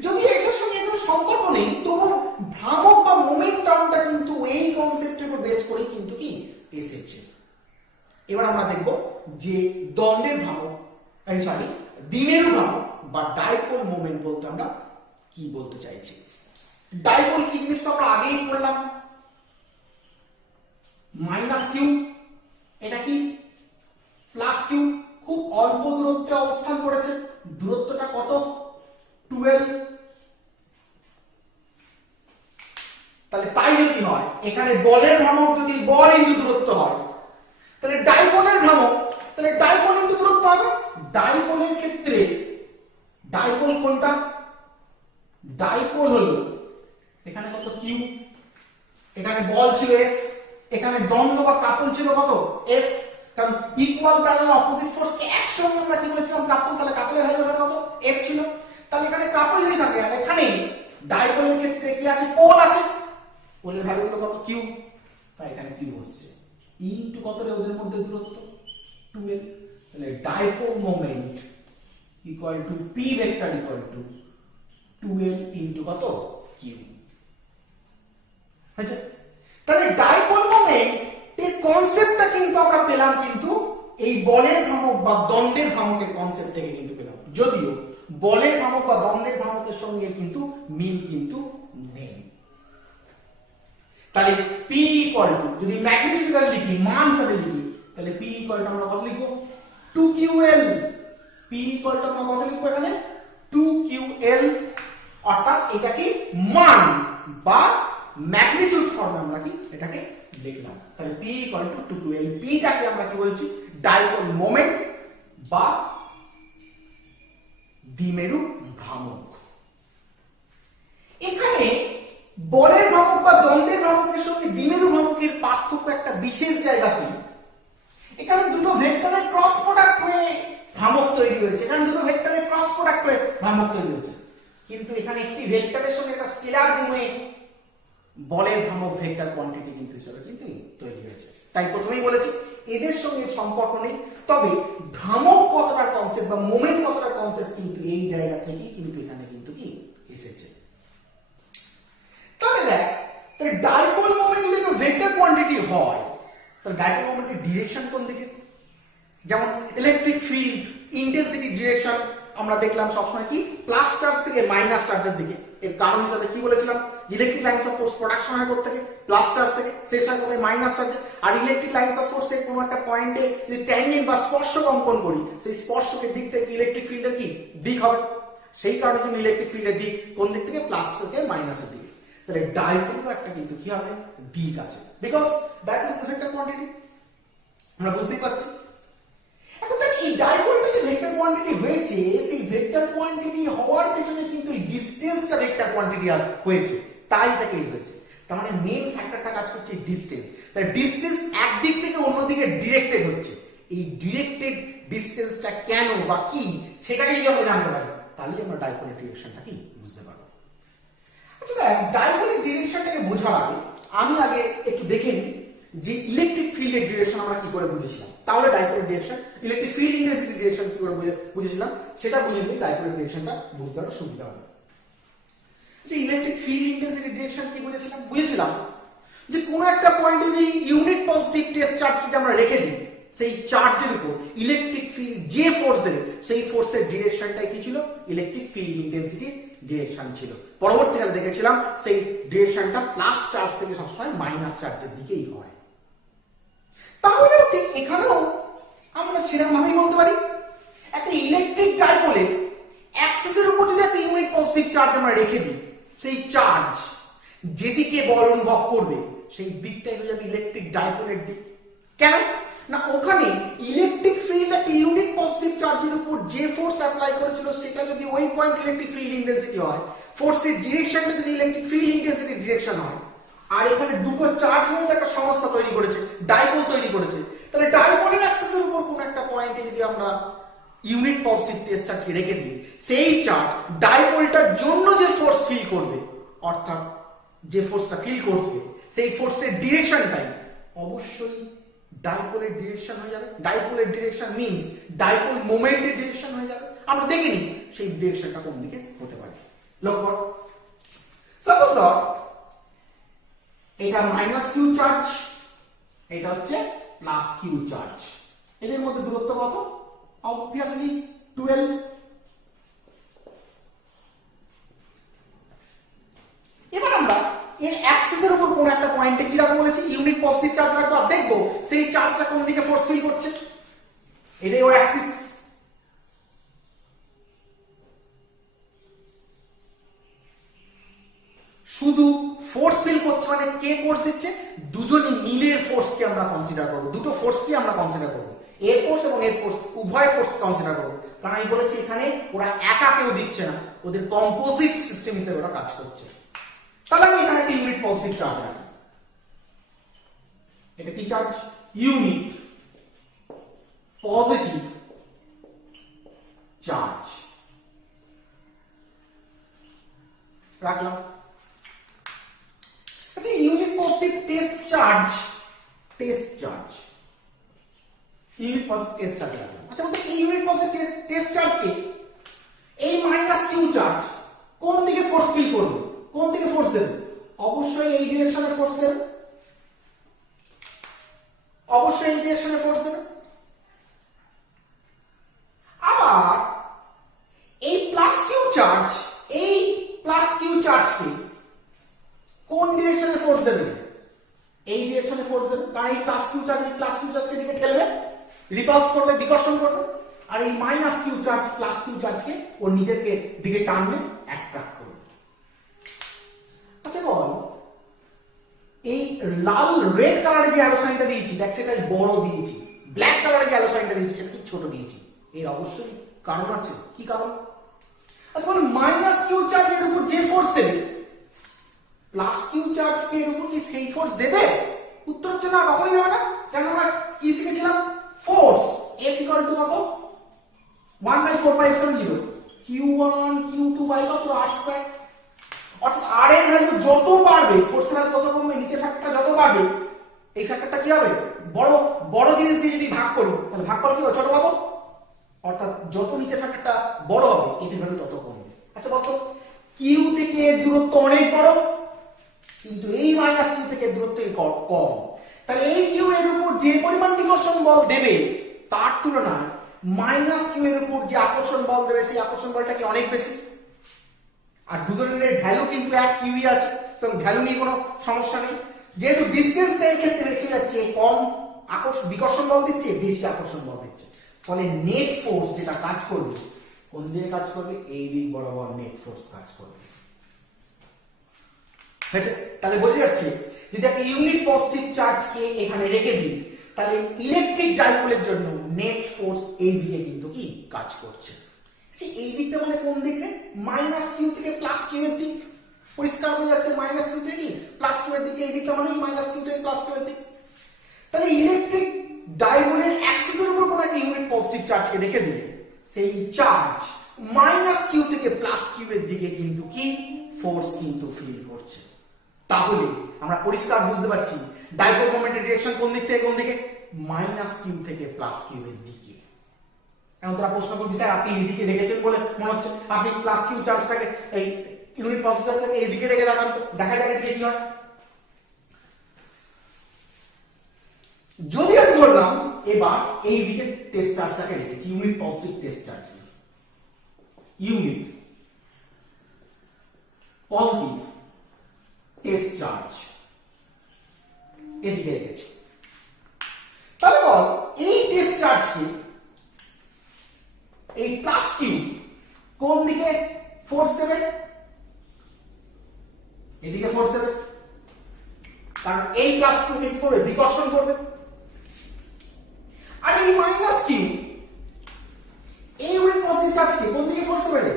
যদি এটার সঙ্গে কোনো সম্পর্ক নেই তবু ভ্রামক বা মোমেন্ট টার্মটা কিন্তু এই কনসেপ্টের উপর বেস করেই কিন্তু কি এসেছে। এবার আমরা দেখব যে দ্বন্দ্বের ভ্রামক, দ্বিমেরু ভ্রামক বা ডাইপোল মোমেন্ট বলতে আমরা কি বলতে চাইছি। ডাইপোল কি জিনিস তো আমরা আগেই পড়লাম, মাইনাস কিউ, এটা কি প্লাস কিউ, খুব অল্প দূরত্বে অবস্থান করেছে। দূরত্বটা কত? 12। তাহলে তাই যদি হয় এখানে বলের ভ্রামক যদি বল ইনটু দূরত্ব হয় তাহলে ডাইপোলের ভ্রামক তাহলে ডাইপোল ইনটু দূরত্ব হবে। ডাইপোলের ক্ষেত্রে ডাইপোল কোনটা? ডাইপোল হলো এখানে কত? কিউ। এখানে বল ছিল F, এখানে দ্বন্দ্ব বা কাপল ছিল কত? F। কারণ ইকুয়াল প্যারালাল অপোজিট ফোর্স কে একসঙ্গে আমরা কি বলেছিলাম? কাপল। তাহলে কাপলের ভ্যালু কত? F ছিল। তাহলে এখানে কাপল যদি থাকে আর এখানে ডাইপোলের ক্ষেত্রে কি আছে? পোল আছে। পোলের ভ্যালু হলো কত? কিউ। তাই এখানে কিউ হচ্ছে ইনটু কত রে ওদের মধ্যে দূরত্ব? 2L। তাহলে dipole moment equal to P vector equal to 2L into কত? কিউ। আচ্ছা, তাহলে ডাইপোল মোমেন্ট এর কনসেপ্টটা কিন্তু আমরা পেলাম কিন্তু এই বলের ভ্রামক বা দ্বন্দ্বের ভ্রামকের কনসেপ্ট থেকে কিন্তু পেলাম, যদিও বলের ভ্রামক বা দ্বন্দ্বের ভ্রামকের সঙ্গে কিন্তু মিল কিন্তু নেই। তাহলে P ইকুয়াল টু যদি ম্যাগনিটিউড লিখি, মান হিসেবে লিখি, তাহলে P ইকুয়াল টু আমরা কত লিখবো? 2QL। P ইকুয়াল টু আমরা কত লিখবো এখানে? 2QL। অর্থাৎ এটা কি মান বা ম্যাগনিটিউড ফর্মে আমরা কি এটাকে লিখলাম। তাহলে P equal to 2QL। P টাকে আমরা কি বলছি? ডাইপোল মোমেন্ট বা দ্বিমেরু ভ্রামক। এখানে বলের ভ্রামক বা দ্বন্দ্বের ভ্রামকের সঙ্গে দ্বিমেরু ভ্রামকের পার্থক্য একটা বিশেষ জায়গাতে। এখানে দুটো ভেক্টরের ক্রস প্রোডাক্ট হয়ে ভ্রামক তৈরি হয়েছে। এখানে দুটো ভেক্টরের ক্রস প্রোডাক্ট হয়ে ভ্রামক তৈরি হয়েছে। কিন্তু এখানে একটি ভেক্টরের সঙ্গে একটা স্কেলার গুণে বলের ভ্রামক ভেক্টর কোয়ান্টিটি কিন্তু হিসেবে কিন্তু তৈরি হয়েছে। তাই প্রথমেই বলেছি এদের সঙ্গে সম্পর্ক নেই, তবে ভ্রামক কতটার কনসেপ্ট বা মোমেন্ট কতটার কনসেপ্ট কিন্তু এই জায়গা থেকেই কিন্তু এখানে কিন্তু কি এসেছে। তাহলে দেখ, তাহলে ডাইপোল মোমেন্ট যদি ভেক্টর কোয়ান্টিটি হয় তাহলে ডাইপোল মোমেন্টের ডিরেকশন কোন দিকে? যেমন ইলেকট্রিক ফিল্ড ইন্টেন্সিটি ডিরেকশন আমরা দেখলাম সবসময় কি প্লাস চার্জ থেকে মাইনাস চার্জের দিকে। এর কারণ হিসাবে কি বলেছিলাম? Electric lines of force production হয় করতে থেকে প্লাস চার্জ থেকে, সেই সময় কোথায় মাইনাস চার্জে। আর ইলেকট্রিক লাইন্স অফ ফোর্স এর কোনো একটা পয়েন্টে যদি ট্যানজেন্ট বা স্পর্শক অঙ্কন করি সেই স্পর্শকের দিক থেকে ইলেকট্রিক ফিল্ডের কি দিক হবে। সেই কারণে কিন্তু ইলেকট্রিক ফিল্ডের দিক কোন দিক থেকে, প্লাস থেকে মাইনাসের দিকে। তাহলে ডাইপোল একটা কিন্তু কি হবে, দিক আছে, because dipole is vector quantity. আমরা বুঝতেই পারছি। এখন দেখ এই ডাইপোলটা যে ভেক্টর কোয়ান্টিটি হয়েছে, সেই ভেক্টর কোয়ান্টিটি হওয়ার পেছনে কিন্তু এই ডিসটেন্সটা ভেক্টর কোয়ান্টিটি হয়েছে, তাই এটাকে হয়েছে। তার মানে মেইন ফ্যাক্টরটা কাজ করছে ডিসটেন্স। তাই ডিসটেন্স একদিক থেকে অন্যদিকে ডিরেক্টেড হচ্ছে। এই ডিরেক্টেড ডিসটেন্সটা কেন বা কি, সেটাকে যদি আমরা জানতে পারি, তাহলে আমরা ডাইপোলের ডিরেকশনটা কি বুঝতে পারবো। আচ্ছা দেখ, ডাইপোলের ডিরেকশনটাকে বোঝার আগে আমি আগে একটু দেখে নিই যে ইলেকট্রিক ফিল্ডের ডিরেকশন আমরা কি করে বুঝেছিলাম। তাহলে ডাইপোলের direction, electric field intensity direction কি করে বুঝেছিলাম সেটা বুঝে নিলে ডাইপোলের ডিরেকশনটা বুঝতে আরো সুবিধা হবে। যে ইলেকট্রিক ফিল্ড ইন্টেন্সিটি ডিরেকশন কি বুঝেছিলাম যে কোন একটা পয়েন্টে যদি ইউনিট পজিটিভ টেস্ট চার্জকে আমরা রেখে দিই, সেই চার্জের উপর ইলেকট্রিক ফিল্ড যে ফোর্স দেবে, সেই ফোর্সের ডিরেকশনটাই কি ছিল, ইলেকট্রিক ফিল্ড ইন্টেন্সিটি ডিরেকশন ছিল। পরবর্তীকালে দেখেছিলাম সেই ডিরেকশনটা প্লাস চার্জ থেকে সবসময় মাইনাস চার্জের দিকেই হয়। তাহলে ঠিক এখানেও আমরা সেরকম ভাবেই বলতে পারি, একটা ইলেকট্রিক ডাইপোলে অ্যাক্সিসের উপর যদি একটা ইউনিট পজিটিভ চার্জ আমরা রেখে দিই, সেই চার্জ যেদিকে বল অনুভব করবে সেই দিকটাই হয়ে যাবে ইলেকট্রিক ডাইপোলের দিক। কেন না, ওখানে ইলেকট্রিক ফিল্ড একটা ইউনিট পজিটিভ চার্জের উপর যে ফোর্স অ্যাপ্লাই করেছিল, সেটা যদি ওই পয়েন্ট ইলেকট্রিক ফিল্ড ইন্টেন্সিটি হয়, ফোর্সের ডিরেকশনটা যদি ইলেকট্রিক ফিল্ড ইন্টেন্সিটি ডিরেকশন হয়, আর এখানে দুটো চার্জ মধ্যে একটা সংস্থা তৈরি করেছে, ডাইপোল তৈরি করেছে, তাহলে ডাইপোলের অ্যাক্সিসের উপর কোন একটা পয়েন্টে যদি আমরা ইউনিট পজিটিভ টেস্ট চার্জকে রেখে দিই, সেই চার্জ ডাইপোলটার জন্য যে ফোর্স ফিল করবে, অর্থাৎ যে ফোর্সটা ফিল করবে, সেই ফোর্সের ডিরেকশনটাই অবশ্যই ডাইপোলের ডিরেকশন হয়ে যাবে। ডাইপোলের ডিরেকশন মিন্স ডাইপোল মোমেন্টের ডিরেকশন হয়ে যাবে। আমরা দেখে নিই সেই ডিরেকশনটা কোন দিকে হতে পারে। লক্ষ্য করো, সাপোজ ধর এটা মাইনাস কিউ চার্জ, এটা হচ্ছে প্লাস কিউ চার্জ, এদের মধ্যে দূরত্ব কত, অবভিয়াসলি 12। এবার আমরা এর অ্যাক্সিসের উপর কোন একটা পয়েন্টে কি রাখবো বলেছি, ইউনিট পজিটিভ চার্জ রাখবো, আর দেখবো সেই চার্জটা কোন দিকে ফোর্স ফিল করছে, এটাই ওর অ্যাক্সিস। শুধু ফোর্স ফিল করছে মানে কে ফোর্স দিচ্ছে, দুজনই মিলের ফোর্সকে আমরা কনসিডার করব, দুটো ফোর্সকে আমরা কনসিডার করব, এর ফোর্স এবং এর ফোর্স উভয় ফোর্স কনসিডার করব। কারণ আমি বলেছি এখানে ওরা একা কেউ দিচ্ছে না, ওদের কম্পোজিট সিস্টেম হিসেবে ওরা কাজ করছে। তাহলে আমি এখানে একটা ইউনিট পজিটিভ চার্জ রাখি, এটা কি চার্জ, ইউনিট পজিটিভ চার্জ রাখলাম। আচ্ছা, unit positive test charge, unit positive test charge রাখলাম। আচ্ছা বলতে এই ইউনিট পজিটিভ টেস্ট চার্জকে এই মাইনাস কিউ চার্জ কোন দিকে ফোর্স ফিল করবে, কোন দিকে ফোর্স দেবে, অবশ্যই এই ডিরেকশনে ফোর্স দেবে, অবশ্যই এই ডিরেকশনে ফোর্স দেবে। আবার এই প্লাস কিউ চার্জ, এই প্লাস কিউ চার্জকে কোন ডিরেকশনে ফোর্স দেবে, এই ডিরেকশনে ফোর্স দেবে, কারণ এই প্লাস কিউ চার্জকে দিকে ঠেলবে, রিপালস করবে, বিকর্ষণ করবে, আর এই minus Q charge plus Q চার্জকে ওর নিজেকে দিকে টানবে, অ্যাট্রাক্ট করবে। আচ্ছা বল, এই লাল রেড কালারে যে অ্যারো সাইনটা দিয়েছি, দেখ সেটা বড় দিয়েছি, ব্ল্যাক কালারে যে অ্যারো সাইনটা দিয়েছি সেটা কি ছোট দিয়েছি, এর অবশ্যই কারণ আছে। কি কারণ? আচ্ছা বল, মাইনাস কিউ চার্জের উপর যে ফোর্স দেবে, প্লাস কিউ চার্জকে এর উপর কি সেই ফোর্স দেবে? উত্তর হচ্ছে না, কখনোই দেবে না। কেন? আমরা কি শিখেছিলাম, ফোর্স F ইকুয়াল টু কত, 1/4πε0 Q1 Q2 বাই কত, R স্কয়ার। অর্থাৎ R এর ভ্যালু যত বাড়বে, ফোর্সের ভ্যালু তত কমবে, নিচের ফ্যাক্টরটা যত বাড়বে, এই ফ্যাক্টরটা কি হবে, বড় জিনিস দিয়ে যদি ভাগ করি, তাহলে ভাগ করলে কি হবে, ছোট পাবো। অর্থাৎ যত নিচের ফ্যাক্টরটা বড় হবে, এটির ভ্যালু তত কমবে। আচ্ছা বলতো, কিউ থেকে দূরত্ব অনেক বড়, কিন্তু এই মাইনাস কিউ থেকে দূরত্ব কম, তাহলে এই কিউ এর উপর যে পরিমাণ বিকর্ষণ বল দেবে, তার তুলনায় মাইনাস কিউ এর উপর যে আকর্ষণ বল দেবে, সেই আকর্ষণ বলটা কি অনেক বেশি। আর দুজনের ভ্যালু কিন্তু এক কিউই আছে, তো ভ্যালু নিয়ে কোনো সমস্যা নেই। যেহেতু ডিসটেন্স এর ক্ষেত্রে বেশি যাচ্ছে, কম বিকর্ষণ বল দিচ্ছে, বেশি আকর্ষণ বল দিচ্ছে, ফলে নেট ফোর্স যেটা কাজ করবে কোন দিকে কাজ করবে? এই দিক বরাবর নেট ফোর্স কাজ করবে। ঠিক আছে, তাহলে বোঝা যাচ্ছে যদি একটা ইউনিট পজিটিভ চার্জকে এখানে রেখে দিই তাহলে ইলেকট্রিক ডাইপোলের জন্য নেট ফোর্স এই দিকে কিন্তু কি কাজ করছে। এই দিকটা মানে কোন দিকে? মাইনাস কিউ থেকে প্লাস কিউ এর দিক। পরিষ্কার হয়ে যাচ্ছে, মাইনাস কিউ থেকে প্লাস কিউ এর দিকে, এই দিকটা মানে মাইনাস কিউ থেকে প্লাস কিউ এর দিক। তাহলে ইলেকট্রিক ডাইপোলের অ্যাক্সিসের উপর কোন একটা ইউনিট পজিটিভ চার্জকে রেখে দিলে সেই চার্জ মাইনাস কিউ থেকে প্লাস কিউ এর দিকে কিন্তু কি ফোর্স কিন্তু ফিল করছে। তাহলে আমরা পরিষ্কার বুঝতে পারছি ডাইপোল মোমেন্টের ডিরেকশন কোন দিক থেকে কোন দিকে? মাইনাস কিউ থেকে প্লাস কিউ এর দিকে। এখন তোরা প্রশ্ন করবি স্যার আপনি এই দিকে রেখেছেন বলে মনে হচ্ছে, আপনি প্লাস কিউ চার্জটাকে এই ইউনিট পজিটিভ চার্জটাকে এই দিকে রেখে দেখান তো, দেখা যাক এদিকে কি হয়। যদি আমি ধরলাম এবার এই দিকে টেস্ট চার্জটাকে রেখেছি, unit positive test charge, unit positive test charge এদিকে রেখেছি, তাহলে বল এই টেস্ট চার্জকে এই প্লাস কিউ কোন দিকে ফোর্স দেবে? এদিকে ফোর্স দেবে, কারণ এই প্লাস কিউ কি করবে? বিকর্ষণ করবে। আর এই মাইনাস কিউ এই ইউনিট পজিটিভ চার্জকে কোন দিকে ফোর্স দেবে?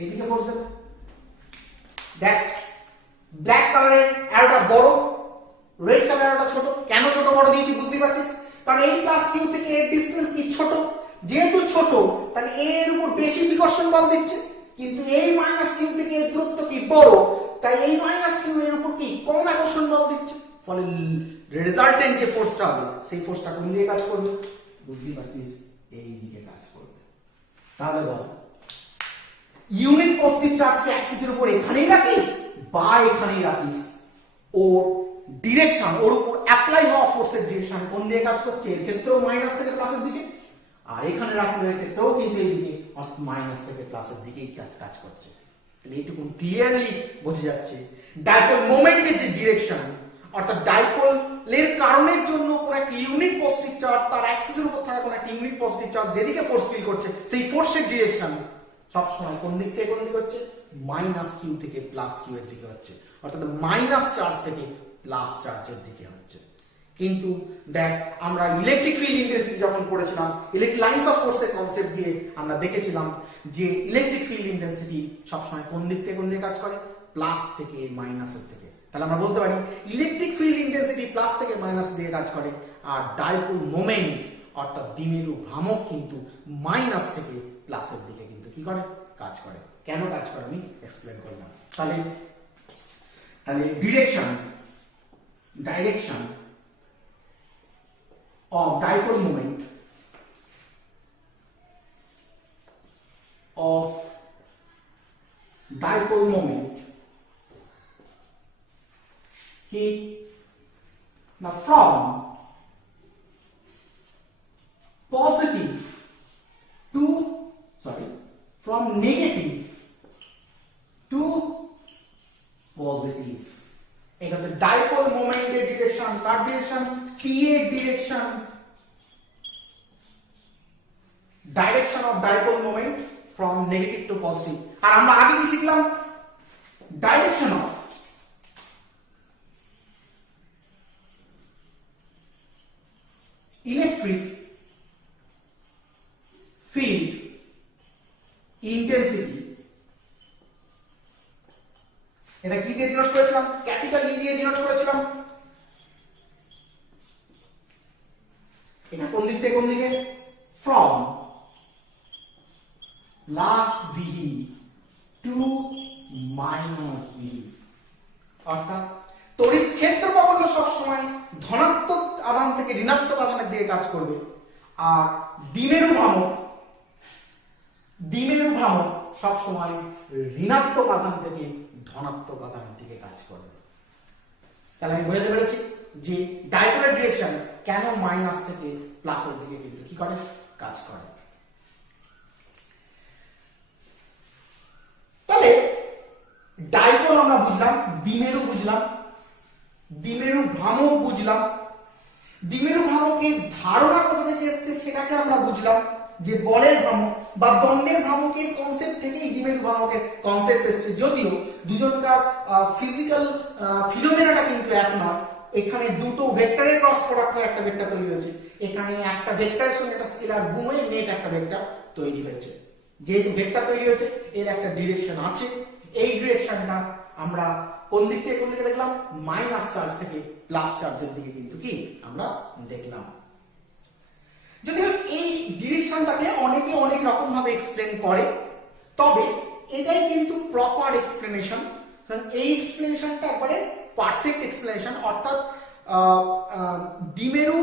এইদিকে ফোর্স দেবে। দেখ ব্ল্যাক কালারের অ্যারোটা বড়, রেড কালারের অ্যারোটা ছোট। কেন ছোট বড় দিয়েছি বুঝতে পারছিস? কারণ এই প্লাস কিউ থেকে এর ডিসটেন্স কি ছোট, যেহেতু ছোট তাহলে এর উপর বেশি বিকর্ষণ বল দিচ্ছে, কিন্তু এই মাইনাস কিউ থেকে এর দূরত্ব কি বড়, তাই এই মাইনাস কিউ এর উপর কি কম আকর্ষণ বল দিচ্ছে। ফলে রেজাল্টেন্ট যে ফোর্সটা হবে সেই ফোর্সটা কোন দিকে কাজ করবে? বুঝতে পারছিস? এই দিকে কাজ করবে। তাহলে বল ইউনিট পজিটিভ চার্জকে অ্যাক্সিসের উপর এখানেই রাখিস বা এখানেই রাখিস, ওর ডিরেকশন, ওর উপর অ্যাপ্লাই হওয়া ফোর্সের ডিরেকশন কোন দিকে কাজ করছে? এর ক্ষেত্রেও মাইনাস থেকে প্লাসের দিকে, আর এখানে রাখলে ক্ষেত্রেও কিন্তু এই দিকে অর্থাৎ মাইনাস থেকে প্লাসের দিকেই কাজ করছে। তাহলে এইটুকু ক্লিয়ারলি বোঝা যাচ্ছে ডাইপোল মোমেন্টের যে ডিরেকশন, অর্থাৎ ডাইপোলের কারণের জন্য কোন একটা ইউনিট পজিটিভ চার্জ তার অ্যাক্সিসের উপর থাকা কোন একটা ইউনিট পজিটিভ চার্জ যেদিকে ফোর্স ফিল করছে সেই ফোর্সের ডিরেকশন সবসময় কোন দিক থেকে কোন দিকে হচ্ছে? মাইনাস কিউ থেকে প্লাস কিউ এর দিকে হচ্ছে, অর্থাৎ মাইনাস চার্জ থেকে প্লাস চার্জের দিকে হচ্ছে। কিন্তু দেখ আমরা ইলেকট্রিক ফিল্ড ইন্টেন্সিটি যখন পড়েছিলাম, ইলেকট্রিক লাইন্স অফ ফোর্সের কনসেপ্ট দিয়ে আমরা দেখেছিলাম যে ইলেকট্রিক ফিল্ড ইন্টেন্সিটি সবসময় কোন দিক থেকে কোন দিকে কাজ করে? প্লাস থেকে মাইনাসের দিকে। তাহলে আমরা বলতে পারি ইলেকট্রিক ফিল্ড ইন্টেন্সিটি প্লাস থেকে মাইনাস দিকে কাজ করে, আর ডাইপোল মোমেন্ট অর্থাৎ দ্বিমেরু ভ্রামক কিন্তু মাইনাস থেকে প্লাসের দিকে কিন্তু কি করে? কাজ করে। কেন কাজ করে আমি এক্সপ্লেন করলাম। তাহলে direction of dipole moment heat now from negative to positive, এখানে ডাইপোল মোমেন্টের ডিরেকশন, কার ডিরেকশন? পি এর direction, direction of dipole moment from negative to positive. আর আমরা আগে কি শিখলাম? Direction of electric field intensity, এটা কি দিয়ে ডিনোট করেছিলাম? ক্যাপিটাল ই দিয়ে ডিনোট করেছিলাম। এটা কোন দিক থেকে কোন দিকে? From plus VD to minus VD, অর্থাৎ তড়িৎ ক্ষেত্র বললো সবসময় ধনাত্মক আধান থেকে ঋণাত্মক আধানের দিকে কাজ করবে, আর দ্বিমেরু ভ্রামক সবসময় ঋণাত্মক আধান থেকে ধনাত্মক আধানের দিকে কাজ করবে। তাহলে আমি বোঝাতে পেরেছি যে ডাইপোলের ডিরেকশন কেন মাইনাস থেকে প্লাসের দিকে কিন্তু কি করে? কাজ করে। তাহলে ডাইপোল আমরা বুঝলাম, দ্বিমেরু বুঝলাম, দ্বিমেরু ভ্রামক বুঝলাম, দ্বিমেরু ভ্রামকের ধারণা কোথা থেকে এসেছে সেটাকে আমরা বুঝলাম, যে বলের ভ্রামক বা দণ্ডের ভ্রামকের কনসেপ্ট থেকেই দ্বিমেরু ভ্রামকের কনসেপ্ট এসেছে, যদিও দুজনকার ফিজিক্যাল ফিনোমেনাটা কিন্তু এক নয়। এখানে দুটো ভেক্টরের ক্রস প্রোডাক্ট হয়ে একটা ভেক্টর তৈরি হয়েছে, এখানে একটা ভেক্টরের সঙ্গে একটা স্কেলার গুণ হয়ে নেট একটা ভেক্টর তৈরি হয়েছে। যেহেতু ভেক্টর তৈরি হয়েছে এর একটা ডিরেকশন আছে, এই ডিরেকশনটা আমরা কোন দিক থেকে কোন দিকে দেখলাম, মাইনাস চার্জ থেকে প্লাস চার্জের দিকে কিন্তু কি আমরা দেখলাম। যদিও এই ডিরেকশনটাকে অনেকে অনেক রকম ভাবে এক্সপ্লেন করে, তবে এটাই কিন্তু প্রপার এক্সপ্লেনেশন। কারণ এই এক্সপ্লেনেশনটা একবারে পারফেক্ট এক্সপ্লেনেশন, অর্থাৎ দ্বিমেরু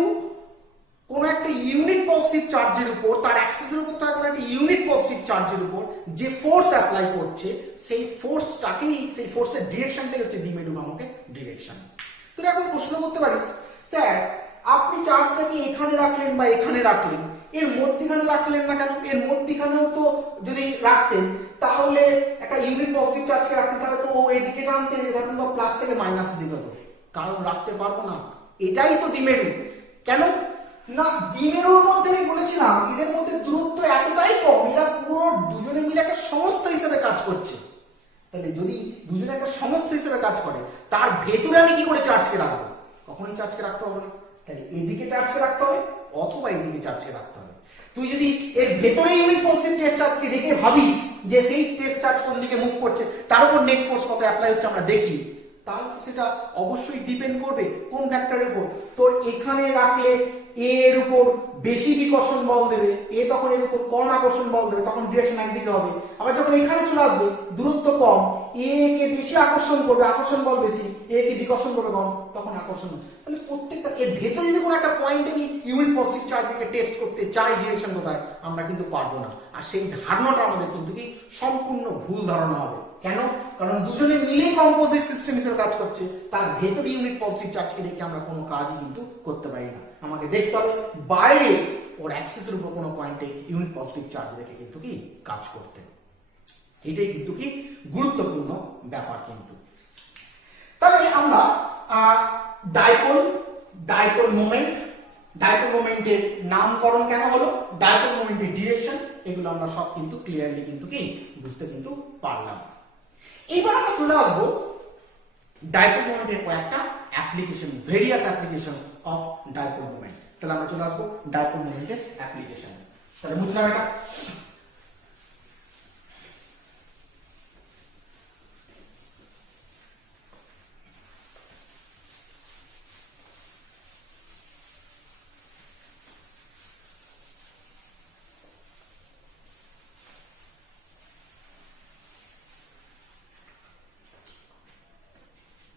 কোন একটা ইউনিট পজিটিভ চার্জের উপর, তার অ্যাক্সিসের উপর থাকা একটা ইউনিট পজিটিভ চার্জের উপর যে ফোর্স অ্যাপ্লাই করছে, সেই ফোর্সটাকেই, সেই ফোর্সের ডিরেকশনটাই হচ্ছে দ্বিমেরু ভ্রামকের ডিরেকশন। তুই এখন প্রশ্ন করতে পারিস, স্যার আপনি চার্জটাকে এখানে রাখলেন বা এখানে রাখলেন, এর মধ্যখানে রাখলেন না কেন? এর মধ্যখানেও তো যদি রাখতেন তাহলে একটা ইউনিট পজিটিভ চার্জকে রাখতেন, তাহলে তো ও এদিকে টানতে যেতেন তো প্লাস থেকে মাইনাস দিতে হতো। কারণ রাখতে পারবো না, এটাই তো দ্বিমেরু। কেন না, দ্বিমেরুর মধ্যে আমি বলেছিলাম এদের মধ্যে দূরত্ব এতটাই কম, এরা পুরো দুজনে মিলে একটা সমস্ত হিসেবে কাজ করছে। তাহলে যদি দুজনে একটা সমস্ত হিসেবে কাজ করে, তার ভেতরে আমি কি করে চার্জকে রাখবো? কখনোই চার্জকে রাখতে হবে না। তাহলে এদিকে চার্জকে রাখতে হবে অথবা এদিকে চার্জকে রাখতে হবে। তুই যদি এর ভেতরে ইউনিট পজিটিভ টেস্ট চার্জকে রেখে ভাবিস যে সেই টেস্ট চার্জ কোন দিকে মুভ করছে, তার উপর নেট ফোর্স কত অ্যাপ্লাই হচ্ছে আমরা দেখি, তাহলে সেটা অবশ্যই ডিপেন্ড করবে কোন ফ্যাক্টরের উপর। তো এখানে রাখলে এ এর উপর বেশি বিকর্ষণ বল দেবে, এ তখন এর উপর কম আকর্ষণ বল দেবে, তখন ডিরেকশন একদিকে হবে। আবার যখন এখানে চলে আসবে, দূরত্ব কম, এ কে বেশি আকর্ষণ করবে, আকর্ষণ বল বেশি, এ কে বিকর্ষণ করবে কম, তখন আকর্ষণ। তাহলে প্রত্যেকটা এর ভেতরে যদি কোনো একটা পয়েন্টে আমি ইউনিট পজিটিভ চার্জকে টেস্ট করতে চাই ডিরেকশন কোথায়, আমরা কিন্তু পারবো না। আর সেই ধারণাটা আমাদের কিন্তু কি সম্পূর্ণ ভুল ধারণা হবে। কেন? কারণ দুজনে মিলে কম্পোজিট সিস্টেম হিসেবে কাজ করছে, তার ভেতরে ইউনিট পজিটিভ চার্জকে রেখে আমরা কোনো কাজই কিন্তু করতে পারি না। আমাকে দেখতে হবে বাইরে ওর অ্যাক্সিসের উপর কোনো পয়েন্টে ইউনিট পজিটিভ চার্জ রেখে কিন্তু কি কাজ করতে। এটাই কিন্তু কি গুরুত্বপূর্ণ ব্যাপার কিন্তু। তাহলে আমরা ডাইপোল মোমেন্টের নামকরণ কেন হলো, ডাইপোল মোমেন্টের ডিরেকশন, এগুলো আমরা সব কিন্তু ক্লিয়ারলি কিন্তু কি বুঝতে কিন্তু পারলাম। এবার আমরা চলে আসবো ডাইপোল মোমেন্টের কয়েকটা application, various applications of dipole moment. তাহলে আমরা চলে আসবো ডাইপোল মোমেন্টের অ্যাপ্লিকেশন। তাহলে বুঝলাম এটা।